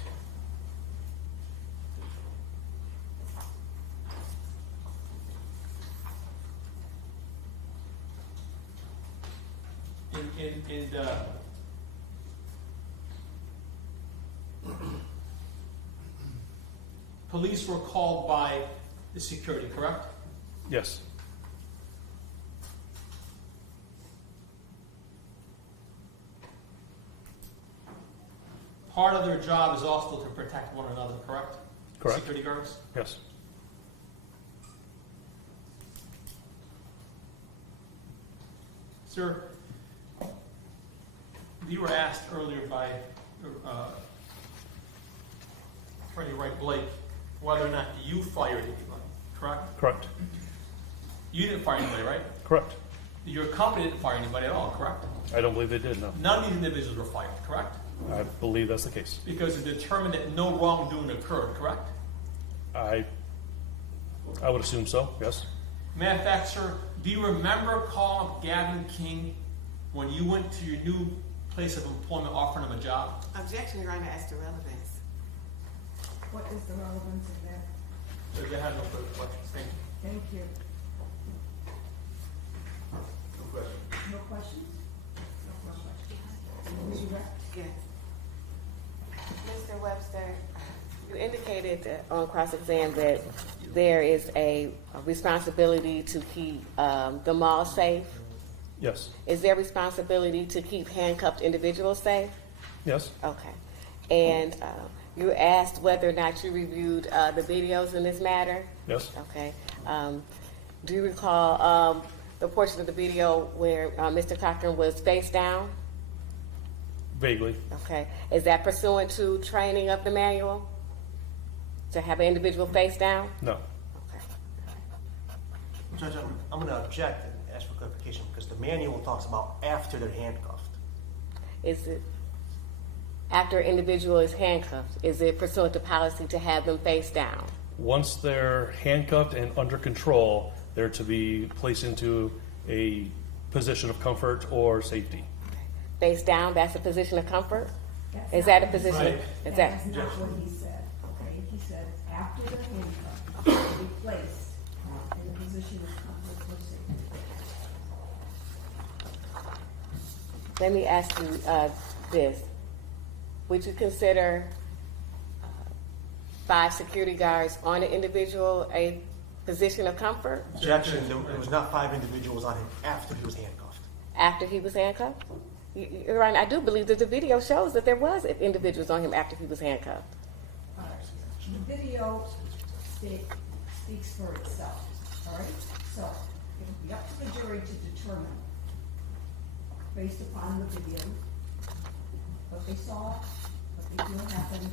Police were called by the security, correct? Yes. Part of their job is also to protect one another, correct? Correct. Security guards? Yes. Sir, you were asked earlier by Attorney Wright Blake whether or not you fired anybody, correct? Correct. You didn't fire anybody, right? Correct. Your company didn't fire anybody at all, correct? I don't believe they did, no. None of these individuals were fired, correct? I believe that's the case. Because it determined that no wrongdoing occurred, correct? I would assume so, yes. Matter of fact, sir, do you remember calling up Gaven King when you went to your new place of employment offering him a job? Objection, Your Honor, as to relevance. what is the relevance of that? So you have no further questions, thank you. Thank you. No question. No questions? No questions. Ms. Rec? Yes. Mr. Webster, you indicated on cross-exam that there is a responsibility to keep the mall safe. Yes. Is there responsibility to keep handcuffed individuals safe? Yes. Okay. And you asked whether or not you reviewed the videos in this matter? Yes. Okay. Do you recall the portion of the video where Mr. Cochran was face down? Vaguely. Okay. Is that pursuant to training of the manual? To have an individual face down? No. Okay. Judge, I'm going to object and ask for clarification because the manual talks about after they're handcuffed. Is it after an individual is handcuffed? Is it pursuant to policy to have them face down? Once they're handcuffed and under control, they're to be placed into a position of comfort or safety. Face down, that's a position of comfort? That's Is not that a what he position? said. Is That that? is not what he said, okay? He said after the handcuff, to be placed in a position of comfort or safety. Let me ask you this. Would you consider 5 security guards on an individual a position of comfort Objection, there was not 5 individuals on him after he was handcuffed. after he was handcuffed? You're right. I do believe that the video shows that there was individuals on him after he was handcuffed. The video speaks for itself, all right? So it will be up to the jury to determine, based upon the video, what they saw, what they feel happened.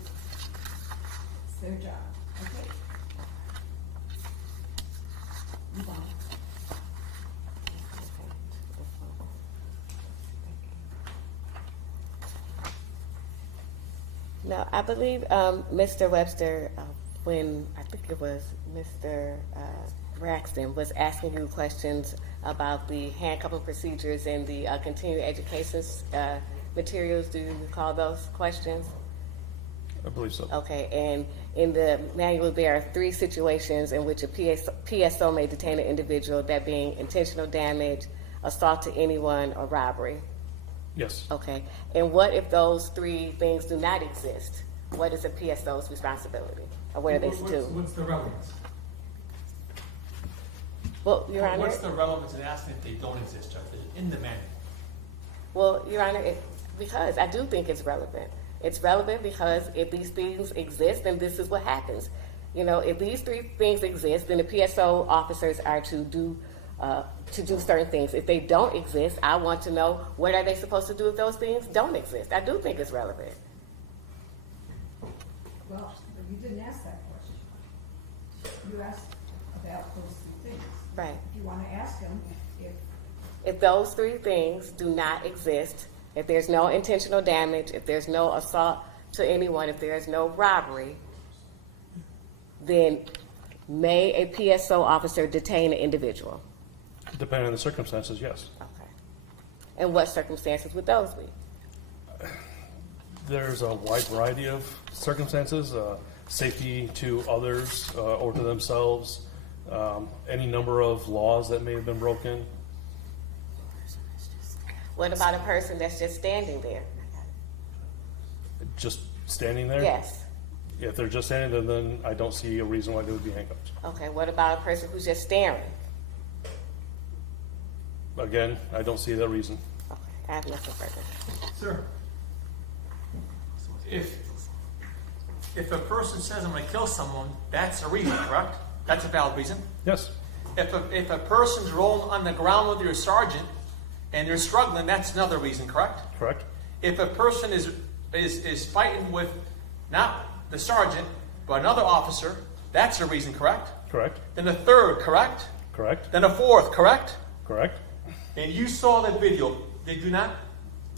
It's their job, okay? Move on. No, I believe Mr. Webster, when I think it was Mr. Braxton, was asking you questions about the handcuffing procedures and the continuing education materials. Do you recall those questions? I believe so. Okay, and in the manual, there are 3 situations in which a PSO may detain an individual, that being intentional damage, assault to anyone, or robbery. Yes. Okay, and what if those 3 things do not exist? What is a PSO's responsibility, or what are they to do? What's the relevance? Well, Your Honor. What's the relevance of asking if they don't exist, Judge, in the manual? Well, Your Honor, because I do think it's relevant. It's relevant because if these things exist, then this is what happens. You know, if these 3 things exist, then the PSO officers are to do certain things. If they don't exist, I want to know what are they supposed to do if those things don't exist. I do think it's relevant. Well, you didn't ask that question. You asked about those 3 things. Right. If you want to ask them if If those 3 things do not exist, if there's no intentional damage, if there's no assault to anyone, if there's no robbery, then may a PSO officer detain an individual? Depending on the circumstances, yes. Okay. And what circumstances would those be? There's a wide variety of circumstances, safety to others or to themselves, any number of laws that may have been broken. What about a person that's just standing there? Just standing there? Yes. If they're just standing there, then I don't see a reason why they would be handcuffed. Okay, what about a person who's just staring? Again, I don't see that reason. Okay, I have nothing further. Sir, if a person says, I'm going to kill someone, that's a reason, correct? That's a valid reason? Yes. If a person's rolling on the ground with your sergeant and they're struggling, that's another reason, correct? Correct. If a person is fighting with not the sergeant, but another officer, that's a reason, correct? Correct. Then a third, correct? Correct. Then a fourth, correct? Correct. And you saw that video, did you not?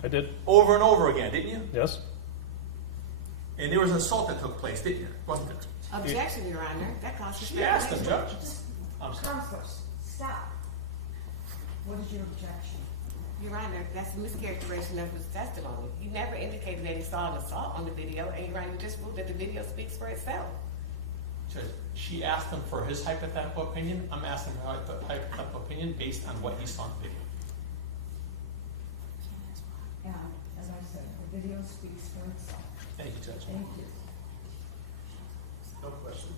I did. Over and over again, didn't you? Yes. And there was an assault that took place, didn't you? Wasn't there? Objection, Your Honor. That causes She asked him, Judge. Counselors, stop. What is your objection? Your Honor, that's a mischaracterization of his testimony. He never indicated that he saw an assault on the video, and Your Honor, you just ruled that the video speaks for itself. Judge, she asked him for his hypothetical opinion. I'm asking her hypothetical opinion based on what he saw in the video. And as I said, the video speaks for itself. Thank you, Judge. Thank you. No questions.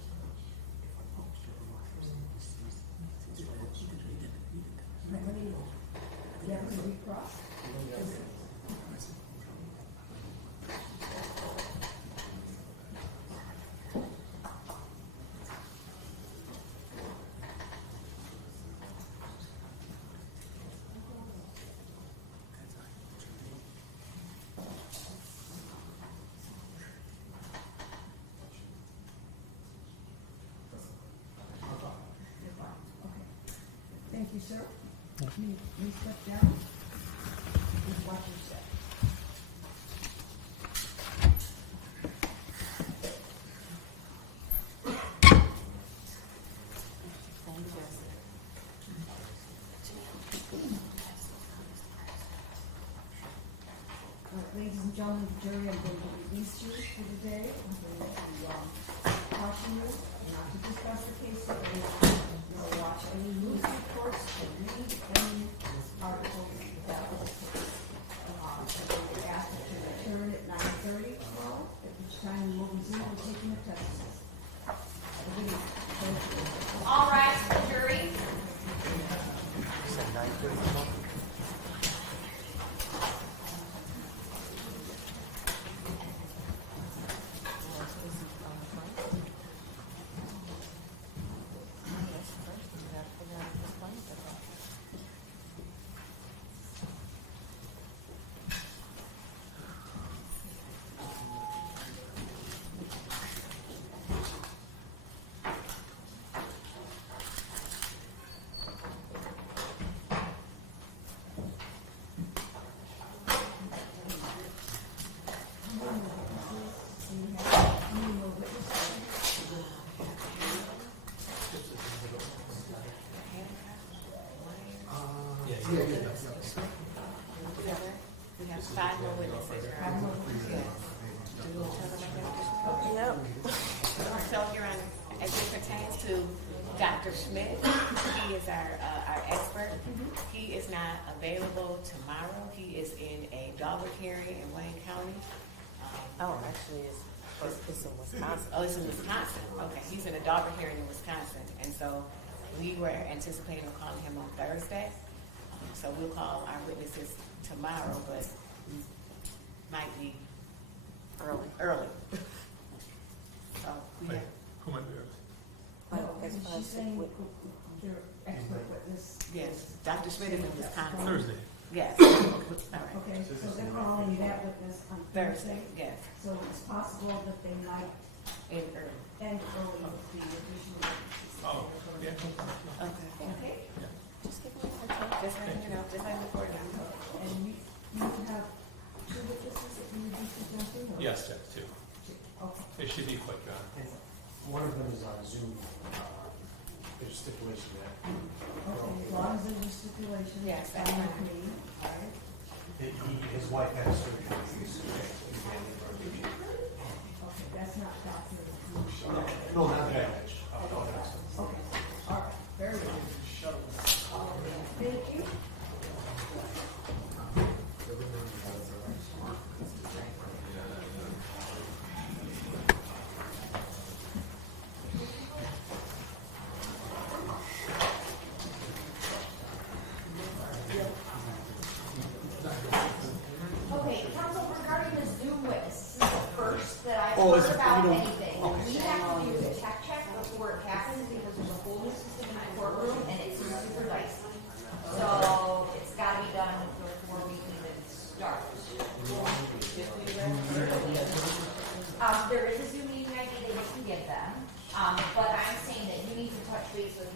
You have to recross? Thank you, sir. You step down. Please watch your step. Ladies and gentlemen, the jury, I'm going to release you for the day. I'm going to caution you not to discuss the case of or watch any news reports or read any articles that will we ask you to return at 9:30 tomorrow, at which time we will resume taking the testimony. All right, jury. We have 5 more witnesses. Yep. So, Your Honor, as it pertains to Dr. Schmidt, he is our expert. He is not available tomorrow. He is in a Dahlberg hearing in Wayne County. Actually, it's in Wisconsin. Oh, it's in Wisconsin. Okay, he's in a Dahlberg hearing in Wisconsin. And so we were anticipating calling him on Thursday. So we'll call our witnesses tomorrow, but might be early. So we have. Who might be She's saying your expert witness. Yes, Dr. Schmidt is in Wisconsin. Thursday. Yes. All right. Okay, so they're calling that witness on Thursday, Thursday. yes. So it's possible that they might In early. end early with the additional witnesses. Oh, yeah. Okay. Okay? Just give me some time. Just let me know. Just let me report down. And you have 2 witnesses that you would be presenting? or- Yes, Judge, too. Okay. It should be quick, Your Honor. One of them is on Zoom. There's stipulation there. Okay, as long as there's a stipulation. Yes, fine that's with fine. me. All right. His wife had surgery. Okay, that's not Dr. No, not that. Okay, all right, very good. Thank you. Okay, counsel, regarding the Zoom witness, this is the first that I've Oh, heard is it- about you don't- anything. We have to do a tech check before it happens because there's a whole new system in the courtroom and it's super dicey. So it's gotta be done before we can even start. There is a Zoom meeting ID that you can give them, but I'm saying that you need to touch base with